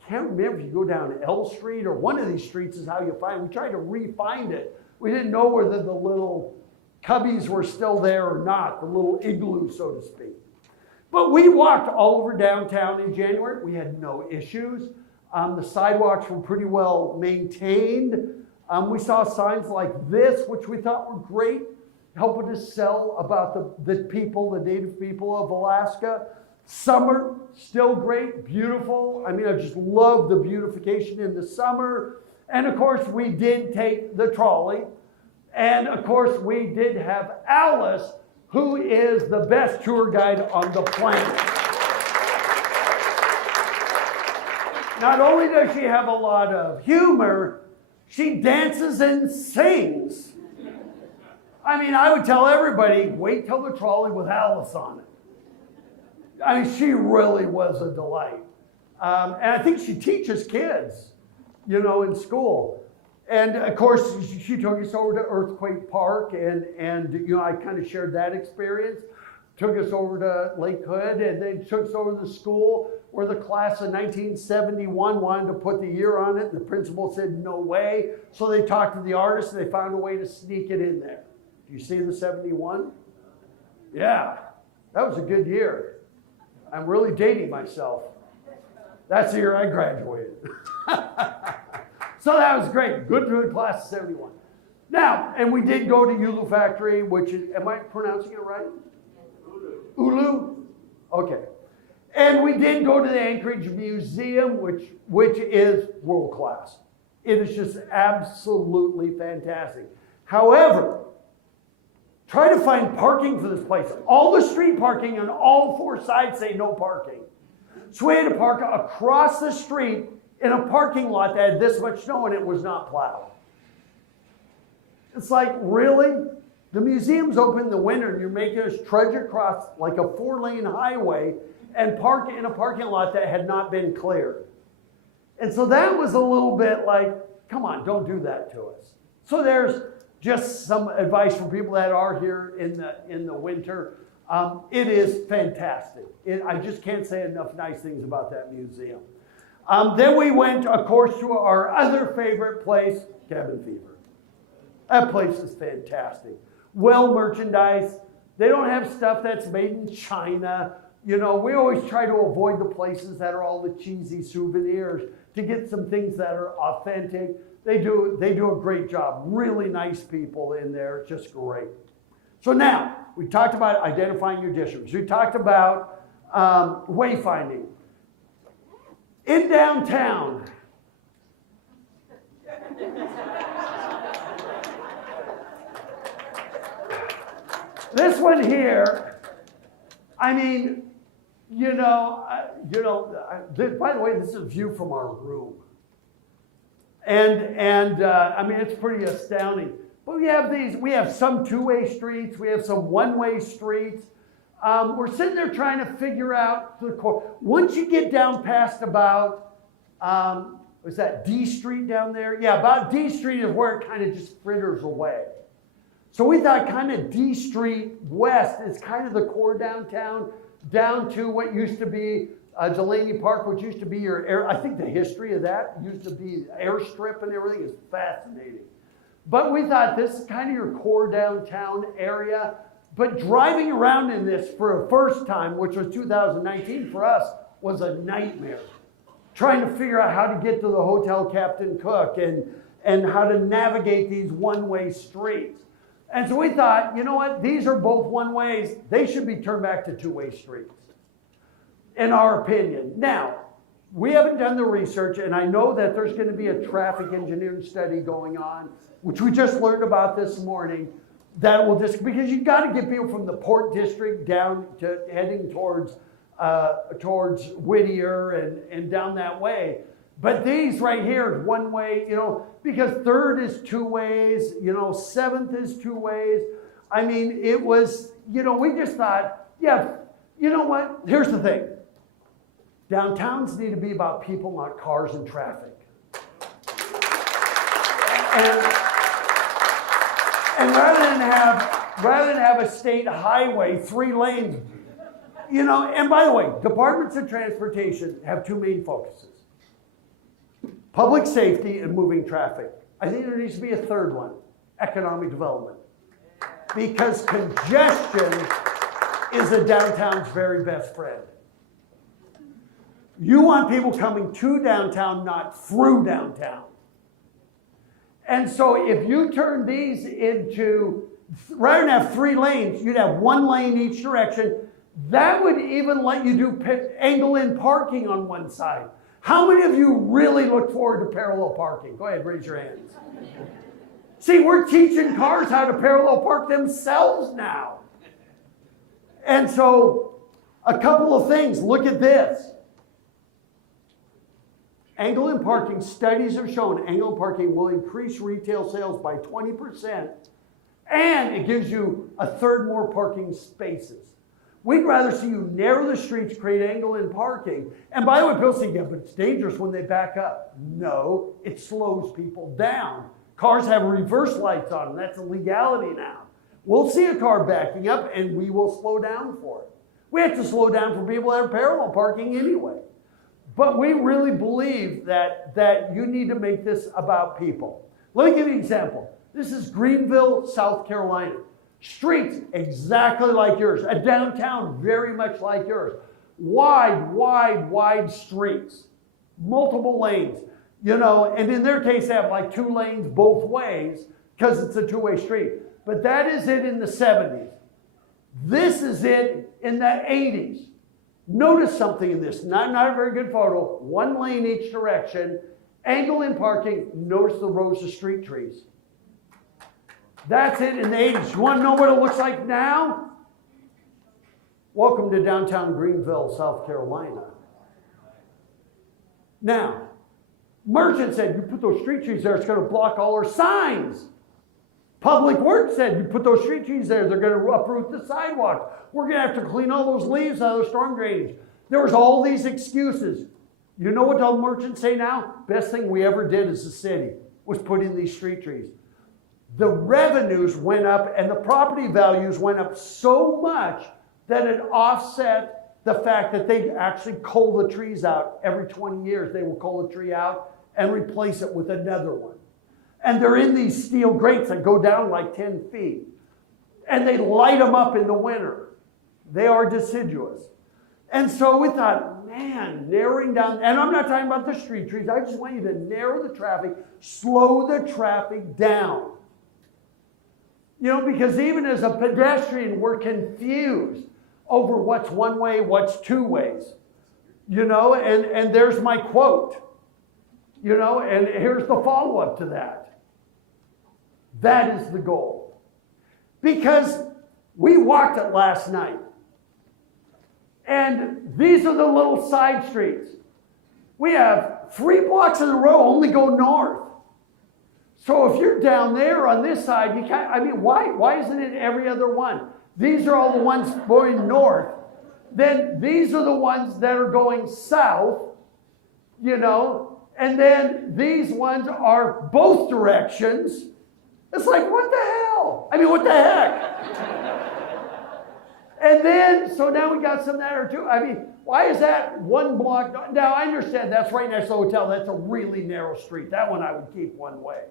can't remember if you go down L Street or one of these streets is how you find it. We tried to re-find it. We didn't know whether the little cubbies were still there or not, the little igloo, so to speak. But we walked all over downtown in January. We had no issues. The sidewalks were pretty well maintained. We saw signs like this, which we thought were great, helping us sell about the people, the native people of Alaska. Summer, still great, beautiful. I mean, I just love the beautification in the summer. And of course, we did take the trolley. And of course, we did have Alice, who is the best tour guide on the planet. Not only does she have a lot of humor, she dances and sings. I mean, I would tell everybody, wait till the trolley with Alice on it. I mean, she really was a delight. And I think she teaches kids, you know, in school. And of course, she took us over to Earthquake Park, and you know, I kind of shared that experience. took us over to Lake Hood, and then took us over to the school where the class of 1971 wanted to put the year on it. The principal said, no way. So they talked to the artist, and they found a way to sneak it in there. Do you see the 71? Yeah, that was a good year. I'm really dating myself. That's the year I graduated. So that was great. Good class of 71. Now, and we did go to Ulu Factory, which is, am I pronouncing it right? Ulu? Okay. And we did go to the Anchorage Museum, which is world class. It is just absolutely fantastic. However, try to find parking for this place. All the street parking on all four sides say no parking. So we had to park across the street in a parking lot that had this much snow and it was not plowed. It's like, really? The museum's open in the winter and you're making us trudge across like a 4-lane highway and park in a parking lot that had not been cleared. And so that was a little bit like, come on, don't do that to us. So there's just some advice for people that are here in the winter. It is fantastic. I just can't say enough nice things about that museum. Then we went, of course, to our other favorite place, Cabin Fever. That place is fantastic. Well merchandised. They don't have stuff that's made in China. You know, we always try to avoid the places that are all the cheesy souvenirs to get some things that are authentic. They do a great job. Really nice people in there. Just great. So now, we talked about identifying your districts. We talked about wayfinding. In downtown, this one here, I mean, by the way, this is a view from our room. And I mean, it's pretty astounding. But we have some two-way streets, we have some one-way streets. We're sitting there trying to figure out the core. Once you get down past about, was that D Street down there? Yeah, about D Street is where it kind of just fritters away. So we thought kind of D Street West is kind of the core downtown, down to what used to be Delaney Park, which used to be your air. I think the history of that used to be airstrip and everything is fascinating. But we thought this is kind of your core downtown area. But driving around in this for a first time, which was 2019 for us, was a nightmare. Trying to figure out how to get to the Hotel Captain Cook and how to navigate these one-way streets. And so we thought, you know what? These are both one-ways. They should be turned back to two-way streets, in our opinion. Now, we haven't done the research, and I know that there's going to be a traffic engineering study going on, which we just learned about this morning, that will just, because you've got to get people from the Port District down to heading towards Whittier and down that way. But these right here is one way, because 3rd is two ways, 7th is two ways. I mean, it was, we just thought, yeah, you know what? Here's the thing. Downtowns need to be about people, not cars and traffic. And rather than have a state highway, 3 lanes, and by the way, departments of transportation have 2 main focuses. Public safety and moving traffic. I think there needs to be a 3rd one, economic development. Because congestion is a downtown's very best friend. You want people coming to downtown, not through downtown. And so if you turn these into, rather than have 3 lanes, you'd have 1 lane each direction. That would even let you do angle-in parking on one side. How many of you really look forward to parallel parking? Go ahead, raise your hands. See, we're teaching cars how to parallel park themselves now. And so, a couple of things. Look at this. Angle-in parking, studies have shown angle-in parking will increase retail sales by 20%, and it gives you a 1/3 more parking spaces. We'd rather see you narrow the streets, create angle-in parking. And by the way, people say, yeah, but it's dangerous when they back up. No, it slows people down. Cars have reverse lights on them. That's a legality now. We'll see a car backing up and we will slow down for it. We have to slow down for people that are parallel parking anyway. But we really believe that you need to make this about people. Let me give you an example. This is Greenville, South Carolina. Streets exactly like yours. A downtown very much like yours. Wide streets. Multiple lanes. And in their case, they have like 2 lanes both ways because it's a 2-way street. But that is it in the 70s. This is it in the 80s. Notice something in this. Not a very good photo. 1 lane each direction. Angle in parking. Notice the rows of street trees. That's it in the 80s. You want to know what it looks like now? Welcome to downtown Greenville, South Carolina. Now, Merchant said, you put those street trees there, it's going to block all our signs. Public Works said, you put those street trees there, they're going to uproot the sidewalk. We're going to have to clean all those leaves out of the storm drainage. There was all these excuses. You know what the merchants say now? Best thing we ever did as a city was put in these street trees. The revenues went up and the property values went up so much that it offset the fact that they actually cull the trees out. Every 20 years, they will cull a tree out and replace it with another one. And they're in these steel grates that go down like 10 feet. And they light them up in the winter. They are deciduous. And so we thought, man, narrowing down, and I'm not talking about the street trees. I just want you to narrow the traffic, slow the traffic down. Because even as a pedestrian, we're confused over what's one way, what's 2 ways. And there's my quote. And here's the follow-up to that. That is the goal. Because we walked it last night. And these are the little side streets. We have 3 blocks in a row only go north. So if you're down there on this side, you can't, why isn't it every other one? These are all the ones going north. Then these are the ones that are going south, and then these ones are both directions. It's like, what the hell? What the heck? And then, so now we got some that are 2. Why is that 1 block? Now, I understand that's right next to the hotel. That's a really narrow street. That one I would keep 1 way,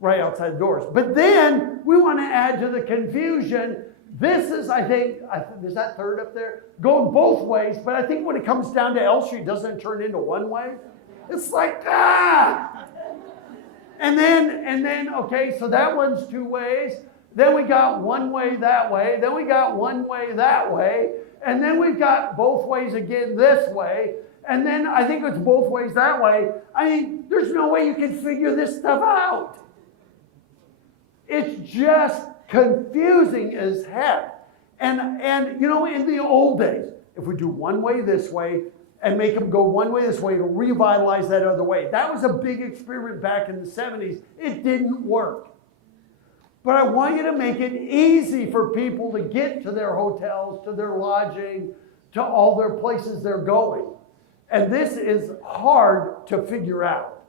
right outside the doors. But then we want to add to the confusion. This is, I think, is that 3rd up there? Going both ways, but I think when it comes down to L Street, doesn't it turn into 1 way? It's like, And then, okay, so that one's 2 ways. Then we got 1 way that way. Then we got 1 way that way. And then we've got both ways again this way. And then I think it's both ways that way. There's no way you can figure this stuff out. It's just confusing as heck. And in the old days, if we do 1 way this way and make them go 1 way this way to revitalize that other way. That was a big experiment back in the 70s. It didn't work. But I want you to make it easy for people to get to their hotels, to their lodging, to all their places they're going. And this is hard to figure out.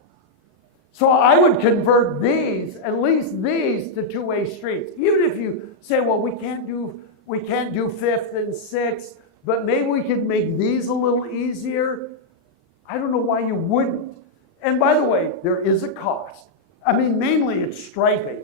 So I would convert these, at least these, to 2-way streets. Even if you say, well, we can't do 5th and 6th, but maybe we could make these a little easier. I don't know why you wouldn't. And by the way, there is a cost. Mainly it's striping.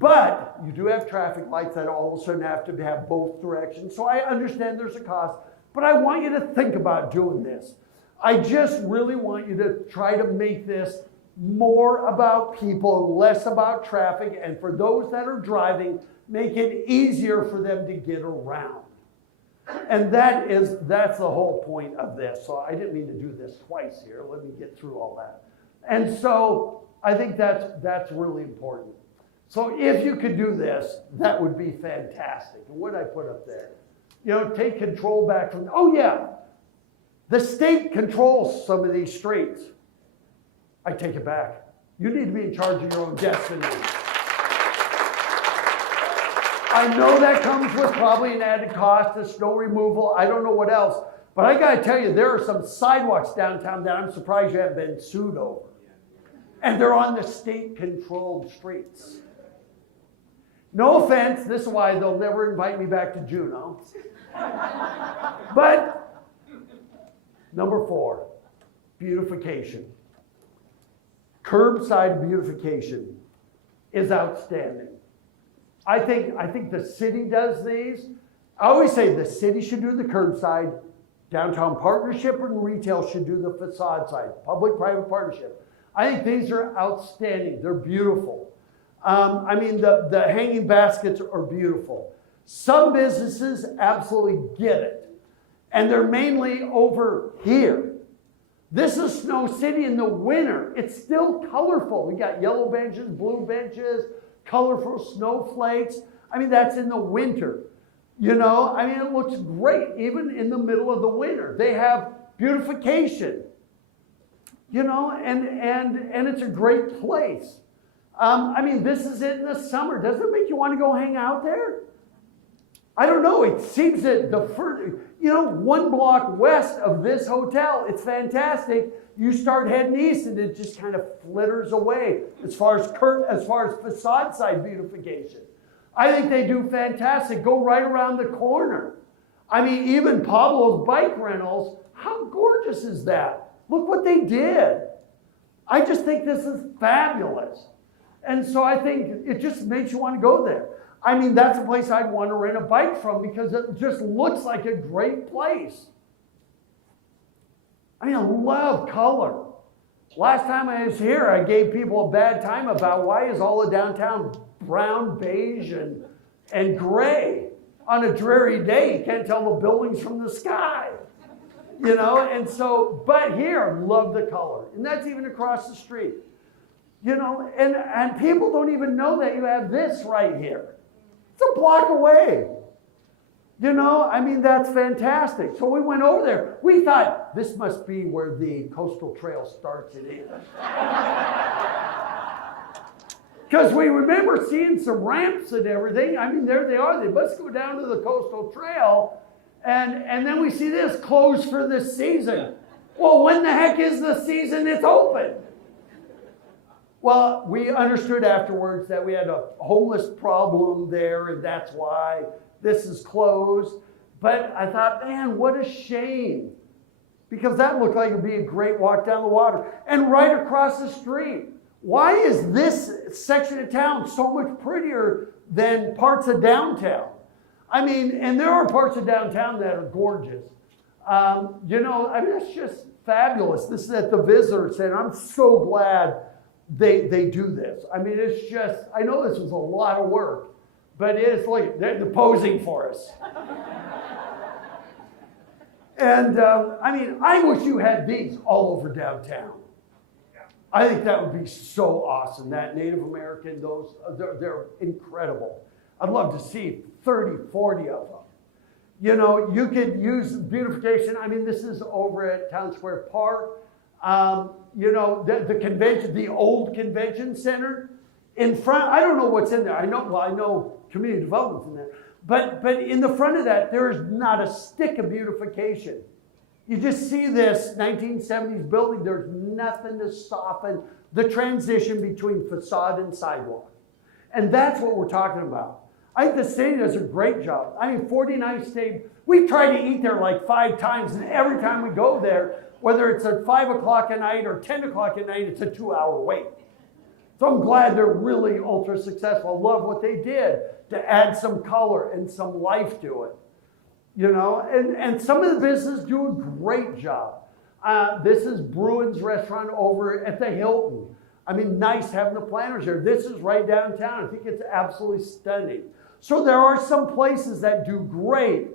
But you do have traffic lights that all of a sudden have to have both directions. So I understand there's a cost, but I want you to think about doing this. I just really want you to try to make this more about people, less about traffic, and for those that are driving, make it easier for them to get around. And that's the whole point of this. So I didn't mean to do this twice here. Let me get through all that. And so I think that's really important. So if you could do this, that would be fantastic. And what did I put up there? Take control back from, the state controls some of these streets. I take it back. You need to be in charge of your own destiny. I know that comes with probably an added cost of snow removal. I don't know what else. But I got to tell you, there are some sidewalks downtown that I'm surprised you haven't been sued over. And they're on the state-controlled streets. No offense, this is why they'll never invite me back to Juneau. But number 4, beautification. Curbside beautification is outstanding. I think the city does these. I always say the city should do the curbside, downtown partnership and retail should do the facade side, public-private partnership. I think these are outstanding. They're beautiful. I mean, the hanging baskets are beautiful. Some businesses absolutely get it. And they're mainly over here. This is Snow City in the winter. It's still colorful. We got yellow benches, blue benches, colorful snowflakes. I mean, that's in the winter. You know, I mean, it looks great even in the middle of the winter. They have beautification. You know, and it's a great place. I mean, this is it in the summer. Doesn't it make you want to go hang out there? I don't know. It seems that the first, 1 block west of this hotel, it's fantastic. You start heading east and it just kind of flitters away as far as facade side beautification. I think they do fantastic. Go right around the corner. I mean, even Pablo's Bike Rentals, how gorgeous is that? Look what they did. I just think this is fabulous. And so I think it just makes you want to go there. I mean, that's a place I'd want to rent a bike from because it just looks like a great place. I mean, I love color. Last time I was here, I gave people a bad time about why is all the downtown brown, beige, and gray. On a dreary day, you can't tell the buildings from the sky. And so, but here, love the color. And that's even across the street. And people don't even know that you have this right here. It's a block away. I mean, that's fantastic. So we went over there. We thought, this must be where the coastal trail starts and ends. Because we remember seeing some ramps and everything. I mean, there they are. They must go down to the coastal trail. And then we see this, closed for the season. Well, when the heck is the season it's open? Well, we understood afterwards that we had a homeless problem there, and that's why this is closed. But I thought, man, what a shame. Because that looked like it would be a great walk down the water. And right across the street. Why is this section of town so much prettier than parts of downtown? I mean, and there are parts of downtown that are gorgeous. I mean, it's just fabulous. This is at the Visitor Center. I'm so glad they do this. I mean, it's just, I know this was a lot of work, but it's like they're posing for us. And I mean, I wish you had these all over downtown. I think that would be so awesome. That Native American, they're incredible. I'd love to see 30, 40 of them. You could use beautification. I mean, this is over at Town Square Park. The convention, the old convention center in front. I don't know what's in there. I know community development's in there. But in the front of that, there is not a stick of beautification. You just see this 1970s building. There's nothing to soften the transition between facade and sidewalk. And that's what we're talking about. I think the city does a great job. I mean, 49th State, we try to eat there like 5 times, and every time we go there, whether it's at 5 o'clock at night or 10 o'clock at night, it's a 2-hour wait. So I'm glad they're really ultra successful. I love what they did to add some color and some life to it. And some of the businesses do a great job. This is Bruin's restaurant over at the Hilton. I mean, nice having the planters there. This is right downtown. I think it's absolutely stunning. So there are some places that do great.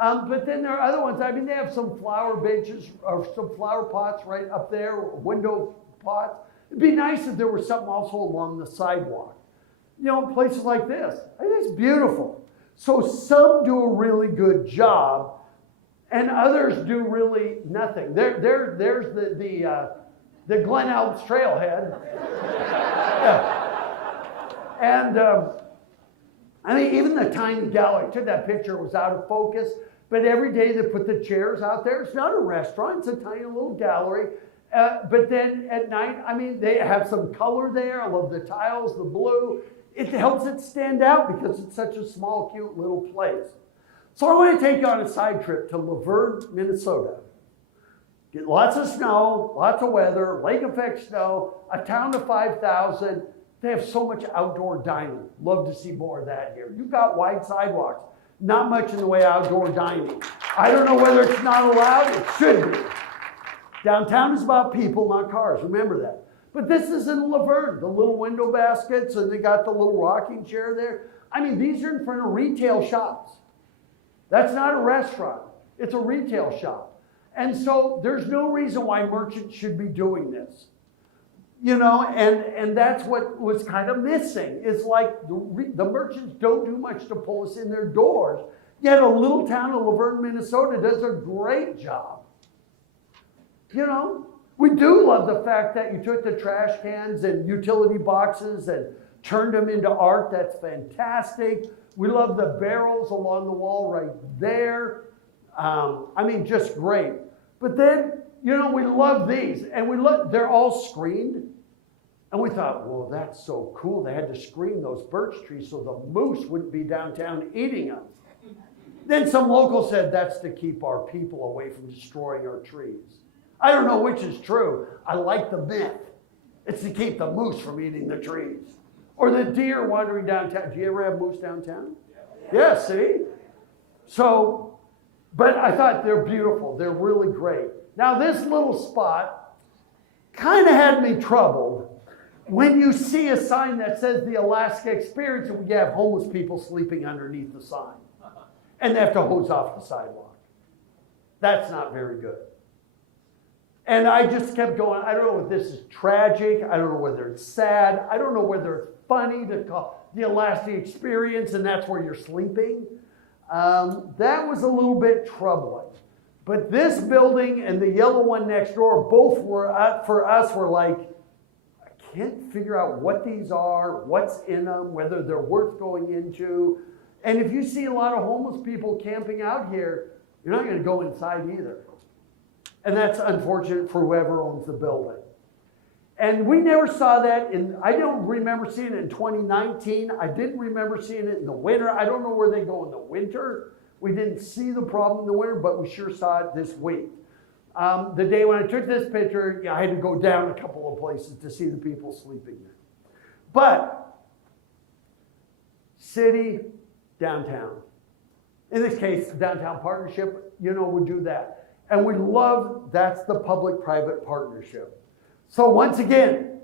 But then there are other ones. I mean, they have some flower benches or some flower pots right up there, window pots. It'd be nice if there was something also along the sidewalk. Places like this. I think it's beautiful. So some do a really good job, and others do really nothing. There's the Glen Alps Trailhead. Yeah. And I mean, even the tiny gallery. I took that picture. It was out of focus. But every day they put the chairs out there. It's not a restaurant. It's a tiny little gallery. But then at night, I mean, they have some color there. I love the tiles, the blue. It helps it stand out because it's such a small, cute little place. So I want to take you on a side trip to Laverne, Minnesota. Get lots of snow, lots of weather, lake effect snow, a town of 5,000. They have so much outdoor dining. Love to see more of that here. You've got wide sidewalks. Not much in the way of outdoor dining. I don't know whether it's not allowed. It should be. Downtown is about people, not cars. Remember that. But this is in Laverne. The little window baskets, and they got the little rocking chair there. I mean, these are in front of retail shops. That's not a restaurant. It's a retail shop. And so there's no reason why merchants should be doing this. You know, and that's what was kind of missing. It's like the merchants don't do much to pull us in their doors, yet a little town of Laverne, Minnesota does a great job. You know, we do love the fact that you took the trash cans and utility boxes and turned them into art. That's fantastic. We love the barrels along the wall right there. I mean, just great. But then, you know, we love these, and they're all screened. And we thought, well, that's so cool. They had to screen those birch trees so the moose wouldn't be downtown eating them. Then some local said that's to keep our people away from destroying our trees. I don't know which is true. I like the myth. It's to keep the moose from eating the trees. Or the deer wandering downtown. Do you ever have moose downtown? Yeah, see? So, but I thought they're beautiful. They're really great. Now this little spot kind of had me troubled when you see a sign that says the Alaska Experience and we have homeless people sleeping underneath the sign. And they have to hose off the sidewalk. That's not very good. And I just kept going, I don't know if this is tragic. I don't know whether it's sad. I don't know whether it's funny to call the Alaska Experience and that's where you're sleeping. That was a little bit troubling. But this building and the yellow one next door, both were, for us, were like, I can't figure out what these are, what's in them, whether they're worth going into. And if you see a lot of homeless people camping out here, you're not going to go inside either. And that's unfortunate for whoever owns the building. And we never saw that I don't remember seeing it in 2019. I didn't remember seeing it in the winter. I don't know where they go in the winter. We didn't see the problem in the winter, but we sure saw it this week. The day when I took this picture, I had to go down a couple of places to see the people sleeping there. But city, downtown. In this case, the downtown partnership, would do that. And we love, that's the public-private partnership. So once again,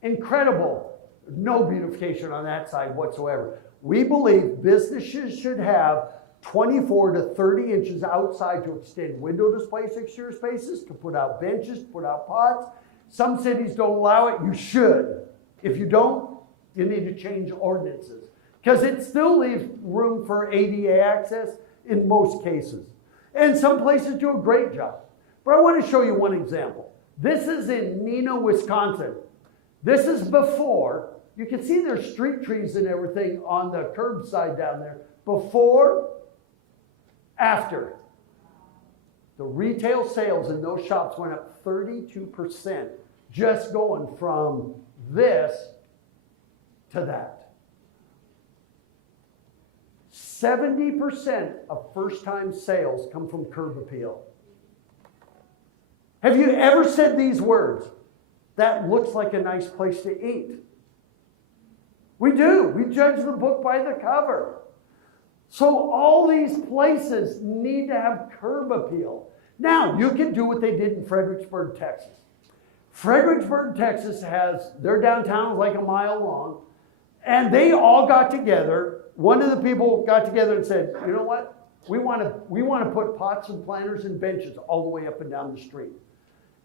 incredible. No beautification on that side whatsoever. We believe businesses should have 24 to 30 inches outside to extend window displays, exterior spaces, to put out benches, put out pots. Some cities don't allow it. You should. If you don't, you need to change ordinances. Because it still leaves room for ADA access in most cases. And some places do a great job. But I want to show you one example. This is in Neenah, Wisconsin. This is before. You can see there's street trees and everything on the curbside down there. Before, after. The retail sales in those shops went up 32%, just going from this to that. 70% of first-time sales come from curb appeal. Have you ever said these words? That looks like a nice place to eat. We do. We judge the book by the cover. So all these places need to have curb appeal. Now, you can do what they did in Fredericksburg, Texas. Fredericksburg, Texas has, their downtown is like a mile long, and they all got together. One of the people got together and said, you know what? We want to put pots and planters and benches all the way up and down the street.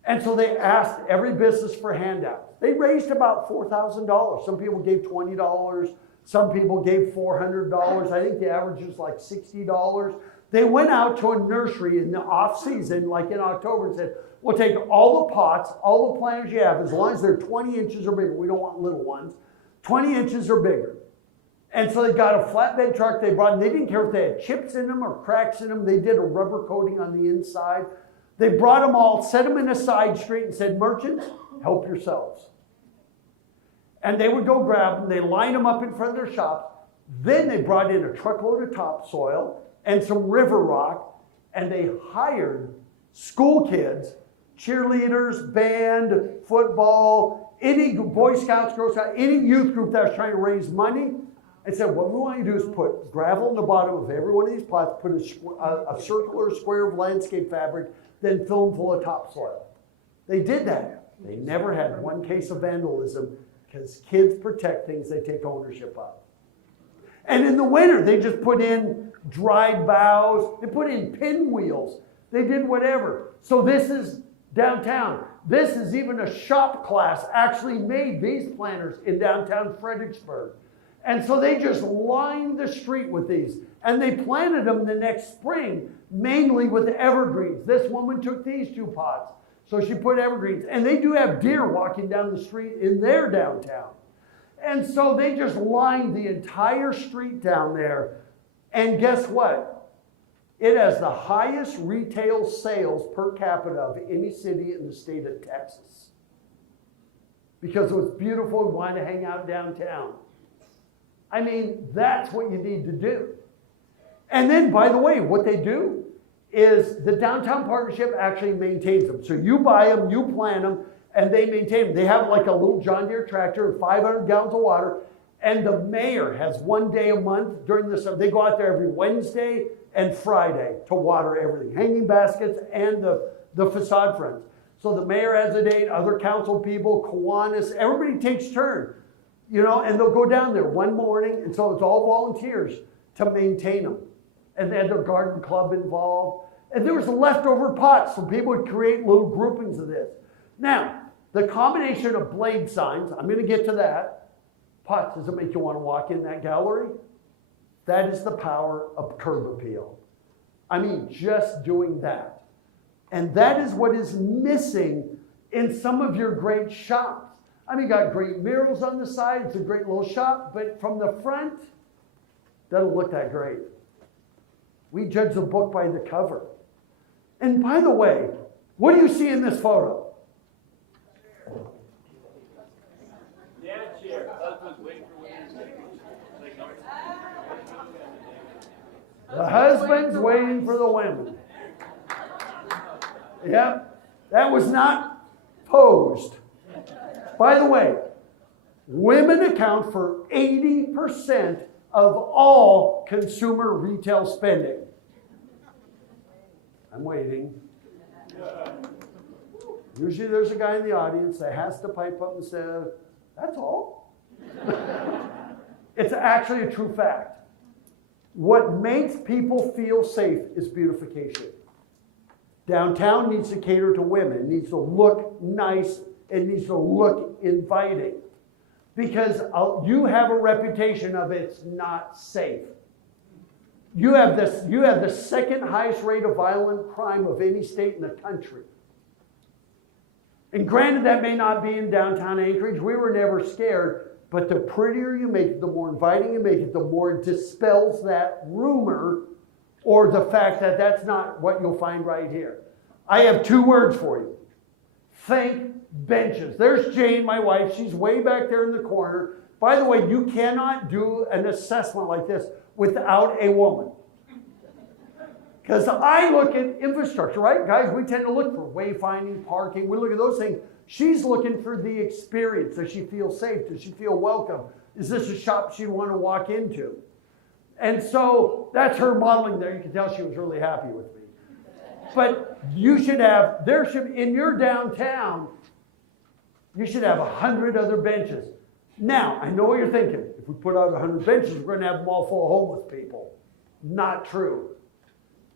And so they asked every business for handouts. They raised about $4,000. Some people gave $20. Some people gave $400. I think the average was like $60. They went out to a nursery in the off season, like in October, and said, we'll take all the pots, all the planters you have, as long as they're 20 inches or bigger. We don't want little ones. 20 inches or bigger. And so they got a flatbed truck they brought, and they didn't care if they had chips in them or cracks in them. They did a rubber coating on the inside. They brought them all, set them in a side street, and said, merchants, help yourselves. And they would go grab them, they line them up in front of their shops. Then they brought in a truckload of topsoil and some river rock, and they hired school kids, cheerleaders, band, football, any Boy Scouts, Girl Scouts, any youth group that was trying to raise money, and said, what we want you to do is put gravel in the bottom of every one of these plots, put a circular square of landscape fabric, then fill them full of topsoil. They did that. They never had one case of vandalism because kids protect things they take ownership of. And in the winter, they just put in dried boughs. They put in pinwheels. They did whatever. So this is downtown. This is even a shop class actually made these planters in downtown Fredericksburg. And so they just lined the street with these. And they planted them the next spring, mainly with evergreens. This woman took these 2 pots. So she put evergreens. And they do have deer walking down the street in their downtown. And so they just lined the entire street down there. And guess what? It has the highest retail sales per capita of any city in the state of Texas. Because it was beautiful and wanted to hang out downtown. I mean, that's what you need to do. And then, by the way, what they do is the Downtown Partnership actually maintains them. So you buy them, you plant them, and they maintain them. They have like a little John Deere tractor and 500 gallons of water. And the mayor has 1 day a month during the summer. They go out there every Wednesday and Friday to water everything. Hanging baskets and the facade fronts. So the mayor has a date, other council people, Kiwanis, everybody takes turn. You know, and they'll go down there one morning, and so it's all volunteers to maintain them. And they had their garden club involved. And there was leftover pots, so people would create little groupings of this. Now, the combination of blade signs, I'm going to get to that. Pots, does it make you want to walk in that gallery? That is the power of curb appeal. I mean, just doing that. And that is what is missing in some of your great shops. I mean, you got great murals on the side. It's a great little shop. But from the front, doesn't look that great. We judge the book by the cover. And by the way, what do you see in this photo? Dad's chair. Husband's waiting for women's The husband's waiting for the women. Yep, that was not posed. By the way, women account for 80% of all consumer retail spending. I'm waiting. Usually there's a guy in the audience that has to pipe up and say, that's all. It's actually a true fact. What makes people feel safe is beautification. Downtown needs to cater to women. It needs to look nice. It needs to look inviting. Because you have a reputation of it's not safe. You have the second highest rate of violent crime of any state in the country. And granted, that may not be in downtown Anchorage. We were never scared. But the prettier you make it, the more inviting you make it, the more it dispels that rumor or the fact that that's not what you'll find right here. I have 2 words for you. Think benches. There's Jane, my wife. She's way back there in the corner. By the way, you cannot do an assessment like this without a woman. Because I look at infrastructure, right? Guys, we tend to look for wayfinding, parking. We look at those things. She's looking for the experience. Does she feel safe? Does she feel welcome? Is this a shop she'd want to walk into? And so that's her modeling there. You can tell she was really happy with me. But you should have, in your downtown, you should have 100 other benches. Now, I know what you're thinking. If we put out 100 benches, we're going to have them all full of homeless people. Not true.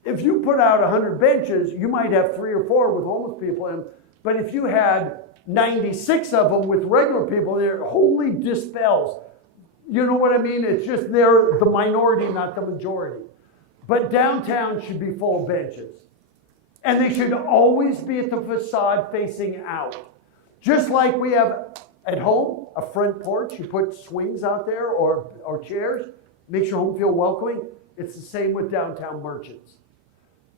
If you put out 100 benches, you might have 3 or 4 with homeless people in them. But if you had 96 of them with regular people, it wholly dispels. You know what I mean? It's just they're the minority, not the majority. But downtown should be full of benches. And they should always be at the facade facing out. Just like we have at home, a front porch, you put swings out there or chairs, makes your home feel welcoming. It's the same with downtown merchants.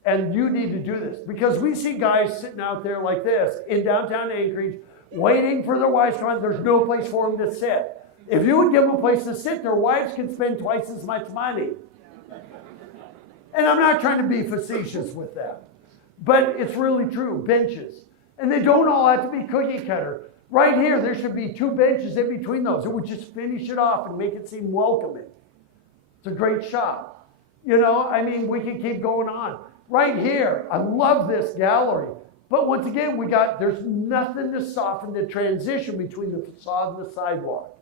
And you need to do this because we see guys sitting out there like this in downtown Anchorage waiting for their wives to come. There's no place for them to sit. If you would give them a place to sit, their wives can spend twice as much money. And I'm not trying to be facetious with that, but it's really true, benches. And they don't all have to be cookie cutter. Right here, there should be 2 benches in between those. It would just finish it off and make it seem welcoming. It's a great shop. You know, I mean, we can keep going on. Right here, I love this gallery. But once again, there's nothing to soften the transition between the facade and the sidewalk.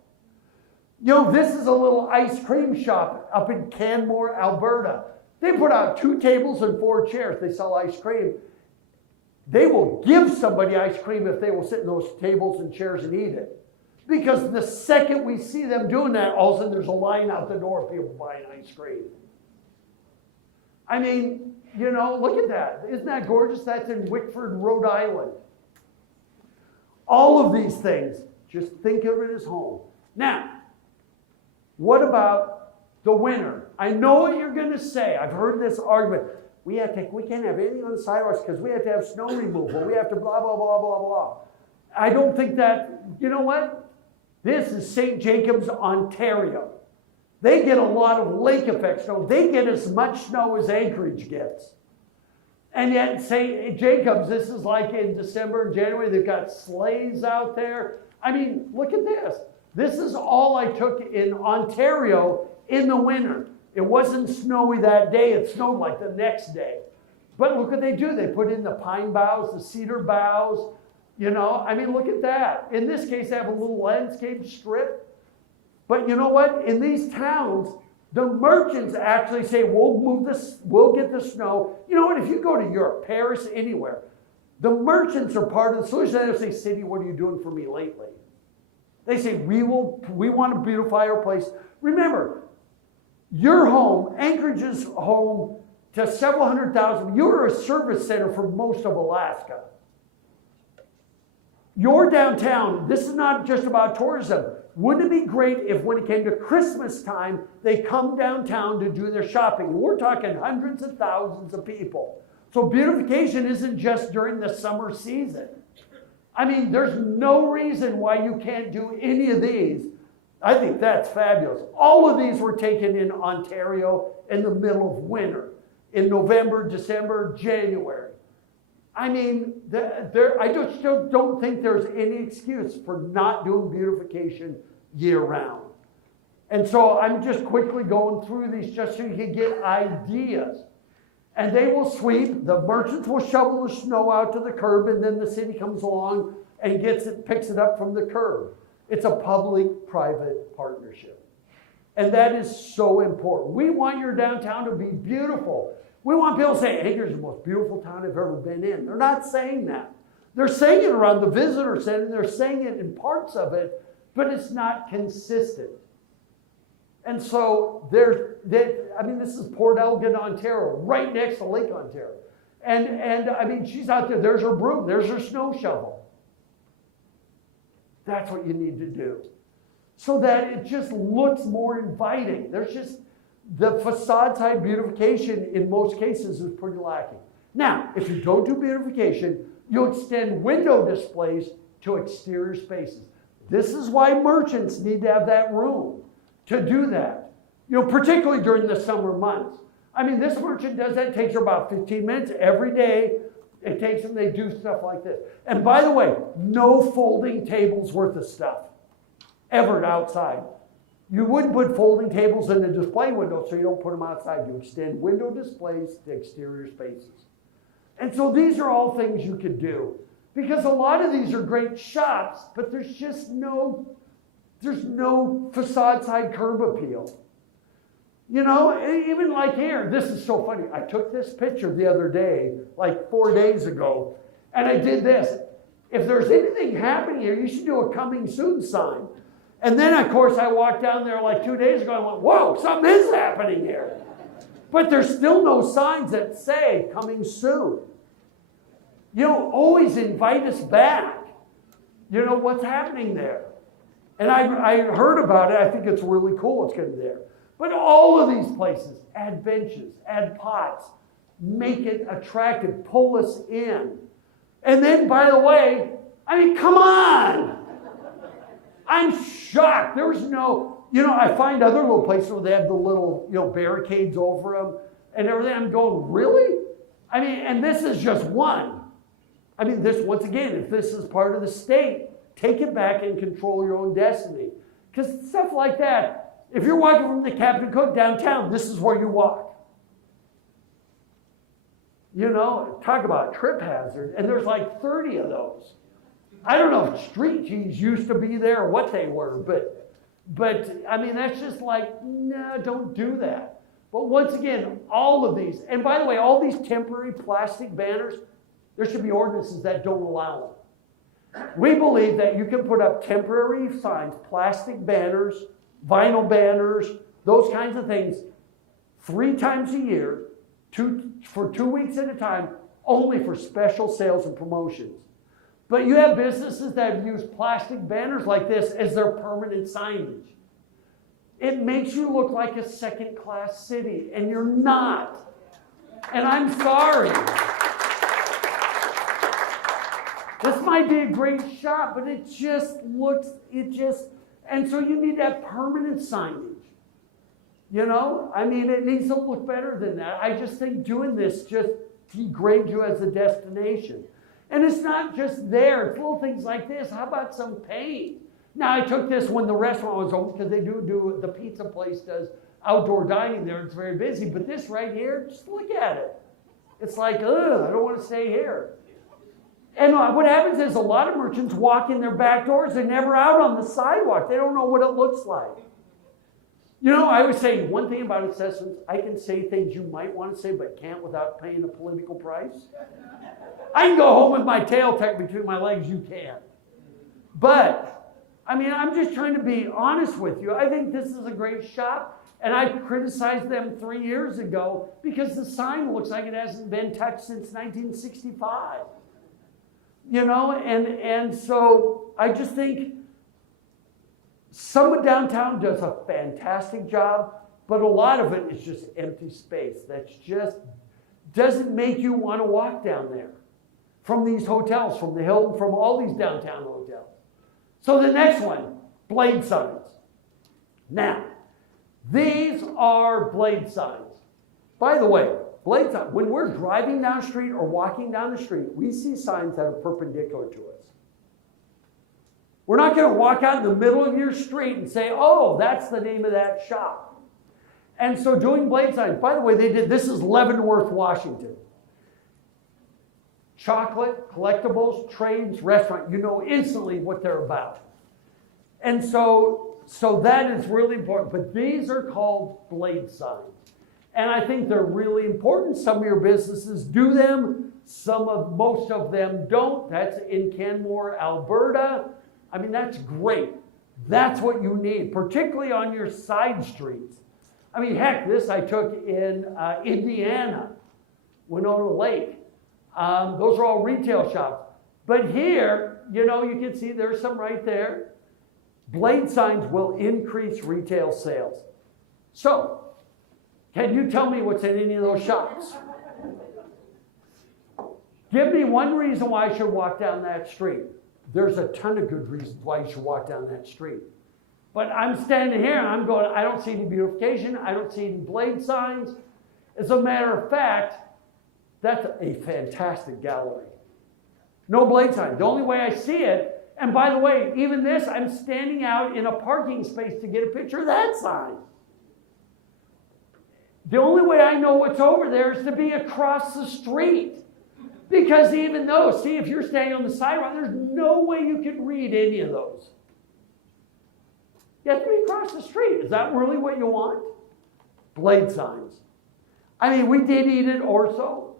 You know, this is a little ice cream shop up in Canmore, Alberta. They put out 2 tables and 4 chairs. They sell ice cream. They will give somebody ice cream if they will sit in those tables and chairs and eat it. Because the second we see them doing that, all of a sudden there's a line out the door of people buying ice cream. I mean, you know, look at that. Isn't that gorgeous? That's in Wickford, Rhode Island. All of these things, just think of it as home. Now, what about the winter? I know what you're going to say. I've heard this argument. We can't have anything on the sidewalks because we have to have snow removal. We have to blah, blah, blah, blah, blah. I don't think that, you know what? This is St. Jacobs, Ontario. They get a lot of lake effect snow. They get as much snow as Anchorage gets. And yet St. Jacobs, this is like in December and January, they've got sleighs out there. I mean, look at this. This is all I took in Ontario in the winter. It wasn't snowy that day. It snowed like the next day. But look what they do. They put in the pine boughs, the cedar boughs. You know, I mean, look at that. In this case, they have a little landscape strip. But you know what? In these towns, the merchants actually say, we'll move this, we'll get the snow. You know what? If you go to Europe, Paris, anywhere, the merchants are part of the solution. They don't say, city, what are you doing for me lately? They say, we want to beautify our place. Remember, your home, Anchorage's home to several 100,000, you're a service center for most of Alaska. Your downtown, this is not just about tourism. Wouldn't it be great if when it came to Christmas time, they come downtown to do their shopping? We're talking hundreds of thousands of people. So beautification isn't just during the summer season. I mean, there's no reason why you can't do any of these. I think that's fabulous. All of these were taken in Ontario in the middle of winter, in November, December, January. I mean, I just don't think there's any excuse for not doing beautification year-round. And so I'm just quickly going through these just so you can get ideas. And they will sweep, the merchants will shovel the snow out to the curb, and then the city comes along and picks it up from the curb. It's a public-private partnership. And that is so important. We want your downtown to be beautiful. We want people to say, Anchorage is the most beautiful town I've ever been in. They're not saying that. They're saying it around the visitor center, and they're saying it in parts of it, but it's not consistent. And so this is Port Elgin, Ontario, right next to Lake Ontario. And I mean, she's out there, there's her broom, there's her snow shovel. That's what you need to do. So that it just looks more inviting. There's just, the facade side beautification in most cases is pretty lacking. Now, if you don't do beautification, you extend window displays to exterior spaces. This is why merchants need to have that room to do that. You know, particularly during the summer months. I mean, this merchant does that, it takes her about 15 minutes every day. It takes them, they do stuff like this. And by the way, no folding tables worth of stuff ever outside. You wouldn't put folding tables in the display window, so you don't put them outside. You extend window displays to exterior spaces. And so these are all things you could do. Because a lot of these are great shops, but there's just no facade side curb appeal. You know, even like here, this is so funny. I took this picture the other day, like 4 days ago, and I did this. If there's anything happening here, you should do a coming soon sign. And then, of course, I walked down there like 2 days ago and went, whoa, something is happening here. But there's still no signs that say coming soon. You know, always invite us back. You know, what's happening there? And I heard about it. I think it's really cool it's going to be there. But all of these places, add benches, add pots, make it attractive, pull us in. And then, by the way, I mean, come on. I'm shocked. There was no, I find other little places where they have the little, barricades over them and everything. I'm going, really? I mean, and this is just one. I mean, once again, if this is part of the state, take it back and control your own destiny. Because stuff like that, if you're walking from the Captain Cook downtown, this is where you walk. Talk about a trip hazard. And there's like 30 of those. I don't know if street keys used to be there or what they were, but I mean, that's just like, no, don't do that. But once again, all of these, and by the way, all these temporary plastic banners, there should be ordinances that don't allow them. We believe that you can put up temporary signs, plastic banners, vinyl banners, those kinds of things, 3 times a year, for 2 weeks at a time, only for special sales and promotions. But you have businesses that have used plastic banners like this as their permanent signage. It makes you look like a second-class city, and you're not. And I'm sorry. This might be a great shop, but and so you need that permanent signage. I mean, it needs to look better than that. I just think doing this just degrades you as a destination. And it's not just there. It's little things like this. How about some paint? Now, I took this when the restaurant was open because they do the pizza place does outdoor dining there. It's very busy. But this right here, just look at it. It's like, ugh, I don't want to stay here. And what happens is a lot of merchants walk in their back doors. They're never out on the sidewalk. They don't know what it looks like. I always say one thing about assessments, I can say things you might want to say but can't without paying a political price. I can go home with my tail tucked between my legs, you can't. But, I mean, I'm just trying to be honest with you. I think this is a great shop, and I criticized them 3 years ago because the sign looks like it hasn't been touched since 1965. And so I just think someone downtown does a fantastic job, but a lot of it is just empty space. That's just doesn't make you want to walk down there from these hotels, from the Hilton, from all these downtown hotels. So the next one, blade signs. Now, these are blade signs. By the way, blade signs, when we're driving down the street or walking down the street, we see signs that are perpendicular to us. We're not going to walk out in the middle of your street and say, oh, that's the name of that shop. And so doing blade signs, by the way, this is Leavenworth, Washington. Chocolate, collectibles, trades, restaurant, you know instantly what they're about. And so that is really important. But these are called blade signs. And I think they're really important. Some of your businesses do them. Most of them don't. That's in Canmore, Alberta. I mean, that's great. That's what you need, particularly on your side streets. I mean, heck, this I took in Indiana, Winona Lake. Those are all retail shops. But here, you can see there's some right there. Blade signs will increase retail sales. So, can you tell me what's in any of those shops? Give me one reason why I should walk down that street. There's a ton of good reasons why you should walk down that street. But I'm standing here and I'm going, I don't see any beautification. I don't see any blade signs. As a matter of fact, that's a fantastic gallery. No blade sign. The only way I see it, and by the way, even this, I'm standing out in a parking space to get a picture of that sign. The only way I know what's over there is to be across the street. Because even though, see, if you're standing on the sidewalk, there's no way you can read any of those. You have to be across the street. Is that really what you want? Blade signs. I mean, we did eat at Orso.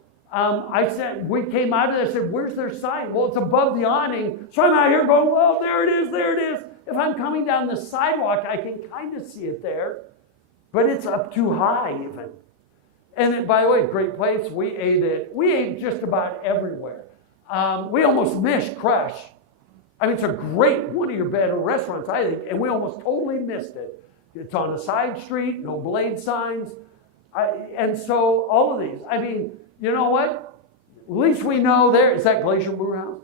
We came out of there and said, where's their sign? Well, it's above the awning. So I'm out here going, well, there it is, there it is. If I'm coming down the sidewalk, I can kind of see it there. But it's up too high even. And then, by the way, great place. We ate just about everywhere. We almost missed Crush. I mean, it's a great, one of your better restaurants, I think, and we almost totally missed it. It's on a side street, no blade signs. And so all of these, I mean, you know what? At least we know there, is that Glacier Brew House?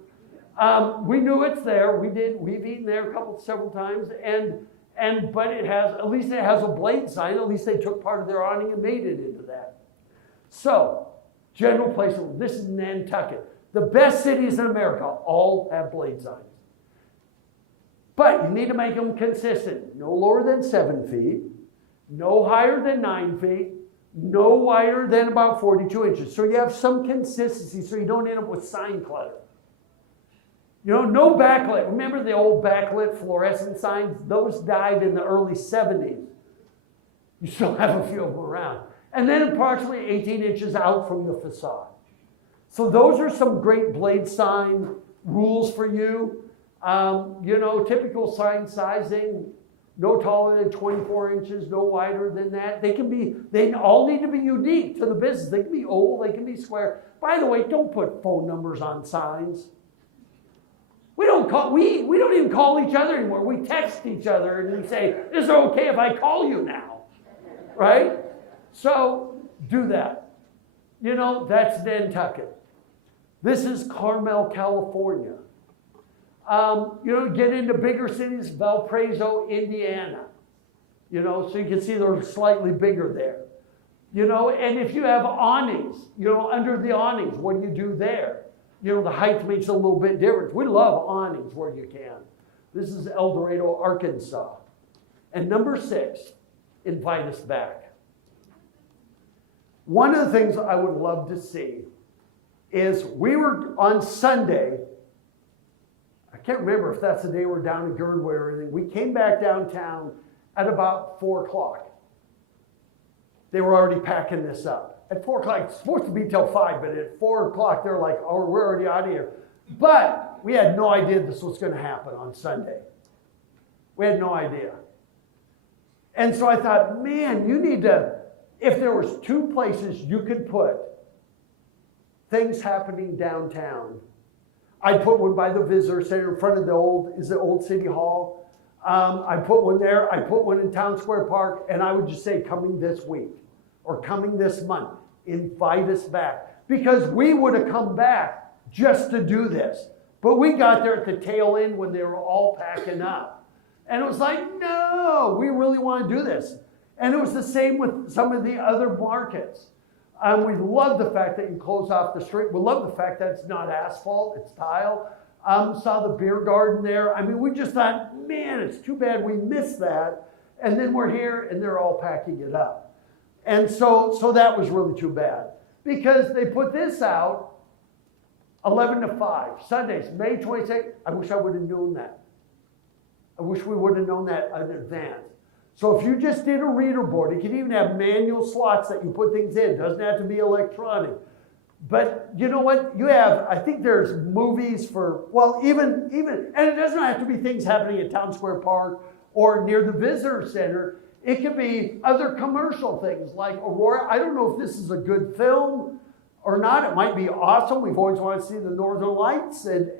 We knew it's there. We've eaten there several times, but at least it has a blade sign. At least they took part of their awning and made it into that. So, general placement. This is Nantucket. The best cities in America all have blade signs. But you need to make them consistent. No lower than 7 feet, no higher than 9 feet, no wider than about 42 inches. So you have some consistency so you don't end up with sign clutter. You know, no backlit. Remember the old backlit fluorescent signs? Those died in the early 70s. You still have a few of them around. And then approximately 18 inches out from the facade. So those are some great blade sign rules for you. You know, typical sign sizing, no taller than 24 inches, no wider than that. They all need to be unique to the business. They can be oval, they can be square. By the way, don't put phone numbers on signs. We don't even call each other anymore. We text each other and we say, is it okay if I call you now? Right? So do that. You know, that's Nantucket. This is Carmel, California. You know, get into bigger cities, Valparaiso, Indiana. You know, so you can see they're slightly bigger there. You know, and if you have awnings, you know, under the awnings, what do you do there? You know, the height makes it a little bit different. We love awnings where you can. This is El Dorado, Arkansas. And number 6, invite us back. One of the things I would love to see is we were on Sunday. I can't remember if that's the day we're down in Girdwood or anything. We came back downtown at about 4 o'clock. They were already packing this up. At 4 o'clock, it's supposed to be till 5, but at 4 o'clock, they're like, oh, we're already out of here. But we had no idea this was going to happen on Sunday. We had no idea. And so I thought, man, you need to, if there was 2 places you could put things happening downtown, I'd put one by the visitor center in front of the old City Hall. I put one there. I put one in Town Square Park, and I would just say, coming this week or coming this month, invite us back. Because we would have come back just to do this. But we got there at the tail end when they were all packing up. And it was like, no, we really want to do this. And it was the same with some of the other markets. We love the fact that you close off the street. We love the fact that it's not asphalt, it's tile. Saw the beer garden there. I mean, we just thought, man, it's too bad we missed that. And then we're here and they're all packing it up. And so that was really too bad. Because they put this out 11 to 5, Sundays, May 26th. I wish I would have known that. I wish we would have known that in advance. So if you just did a reader board, you can even have manual slots that you put things in. It doesn't have to be electronic. But you know what? You have, I think there's movies for, well, even, and it doesn't have to be things happening at Town Square Park or near the visitor center. It could be other commercial things like Aurora. I don't know if this is a good film or not. It might be awesome. We've always wanted to see the Northern Lights, and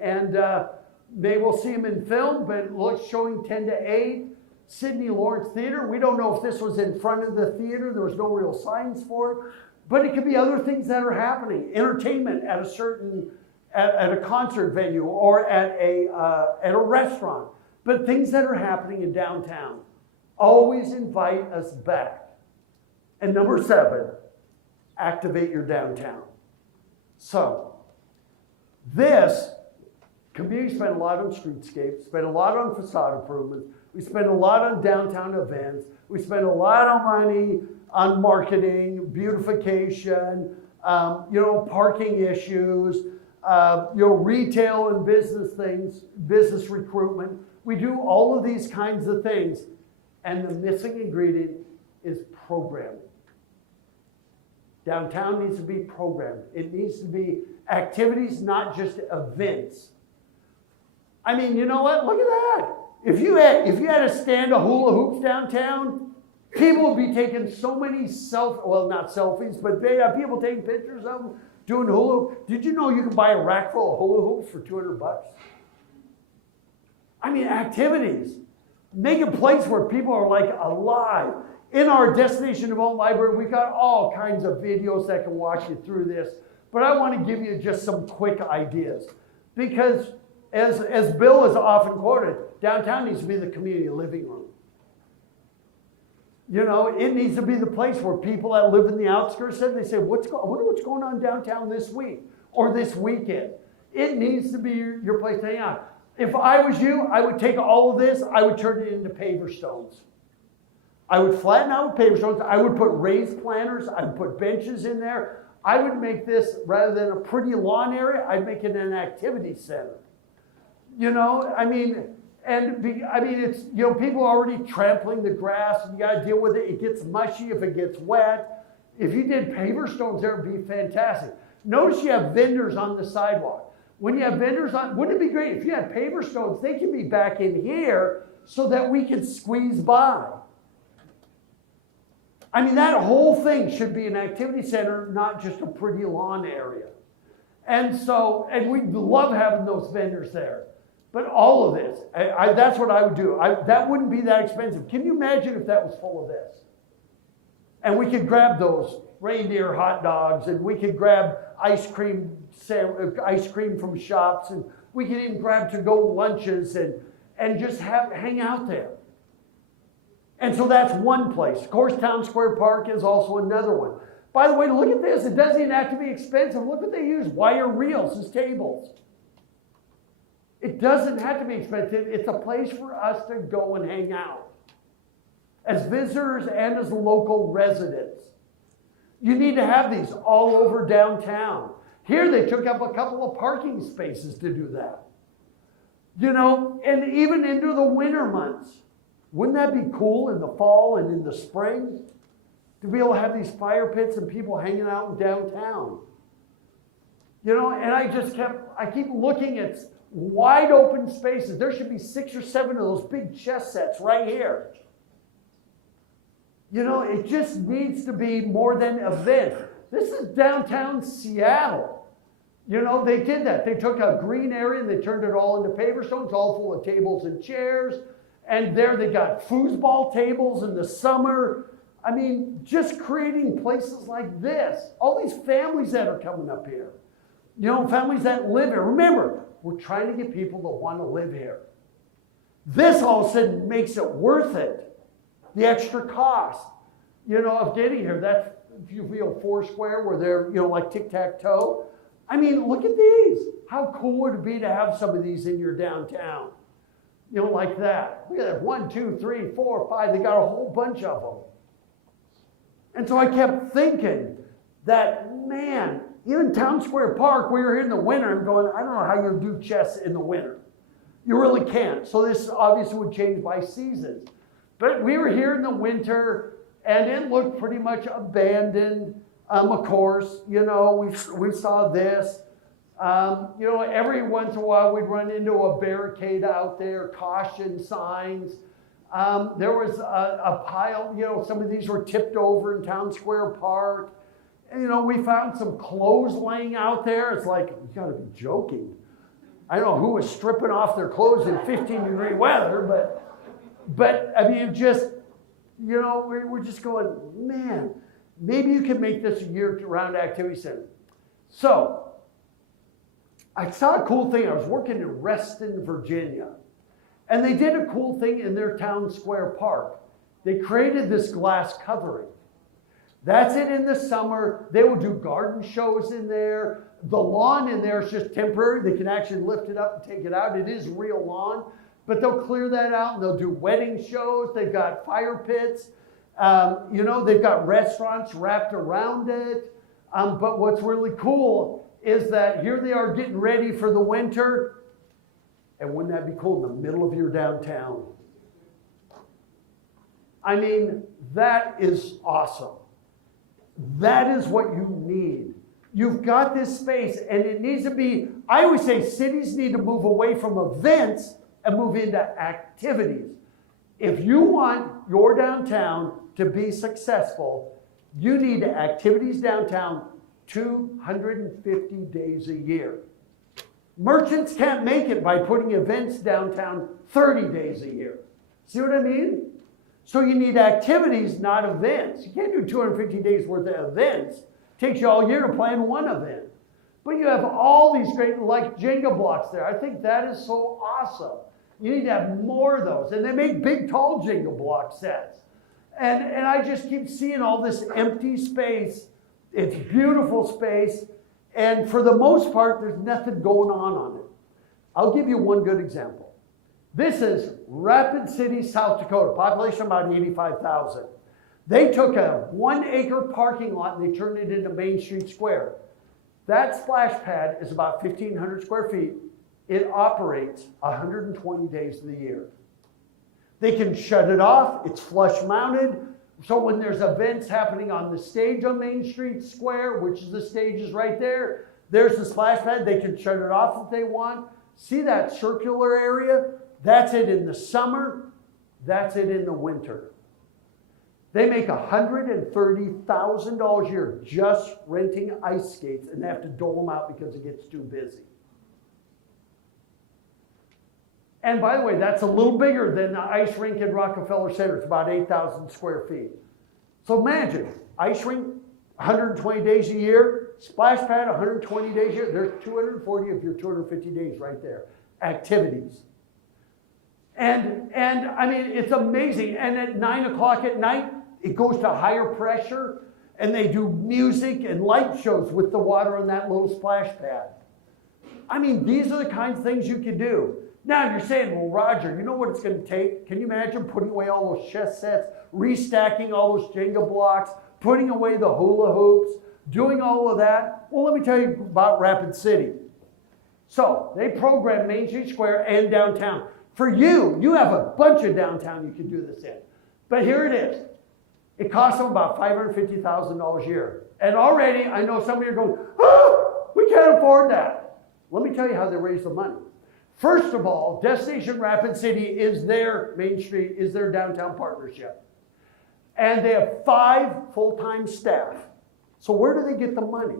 maybe we'll see them in film, but it looks showing 10 to 8. Sidney Lawrence Theater. We don't know if this was in front of the theater. There was no real signs for it. But it could be other things that are happening. Entertainment at a concert venue or at a restaurant. But things that are happening in downtown. Always invite us back. And number 7, activate your downtown. So, this community spent a lot on streetscapes, spent a lot on facade improvements. We spend a lot on downtown events. We spend a lot of money on marketing, beautification, parking issues, retail and business things, business recruitment. We do all of these kinds of things. And the missing ingredient is programming. Downtown needs to be programmed. It needs to be activities, not just events. I mean, you know what? Look at that. If you had a stand of hula hoops downtown, people would be taking so many not selfies, but they have people taking pictures of them doing hula hoop. Did you know you can buy a rack full of hula hoops for $200? I mean, activities. Make a place where people are like alive. In our Destination Development Library, we've got all kinds of videos that can walk you through this, but I want to give you just some quick ideas. Because as Bill is often quoted, downtown needs to be the community living room. You know, it needs to be the place where people that live in the outskirts said, they say, I wonder what's going on downtown this week or this weekend. It needs to be your place to hang out. If I was you, I would take all of this, I would turn it into paver stones. I would flatten out with paver stones. I would put raised planters. I would put benches in there. I would make this, rather than a pretty lawn area, I'd make it an activity center. You know, I mean, it's, you know, people are already trampling the grass, and you got to deal with it. It gets mushy if it gets wet. If you did paver stones there, it would be fantastic. Notice you have vendors on the sidewalk. When you have vendors on, wouldn't it be great if you had paver stones? They can be back in here so that we can squeeze by. I mean, that whole thing should be an activity center, not just a pretty lawn area. And so, and we love having those vendors there. But all of this, that's what I would do. That wouldn't be that expensive. Can you imagine if that was full of this? And we could grab those reindeer hot dogs, and we could grab ice cream from shops, and we could even grab to-go lunches and just hang out there. And so that's one place. Of course, Town Square Park is also another one. By the way, look at this. It doesn't even have to be expensive. Look what they use. Wire reels as tables. It doesn't have to be expensive. It's a place for us to go and hang out. As visitors and as local residents. You need to have these all over downtown. Here they took up a couple of parking spaces to do that. You know, and even into the winter months. Wouldn't that be cool in the fall and in the spring? To be able to have these fire pits and people hanging out in downtown. You know, and I keep looking at wide open spaces. There should be 6 or 7 of those big chess sets right here. You know, it just needs to be more than an event. This is downtown Seattle. You know, they did that. They took a green area and they turned it all into paver stones, all full of tables and chairs. And there they got foosball tables in the summer. I mean, just creating places like this. All these families that are coming up here. You know, families that live here. Remember, we're trying to get people to want to live here. This all of a sudden makes it worth it. The extra cost, you know, of getting here. That's, if you feel Foursquare where they're, you know, like tic-tac-toe. I mean, look at these. How cool would it be to have some of these in your downtown? You know, like that. Look at that. 1, 2, 3, 4, 5. They got a whole bunch of them. And so I kept thinking that, man, even Town Square Park, we were here in the winter. I'm going, I don't know how you do chess in the winter. You really can't. So this obviously would change by seasons. But we were here in the winter, and it looked pretty much abandoned. Of course, you know, we saw this. You know, every once in a while we'd run into a barricade out there, caution signs. There was a pile, you know, some of these were tipped over in Town Square Park. And, you know, we found some clothes laying out there. It's like, you gotta be joking. I don't know who was stripping off their clothes in 15-degree weather, but I mean, just, you know, we're just going, man, maybe you can make this a year-round activity center. So, I saw a cool thing. I was working in Reston, Virginia, and they did a cool thing in their Town Square Park. They created this glass covering. That's it in the summer. They will do garden shows in there. The lawn in there is just temporary. They can actually lift it up and take it out. It is real lawn, but they'll clear that out and they'll do wedding shows. They've got fire pits. You know, they've got restaurants wrapped around it. But what's really cool is that here they are getting ready for the winter. And wouldn't that be cool in the middle of your downtown? I mean, that is awesome. That is what you need. You've got this space, and it needs to be, I always say cities need to move away from events and move into activities. If you want your downtown to be successful, you need activities downtown 250 days a year. Merchants can't make it by putting events downtown 30 days a year. See what I mean? So you need activities, not events. You can't do 250 days worth of events. It takes you all year to plan one event. But you have all these great, like Jenga blocks there. I think that is so awesome. You need to have more of those. And they make big, tall Jenga block sets. And I just keep seeing all this empty space. It's beautiful space. And for the most part, there's nothing going on it. I'll give you one good example. This is Rapid City, South Dakota, population about 85,000. They took a 1 acre parking lot and they turned it into Main Street Square. That splash pad is about 1,500 square feet. It operates 120 days of the year. They can shut it off. It's flush mounted. So when there's events happening on the stage on Main Street Square, which is the stage is right there, there's the splash pad. They can shut it off if they want. See that circular area? That's it in the summer. That's it in the winter. They make $130,000 a year just renting ice skates, and they have to dole them out because it gets too busy. And by the way, that's a little bigger than the ice rink in Rockefeller Center. It's about 8,000 square feet. So imagine, ice rink, 120 days a year, splash pad, 120 days a year. There's 240 of your 250 days right there. Activities. And I mean, it's amazing. And at 9 o'clock at night, it goes to higher pressure, and they do music and light shows with the water on that little splash pad. I mean, these are the kinds of things you can do. Now you're saying, well, Roger, you know what it's going to take? Can you imagine putting away all those chess sets, restacking all those Jenga blocks, putting away the hula hoops, doing all of that? Well, let me tell you about Rapid City. So they program Main Street Square and downtown. For you, you have a bunch of downtown you can do this in. But here it is. It costs them about $550,000 a year. And already, I know some of you are going, oh, we can't afford that. Let me tell you how they raise the money. First of all, Destination Rapid City is their Main Street, is their downtown partnership. And they have 5 full-time staff. So where do they get the money?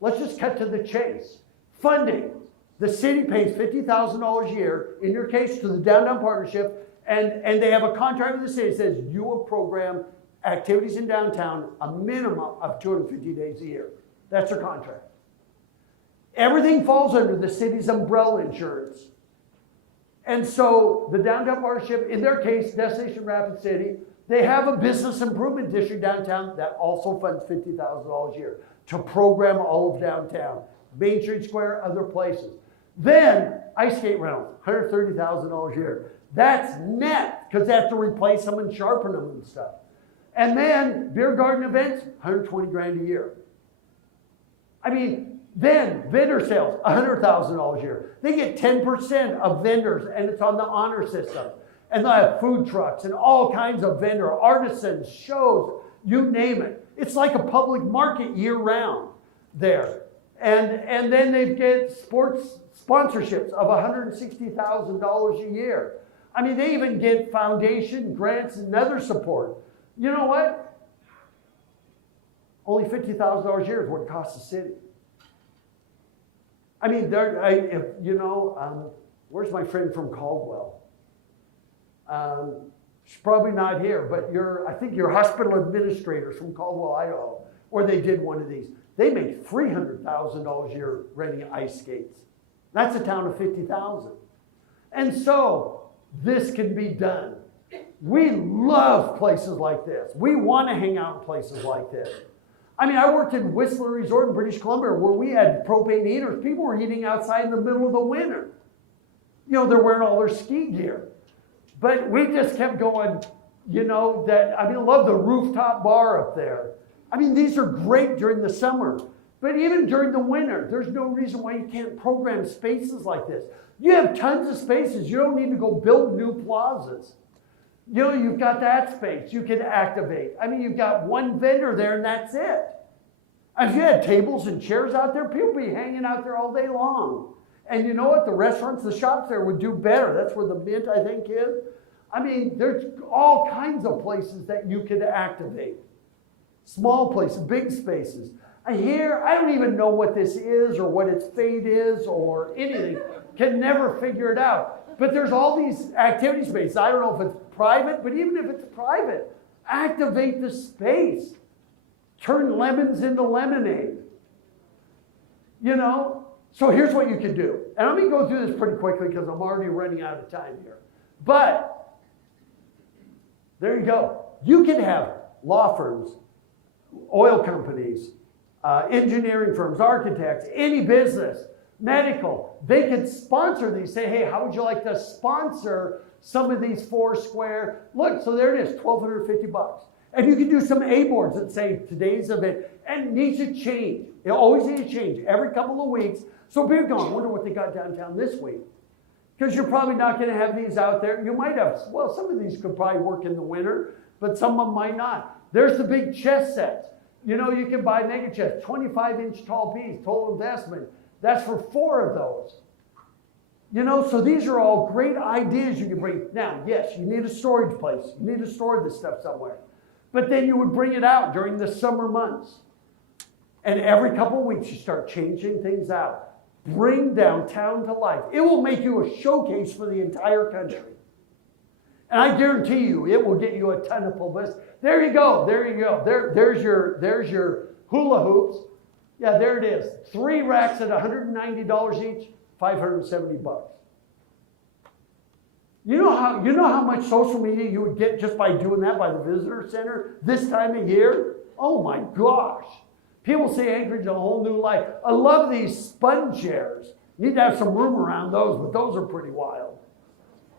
Let's just cut to the chase. Funding. The city pays $50,000 a year, in your case, to the downtown partnership, and they have a contract with the city that says you will program activities in downtown a minimum of 250 days a year. That's their contract. Everything falls under the city's umbrella insurance. And so the downtown partnership, in their case, Destination Rapid City, they have a business improvement district downtown that also funds $50,000 a year to program all of downtown, Main Street Square, other places. Then ice skate rentals, $130,000 a year. That's net, because they have to replace them and sharpen them and stuff. And then beer garden events, 120 grand a year. I mean, then vendor sales, $100,000 a year. They get 10% of vendors, and it's on the honor system. And they'll have food trucks and all kinds of vendor, artisans, shows, you name it. It's like a public market year round there. And then they get sports sponsorships of $160,000 a year. I mean, they even get foundation grants and other support. You know what? Only $50,000 a year is what it costs the city. I mean, where's my friend from Caldwell? She's probably not here, but I think your hospital administrators from Caldwell, Idaho, or they did one of these. They make $300,000 a year renting ice skates. That's a town of 50,000. And so this can be done. We love places like this. We want to hang out in places like this. I mean, I worked in Whistler Resort in British Columbia where we had propane heaters. People were eating outside in the middle of the winter. You know, they're wearing all their ski gear. But we just kept going, I love the rooftop bar up there. I mean, these are great during the summer. But even during the winter, there's no reason why you can't program spaces like this. You have tons of spaces. You don't need to go build new plazas. You've got that space you can activate. I mean, you've got one vendor there and that's it. If you had tables and chairs out there, people would be hanging out there all day long. And you know what? The restaurants, the shops there would do better. That's where the Mint, I think, is. I mean, there's all kinds of places that you could activate. Small places, big spaces. I don't even know what this is or what its fate is or anything. Can never figure it out. But there's all these activity spaces. I don't know if it's private, but even if it's private, activate the space. Turn lemons into lemonade. You know, so here's what you can do. And let me go through this pretty quickly because I'm already running out of time here. But there you go. You can have law firms, oil companies, engineering firms, architects, any business, medical. They could sponsor these. Say, hey, how would you like to sponsor some of these Foursquare? Look, so there it is, $1,250. And you can do some A boards that say today's event, and it needs to change. It always needs to change every couple of weeks. So people go, I wonder what they got downtown this week. Because you're probably not going to have these out there. You might have, well, some of these could probably work in the winter, but some of them might not. There's the big chess sets. You know, you can buy mega chess, 25-inch tall piece, total investment. That's for 4 of those. You know, so these are all great ideas you can bring. Now, yes, you need a storage place. You need to store this stuff somewhere. But then you would bring it out during the summer months. And every couple of weeks, you start changing things out. Bring downtown to life. It will make you a showcase for the entire country. And I guarantee you, it will get you a ton of publicity. There you go. There you go. There's your hula hoops. Yeah, there it is. 3 racks at $190 each, $570. You know how much social media you would get just by doing that by the visitor center this time of year? Oh my gosh. People say Anchorage is a whole new life. I love these sponge chairs. You need to have some room around those, but those are pretty wild.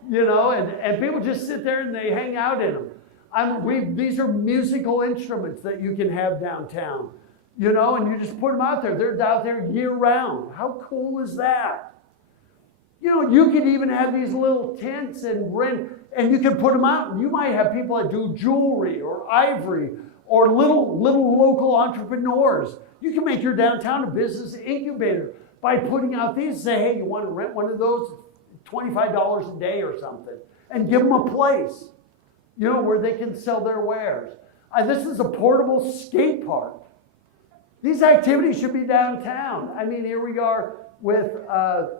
You know, and people just sit there and they hang out in them. These are musical instruments that you can have downtown. You know, and you just put them out there. They're out there year round. How cool is that? You know, you could even have these little tents and rent, and you can put them out. And you might have people that do jewelry or ivory or little local entrepreneurs. You can make your downtown a business incubator by putting out these. Say, hey, you want to rent one of those? $25 a day or something. And give them a place, you know, where they can sell their wares. This is a portable skate park. These activities should be downtown. I mean, here we are with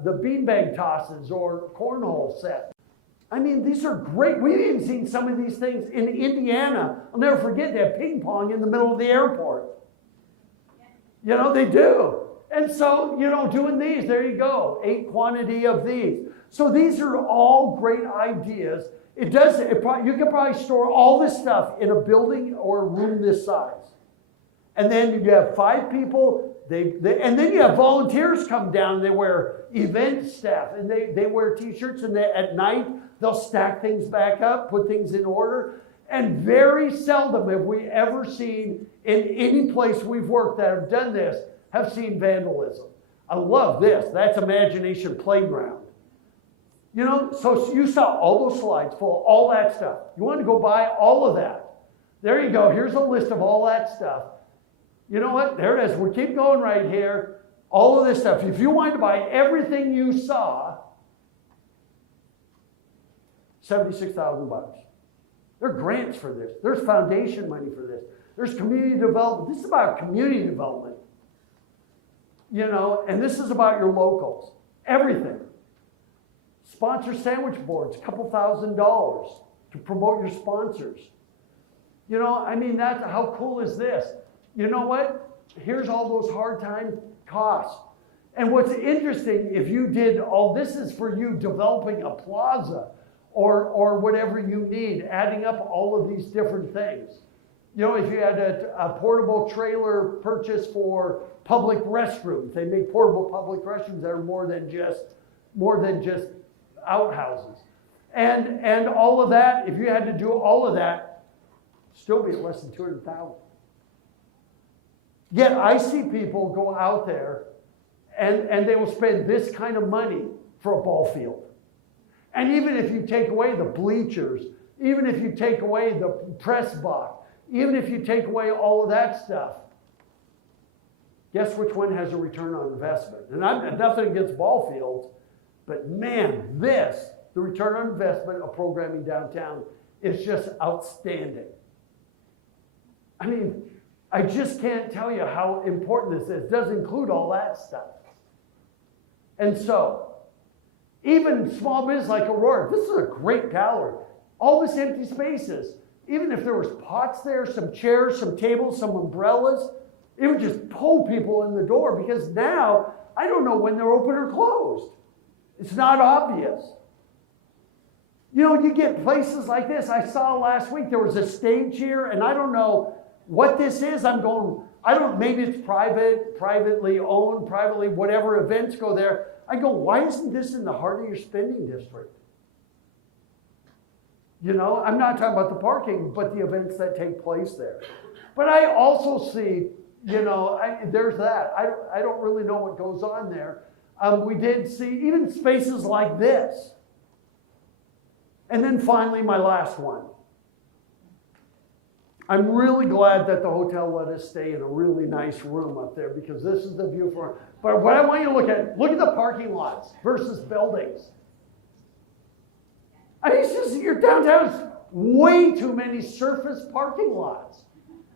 the beanbag tosses or cornhole set. I mean, these are great. We've even seen some of these things in Indiana. I'll never forget, they have ping pong in the middle of the airport. You know, they do. And so, you know, doing these, there you go, 8 quantity of these. So these are all great ideas. You could probably store all this stuff in a building or a room this size. And then you have 5 people, and then you have volunteers come down, they wear event staff, and they wear t-shirts, and at night, they'll stack things back up, put things in order. And very seldom have we ever seen, in any place we've worked that have done this, have seen vandalism. I love this. That's Imagination Playground. You know, so you saw all those slides full of all that stuff. You want to go buy all of that. There you go. Here's a list of all that stuff. You know what? There it is. We keep going right here. All of this stuff. If you wanted to buy everything you saw, $76,000. There are grants for this. There's foundation money for this. There's community development. This is about community development. You know, and this is about your locals. Everything. Sponsor sandwich boards, a couple $1,000 to promote your sponsors. You know, I mean, how cool is this? You know what? Here's all those hard time costs. And what's interesting, if you did all this is for you developing a plaza or whatever you need, adding up all of these different things. You know, if you had a portable trailer purchase for public restrooms, they make portable public restrooms that are more than just outhouses. And all of that, if you had to do all of that, still be at less than $200,000. Yet I see people go out there and they will spend this kind of money for a ball field. And even if you take away the bleachers, even if you take away the press box, even if you take away all of that stuff, guess which one has a return on investment? And I'm nothing against ball fields, but man, the return on investment of programming downtown is just outstanding. I mean, I just can't tell you how important this is. It does include all that stuff. And so, even small business like Aurora, this is a great gallery. All this empty spaces, even if there was pots there, some chairs, some tables, some umbrellas, It would just pull people in the door because now I don't know when they're open or closed. It's not obvious. You know, you get places like this. I saw last week there was a stage here, and I don't know what this is. Maybe it's privately owned, privately, whatever events go there. I go, why isn't this in the heart of your spending district? You know, I'm not talking about the parking, but the events that take place there. But I also see, you know, there's that. I don't really know what goes on there. We did see even spaces like this. And then finally, my last one. I'm really glad that the hotel let us stay in a really nice room up there because this is the view for. But what I want you to look at the parking lots versus buildings. I mean, it's just your downtown's way too many surface parking lots.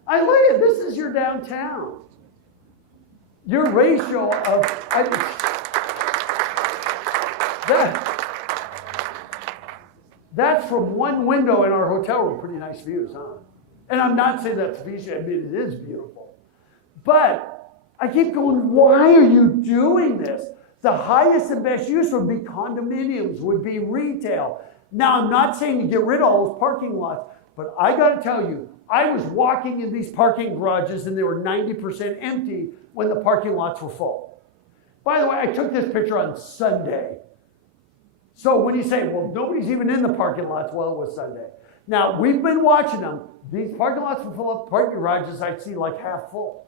I look at this is your downtown. Your ratio of that's from one window in our hotel room. Pretty nice views, huh? And I'm not saying that's feasible. I mean, it is beautiful. But I keep going, why are you doing this? The highest and best use would be condominiums, would be retail. Now, I'm not saying to get rid of all those parking lots, but I got to tell you, I was walking in these parking garages and they were 90% empty when the parking lots were full. By the way, I took this picture on Sunday. So when you say, well, nobody's even in the parking lots, well, it was Sunday. Now, we've been watching them. These parking lots were full of parking garages I see like half full.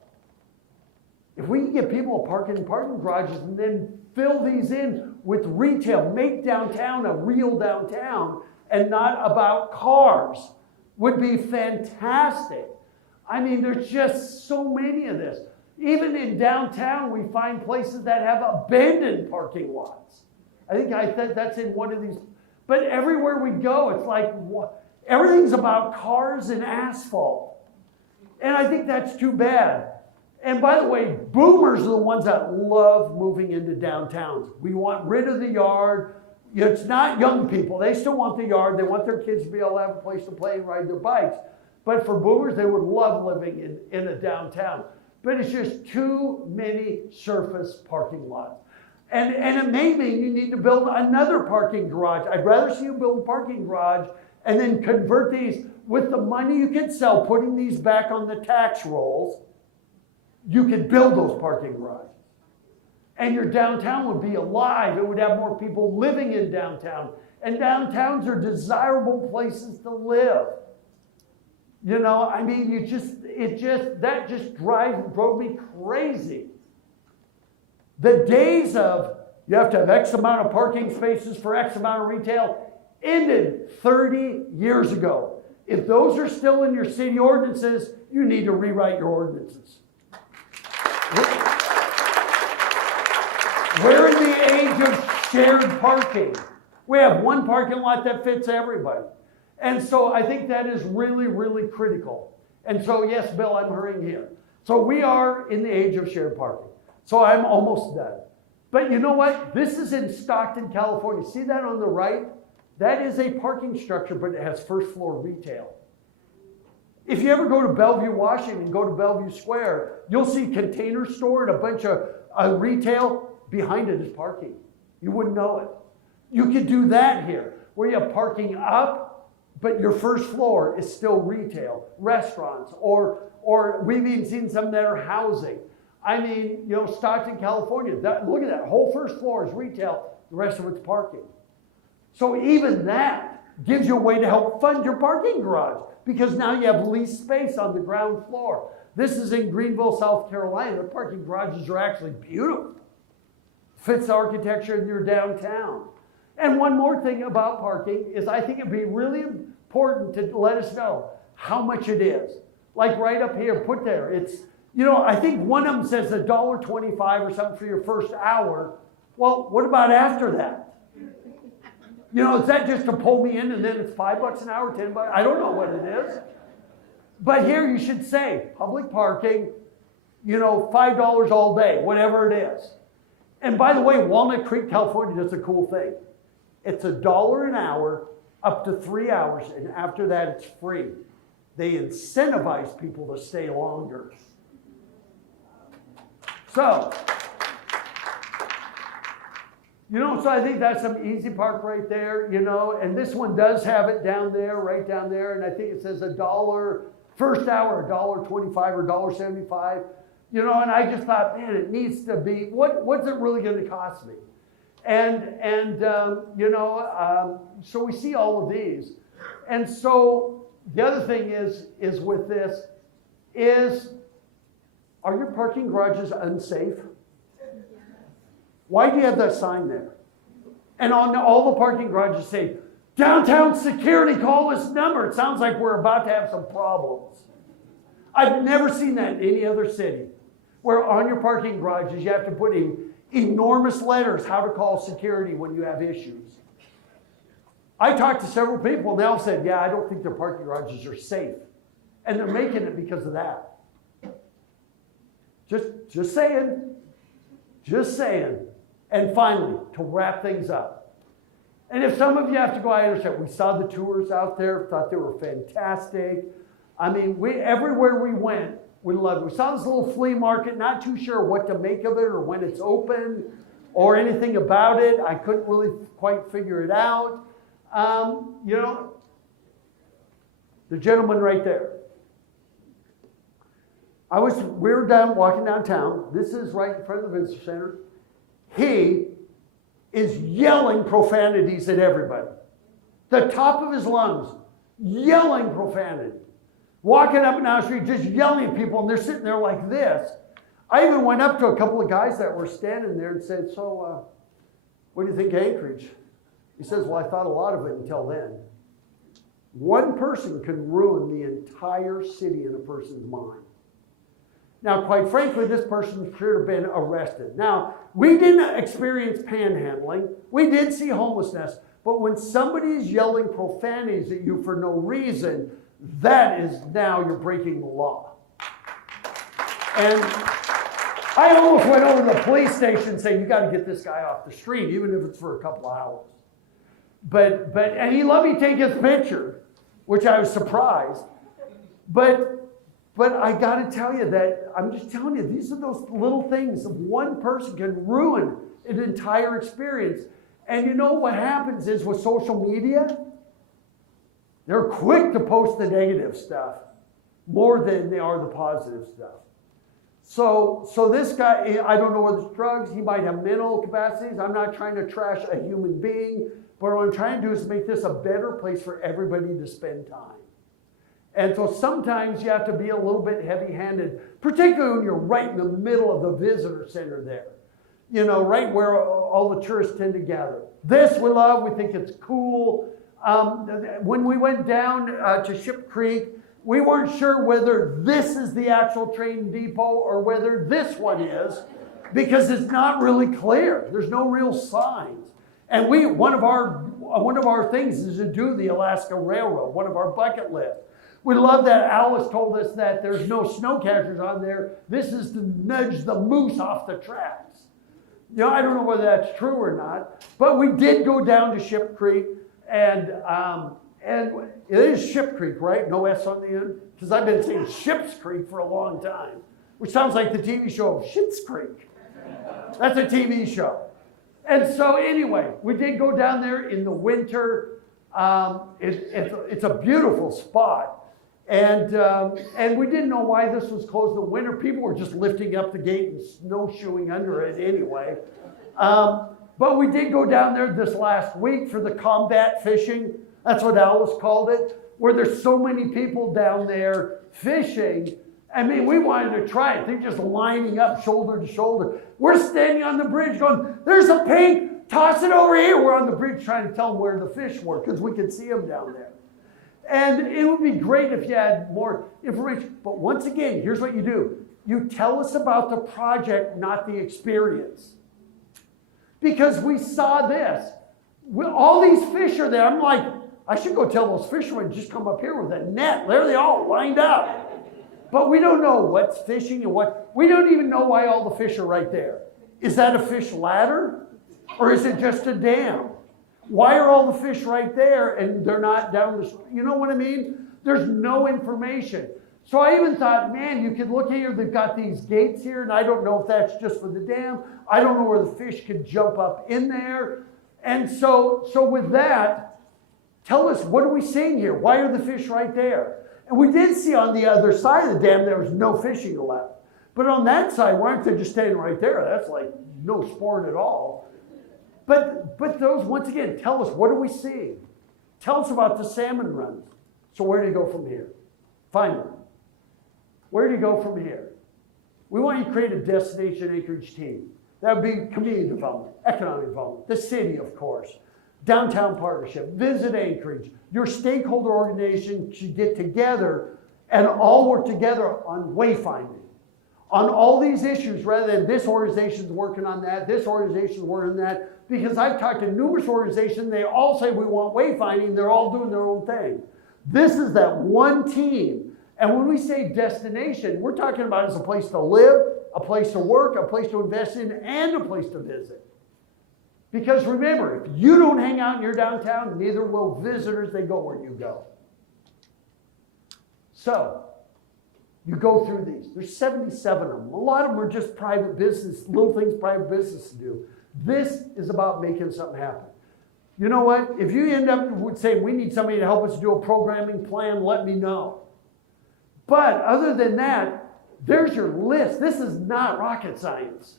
If we can get people parking in parking garages and then fill these in with retail, make downtown a real downtown and not about cars, would be fantastic. I mean, there's just so many of this. Even in downtown, we find places that have abandoned parking lots. I think that's in one of these. But everywhere we go, it's like everything's about cars and asphalt. And I think that's too bad. And by the way, boomers are the ones that love moving into downtowns. We want rid of the yard. It's not young people. They still want the yard. They want their kids to be able to have a place to play and ride their bikes. But for boomers, they would love living in a downtown. But it's just too many surface parking lots. And it may mean you need to build another parking garage. I'd rather see you build a parking garage and then convert these with the money you could sell, putting these back on the tax rolls. You could build those parking garages. And your downtown would be alive. It would have more people living in downtown. And downtowns are desirable places to live. You know, I mean, that just drove me crazy. The days of you have to have X amount of parking spaces for X amount of retail ended 30 years ago. If those are still in your city ordinances, you need to rewrite your ordinances. We're in the age of shared parking. We have one parking lot that fits everybody. And so I think that is really, really critical. And so, yes, Bill, I'm hurrying here. So we are in the age of shared parking. So I'm almost done. But you know what? This is in Stockton, California. See that on the right? That is a parking structure, but it has first floor retail. If you ever go to Bellevue, Washington, go to Bellevue Square, you'll see Container Store and a bunch of retail. Behind it is parking. You wouldn't know it. You could do that here, where you have parking up, but your first floor is still retail, restaurants, or we've even seen some that are housing. I mean, you know, Stockton, California, look at that. Whole first floor is retail, the rest of it's parking. So even that gives you a way to help fund your parking garage because now you have leased space on the ground floor. This is in Greenville, South Carolina. The parking garages are actually beautiful. Fits the architecture in your downtown. And one more thing about parking is I think it'd be really important to let us know how much it is. Like right up here, put there, it's, you know, I think one of them says $1.25 or something for your first hour. Well, what about after that? You know, is that just to pull me in and then it's $5 an hour, $10? I don't know what it is. But here you should say, public parking, you know, $5 all day, whatever it is. And by the way, Walnut Creek, California does a cool thing. It's $1 an hour up to 3 hours, and after that it's free. They incentivize people to stay longer. So, so I think that's some easy park right there, and this one does have it down there, right down there, and I think it says $1, first hour, $1.25 or $1.75, and I just thought, man, it needs to be, what's it really going to cost me? So we see all of these. And so the other thing is with this are your parking garages unsafe? Why do you have that sign there? And on all the parking garages say, downtown security, call this number. It sounds like we're about to have some problems. I've never seen that in any other city, where on your parking garages you have to put in enormous letters how to call security when you have issues. I talked to several people and they all said, yeah, I don't think their parking garages are safe. And they're making it because of that. Just saying. Just saying. And finally, to wrap things up. And if some of you have to go, I understand. We saw the tours out there, thought they were fantastic. I mean, everywhere we went, we loved it. We saw this little flea market, not too sure what to make of it or when it's open or anything about it. I couldn't really quite figure it out. The gentleman right there. We were walking downtown. This is right in front of the visitor center. He is yelling profanities at everybody. The top of his lungs, yelling profanity. Walking up and down the street, just yelling at people, and they're sitting there like this. I even went up to a couple of guys that were standing there and said, so, what do you think of Anchorage? He says, well, I thought a lot of it until then. One person can ruin the entire city in a person's mind. Now, quite frankly, this person should have been arrested. Now, we didn't experience panhandling. We did see homelessness. But when somebody is yelling profanities at you for no reason, that is now you're breaking the law. And I almost went over to the police station saying, you got to get this guy off the street, even if it's for a couple of hours. And he let me take his picture, which I was surprised. But I got to tell you that, I'm just telling you, these are those little things that one person can ruin an entire experience. And you know what happens is with social media, they're quick to post the negative stuff more than they are the positive stuff. So this guy, I don't know whether it's drugs, he might have mental capacities. I'm not trying to trash a human being, but what I'm trying to do is make this a better place for everybody to spend time. And so sometimes you have to be a little bit heavy-handed, particularly when you're right in the middle of the visitor center there. Right where all the tourists tend to gather. This we love, we think it's cool. When we went down to Ship Creek, we weren't sure whether this is the actual train depot or whether this one is, because it's not really clear. There's no real signs. And one of our things is to do the Alaska Railroad, one of our bucket lists. We love that Alice told us that there's no snow catchers on there. This is to nudge the moose off the tracks. I don't know whether that's true or not, but we did go down to Ship Creek, and it is Ship Creek, right? No S on the end? Because I've been saying Ship's Creek for a long time, which sounds like the TV show Schitt's Creek. That's a TV show. And so anyway, we did go down there in the winter. It's a beautiful spot. And we didn't know why this was closed in the winter. People were just lifting up the gate and snowshoeing under it anyway. But we did go down there this last week for the combat fishing. That's what Alice called it, where there's so many people down there fishing. I mean, we wanted to try it. They're just lining up shoulder to shoulder. We're standing on the bridge going, there's a pink, toss it over here. We're on the bridge trying to tell them where the fish were because we could see them down there. And it would be great if you had more information. But once again, here's what you do. You tell us about the project, not the experience. Because we saw this. All these fish are there. I'm like, I should go tell those fishermen just come up here with a net. There they all lined up. But we don't know what's fishing and what. We don't even know why all the fish are right there. Is that a fish ladder? Or is it just a dam? Why are all the fish right there and they're not down the street? You know what I mean? There's no information. So I even thought, man, you could look here, they've got these gates here, and I don't know if that's just for the dam. I don't know where the fish could jump up in there. And so with that, tell us, what are we seeing here? Why are the fish right there? And we did see on the other side of the dam, there was no fishing allowed. But on that side, why aren't they just standing right there? That's like no sport at all. But those, once again, tell us, what are we seeing? Tell us about the salmon runs. So where do you go from here? Finally, where do you go from here? We want you to create a destination Anchorage team. That would be community development, economic development, the city, of course, downtown partnership, Visit Anchorage. Your stakeholder organization should get together and all work together on wayfinding, on all these issues, rather than this organization's working on that, this organization's working on that. Because I've talked to numerous organizations, they all say we want wayfinding, they're all doing their own thing. This is that one team. And when we say destination, we're talking about as a place to live, a place to work, a place to invest in, and a place to visit. Because remember, if you don't hang out in your downtown, neither will visitors. They go where you go. So, you go through these. There's 77 of them. A lot of them are just private business, little things private business do. This is about making something happen. You know what? If you end up saying, we need somebody to help us do a programming plan, let me know. But other than that, there's your list. This is not rocket science.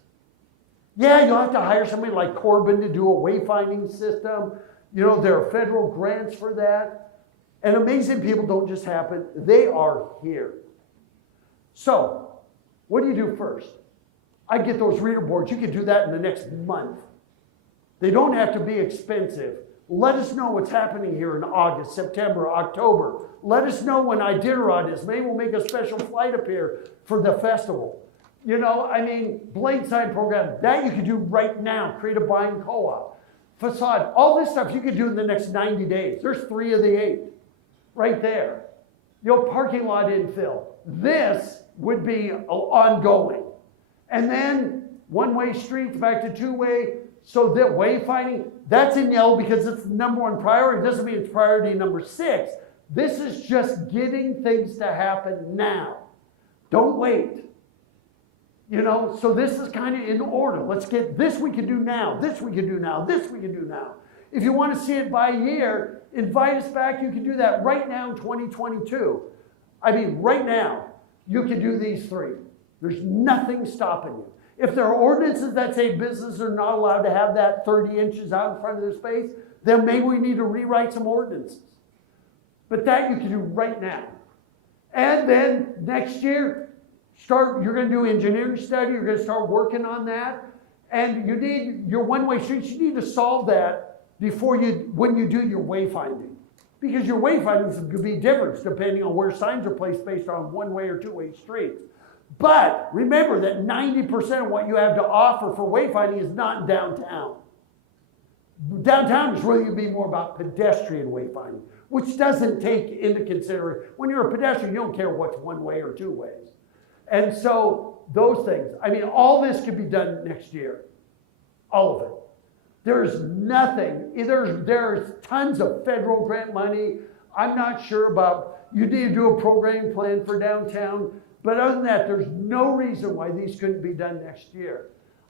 Yeah, you'll have to hire somebody like Corbin to do a wayfinding system. You know, there are federal grants for that. And amazing people don't just happen. They are here. So, what do you do first? I get those reader boards. You can do that in the next month. They don't have to be expensive. Let us know what's happening here in August, September, October. Let us know when Iditarod is. Maybe we'll make a special flight up here for the festival. You know, I mean, blade sign program, that you can do right now. Create a buying co-op. Facade, all this stuff you can do in the next 90 days. There's 3 of the 8 right there. You know, parking lot infill. This would be ongoing. And then one-way streets back to two-way. So that wayfinding, that's in yellow because it's the number 1 priority. It doesn't mean it's priority number 6. This is just getting things to happen now. Don't wait. You know, so this is kind of in order. Let's get this we can do now, this we can do now, this we can do now. If you want to see it by year, invite us back. You can do that right now in 2022. I mean, right now, you can do these 3. There's nothing stopping you. If there are ordinances that say businesses are not allowed to have that 30 inches out in front of their space, then maybe we need to rewrite some ordinances. But that you can do right now. And then next year, you're going to do engineering study, you're going to start working on that. And you need your one-way streets, you need to solve that when you do your wayfinding. Because your wayfinding could be different depending on where signs are placed based on one-way or two-way streets. But remember that 90% of what you have to offer for wayfinding is not in downtown. Downtown is really going to be more about pedestrian wayfinding, which doesn't take into consideration, when you're a pedestrian, you don't care what's one way or two ways. And so those things, I mean, all this could be done next year. All of it. There's nothing, there's tons of federal grant money. I'm not sure about, you need to do a programming plan for downtown. But other than that, there's no reason why these couldn't be done next year.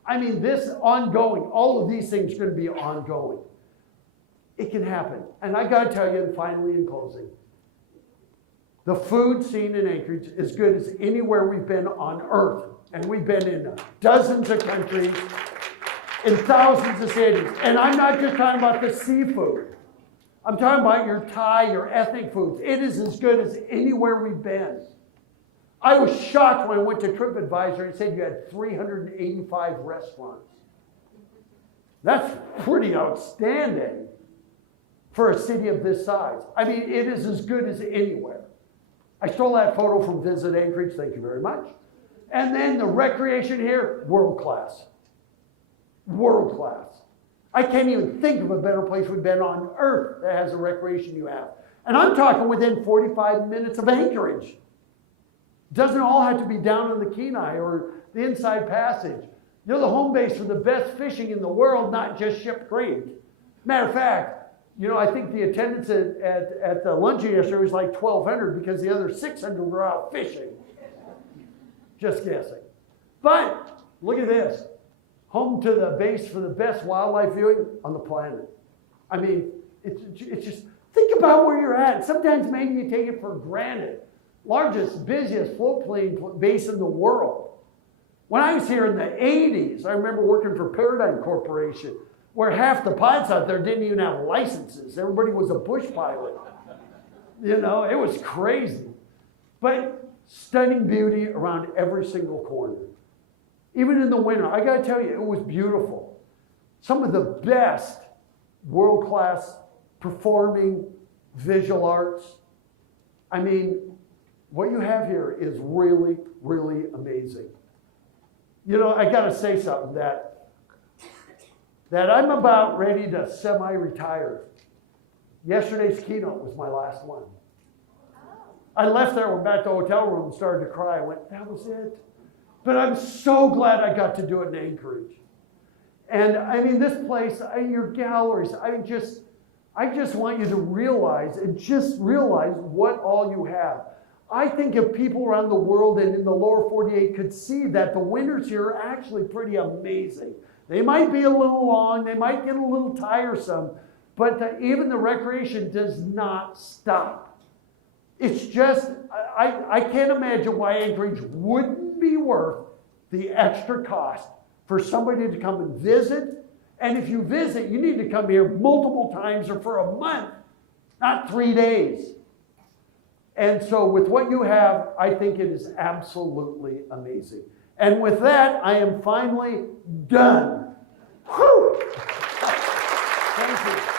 I mean, this ongoing, all of these things are going to be ongoing. It can happen. And I got to tell you, and finally in closing, the food scene in Anchorage is as good as anywhere we've been on earth. And we've been in dozens of countries, in thousands of cities. And I'm not just talking about the seafood. I'm talking about your Thai, your ethnic foods. It is as good as anywhere we've been. I was shocked when I went to TripAdvisor and it said you had 385 restaurants. That's pretty outstanding for a city of this size. I mean, it is as good as anywhere. I stole that photo from Visit Anchorage, thank you very much. And then the recreation here, world class. World class. I can't even think of a better place we've been on earth that has the recreation you have. And I'm talking within 45 minutes of Anchorage. Doesn't all have to be down in the Kenai or the Inside Passage. You're the home base for the best fishing in the world, not just Ship Creek. Matter of fact, You know, I think the attendance at the luncheon yesterday was like 1,200 because the other 600 were out fishing. Just guessing. But look at this. Home to the base for the best wildlife viewing on the planet. I mean, it's just, think about where you're at. Sometimes maybe you take it for granted. Largest, busiest float plane base in the world. When I was here in the 80s, I remember working for Paradigm Corporation, where half the pilots out there didn't even have licenses. Everybody was a bush pilot. You know, it was crazy. But stunning beauty around every single corner. Even in the winter, I gotta tell you, it was beautiful. Some of the best world-class performing visual arts. I mean, what you have here is really, really amazing. You know, I gotta say something that I'm about ready to semi-retire. Yesterday's keynote was my last one. I left there, went back to the hotel room and started to cry. I went, that was it. But I'm so glad I got to do it in Anchorage. And I mean, this place, your galleries, I just want you to realize what all you have. I think if people around the world and in the lower 48 could see that the winters here are actually pretty amazing. They might be a little long, they might get a little tiresome, but even the recreation does not stop. It's just, I can't imagine why Anchorage wouldn't be worth the extra cost for somebody to come and visit. And if you visit, you need to come here multiple times or for a month, not 3 days. And so with what you have, I think it is absolutely amazing. And with that, I am finally done. Whew. Thank you.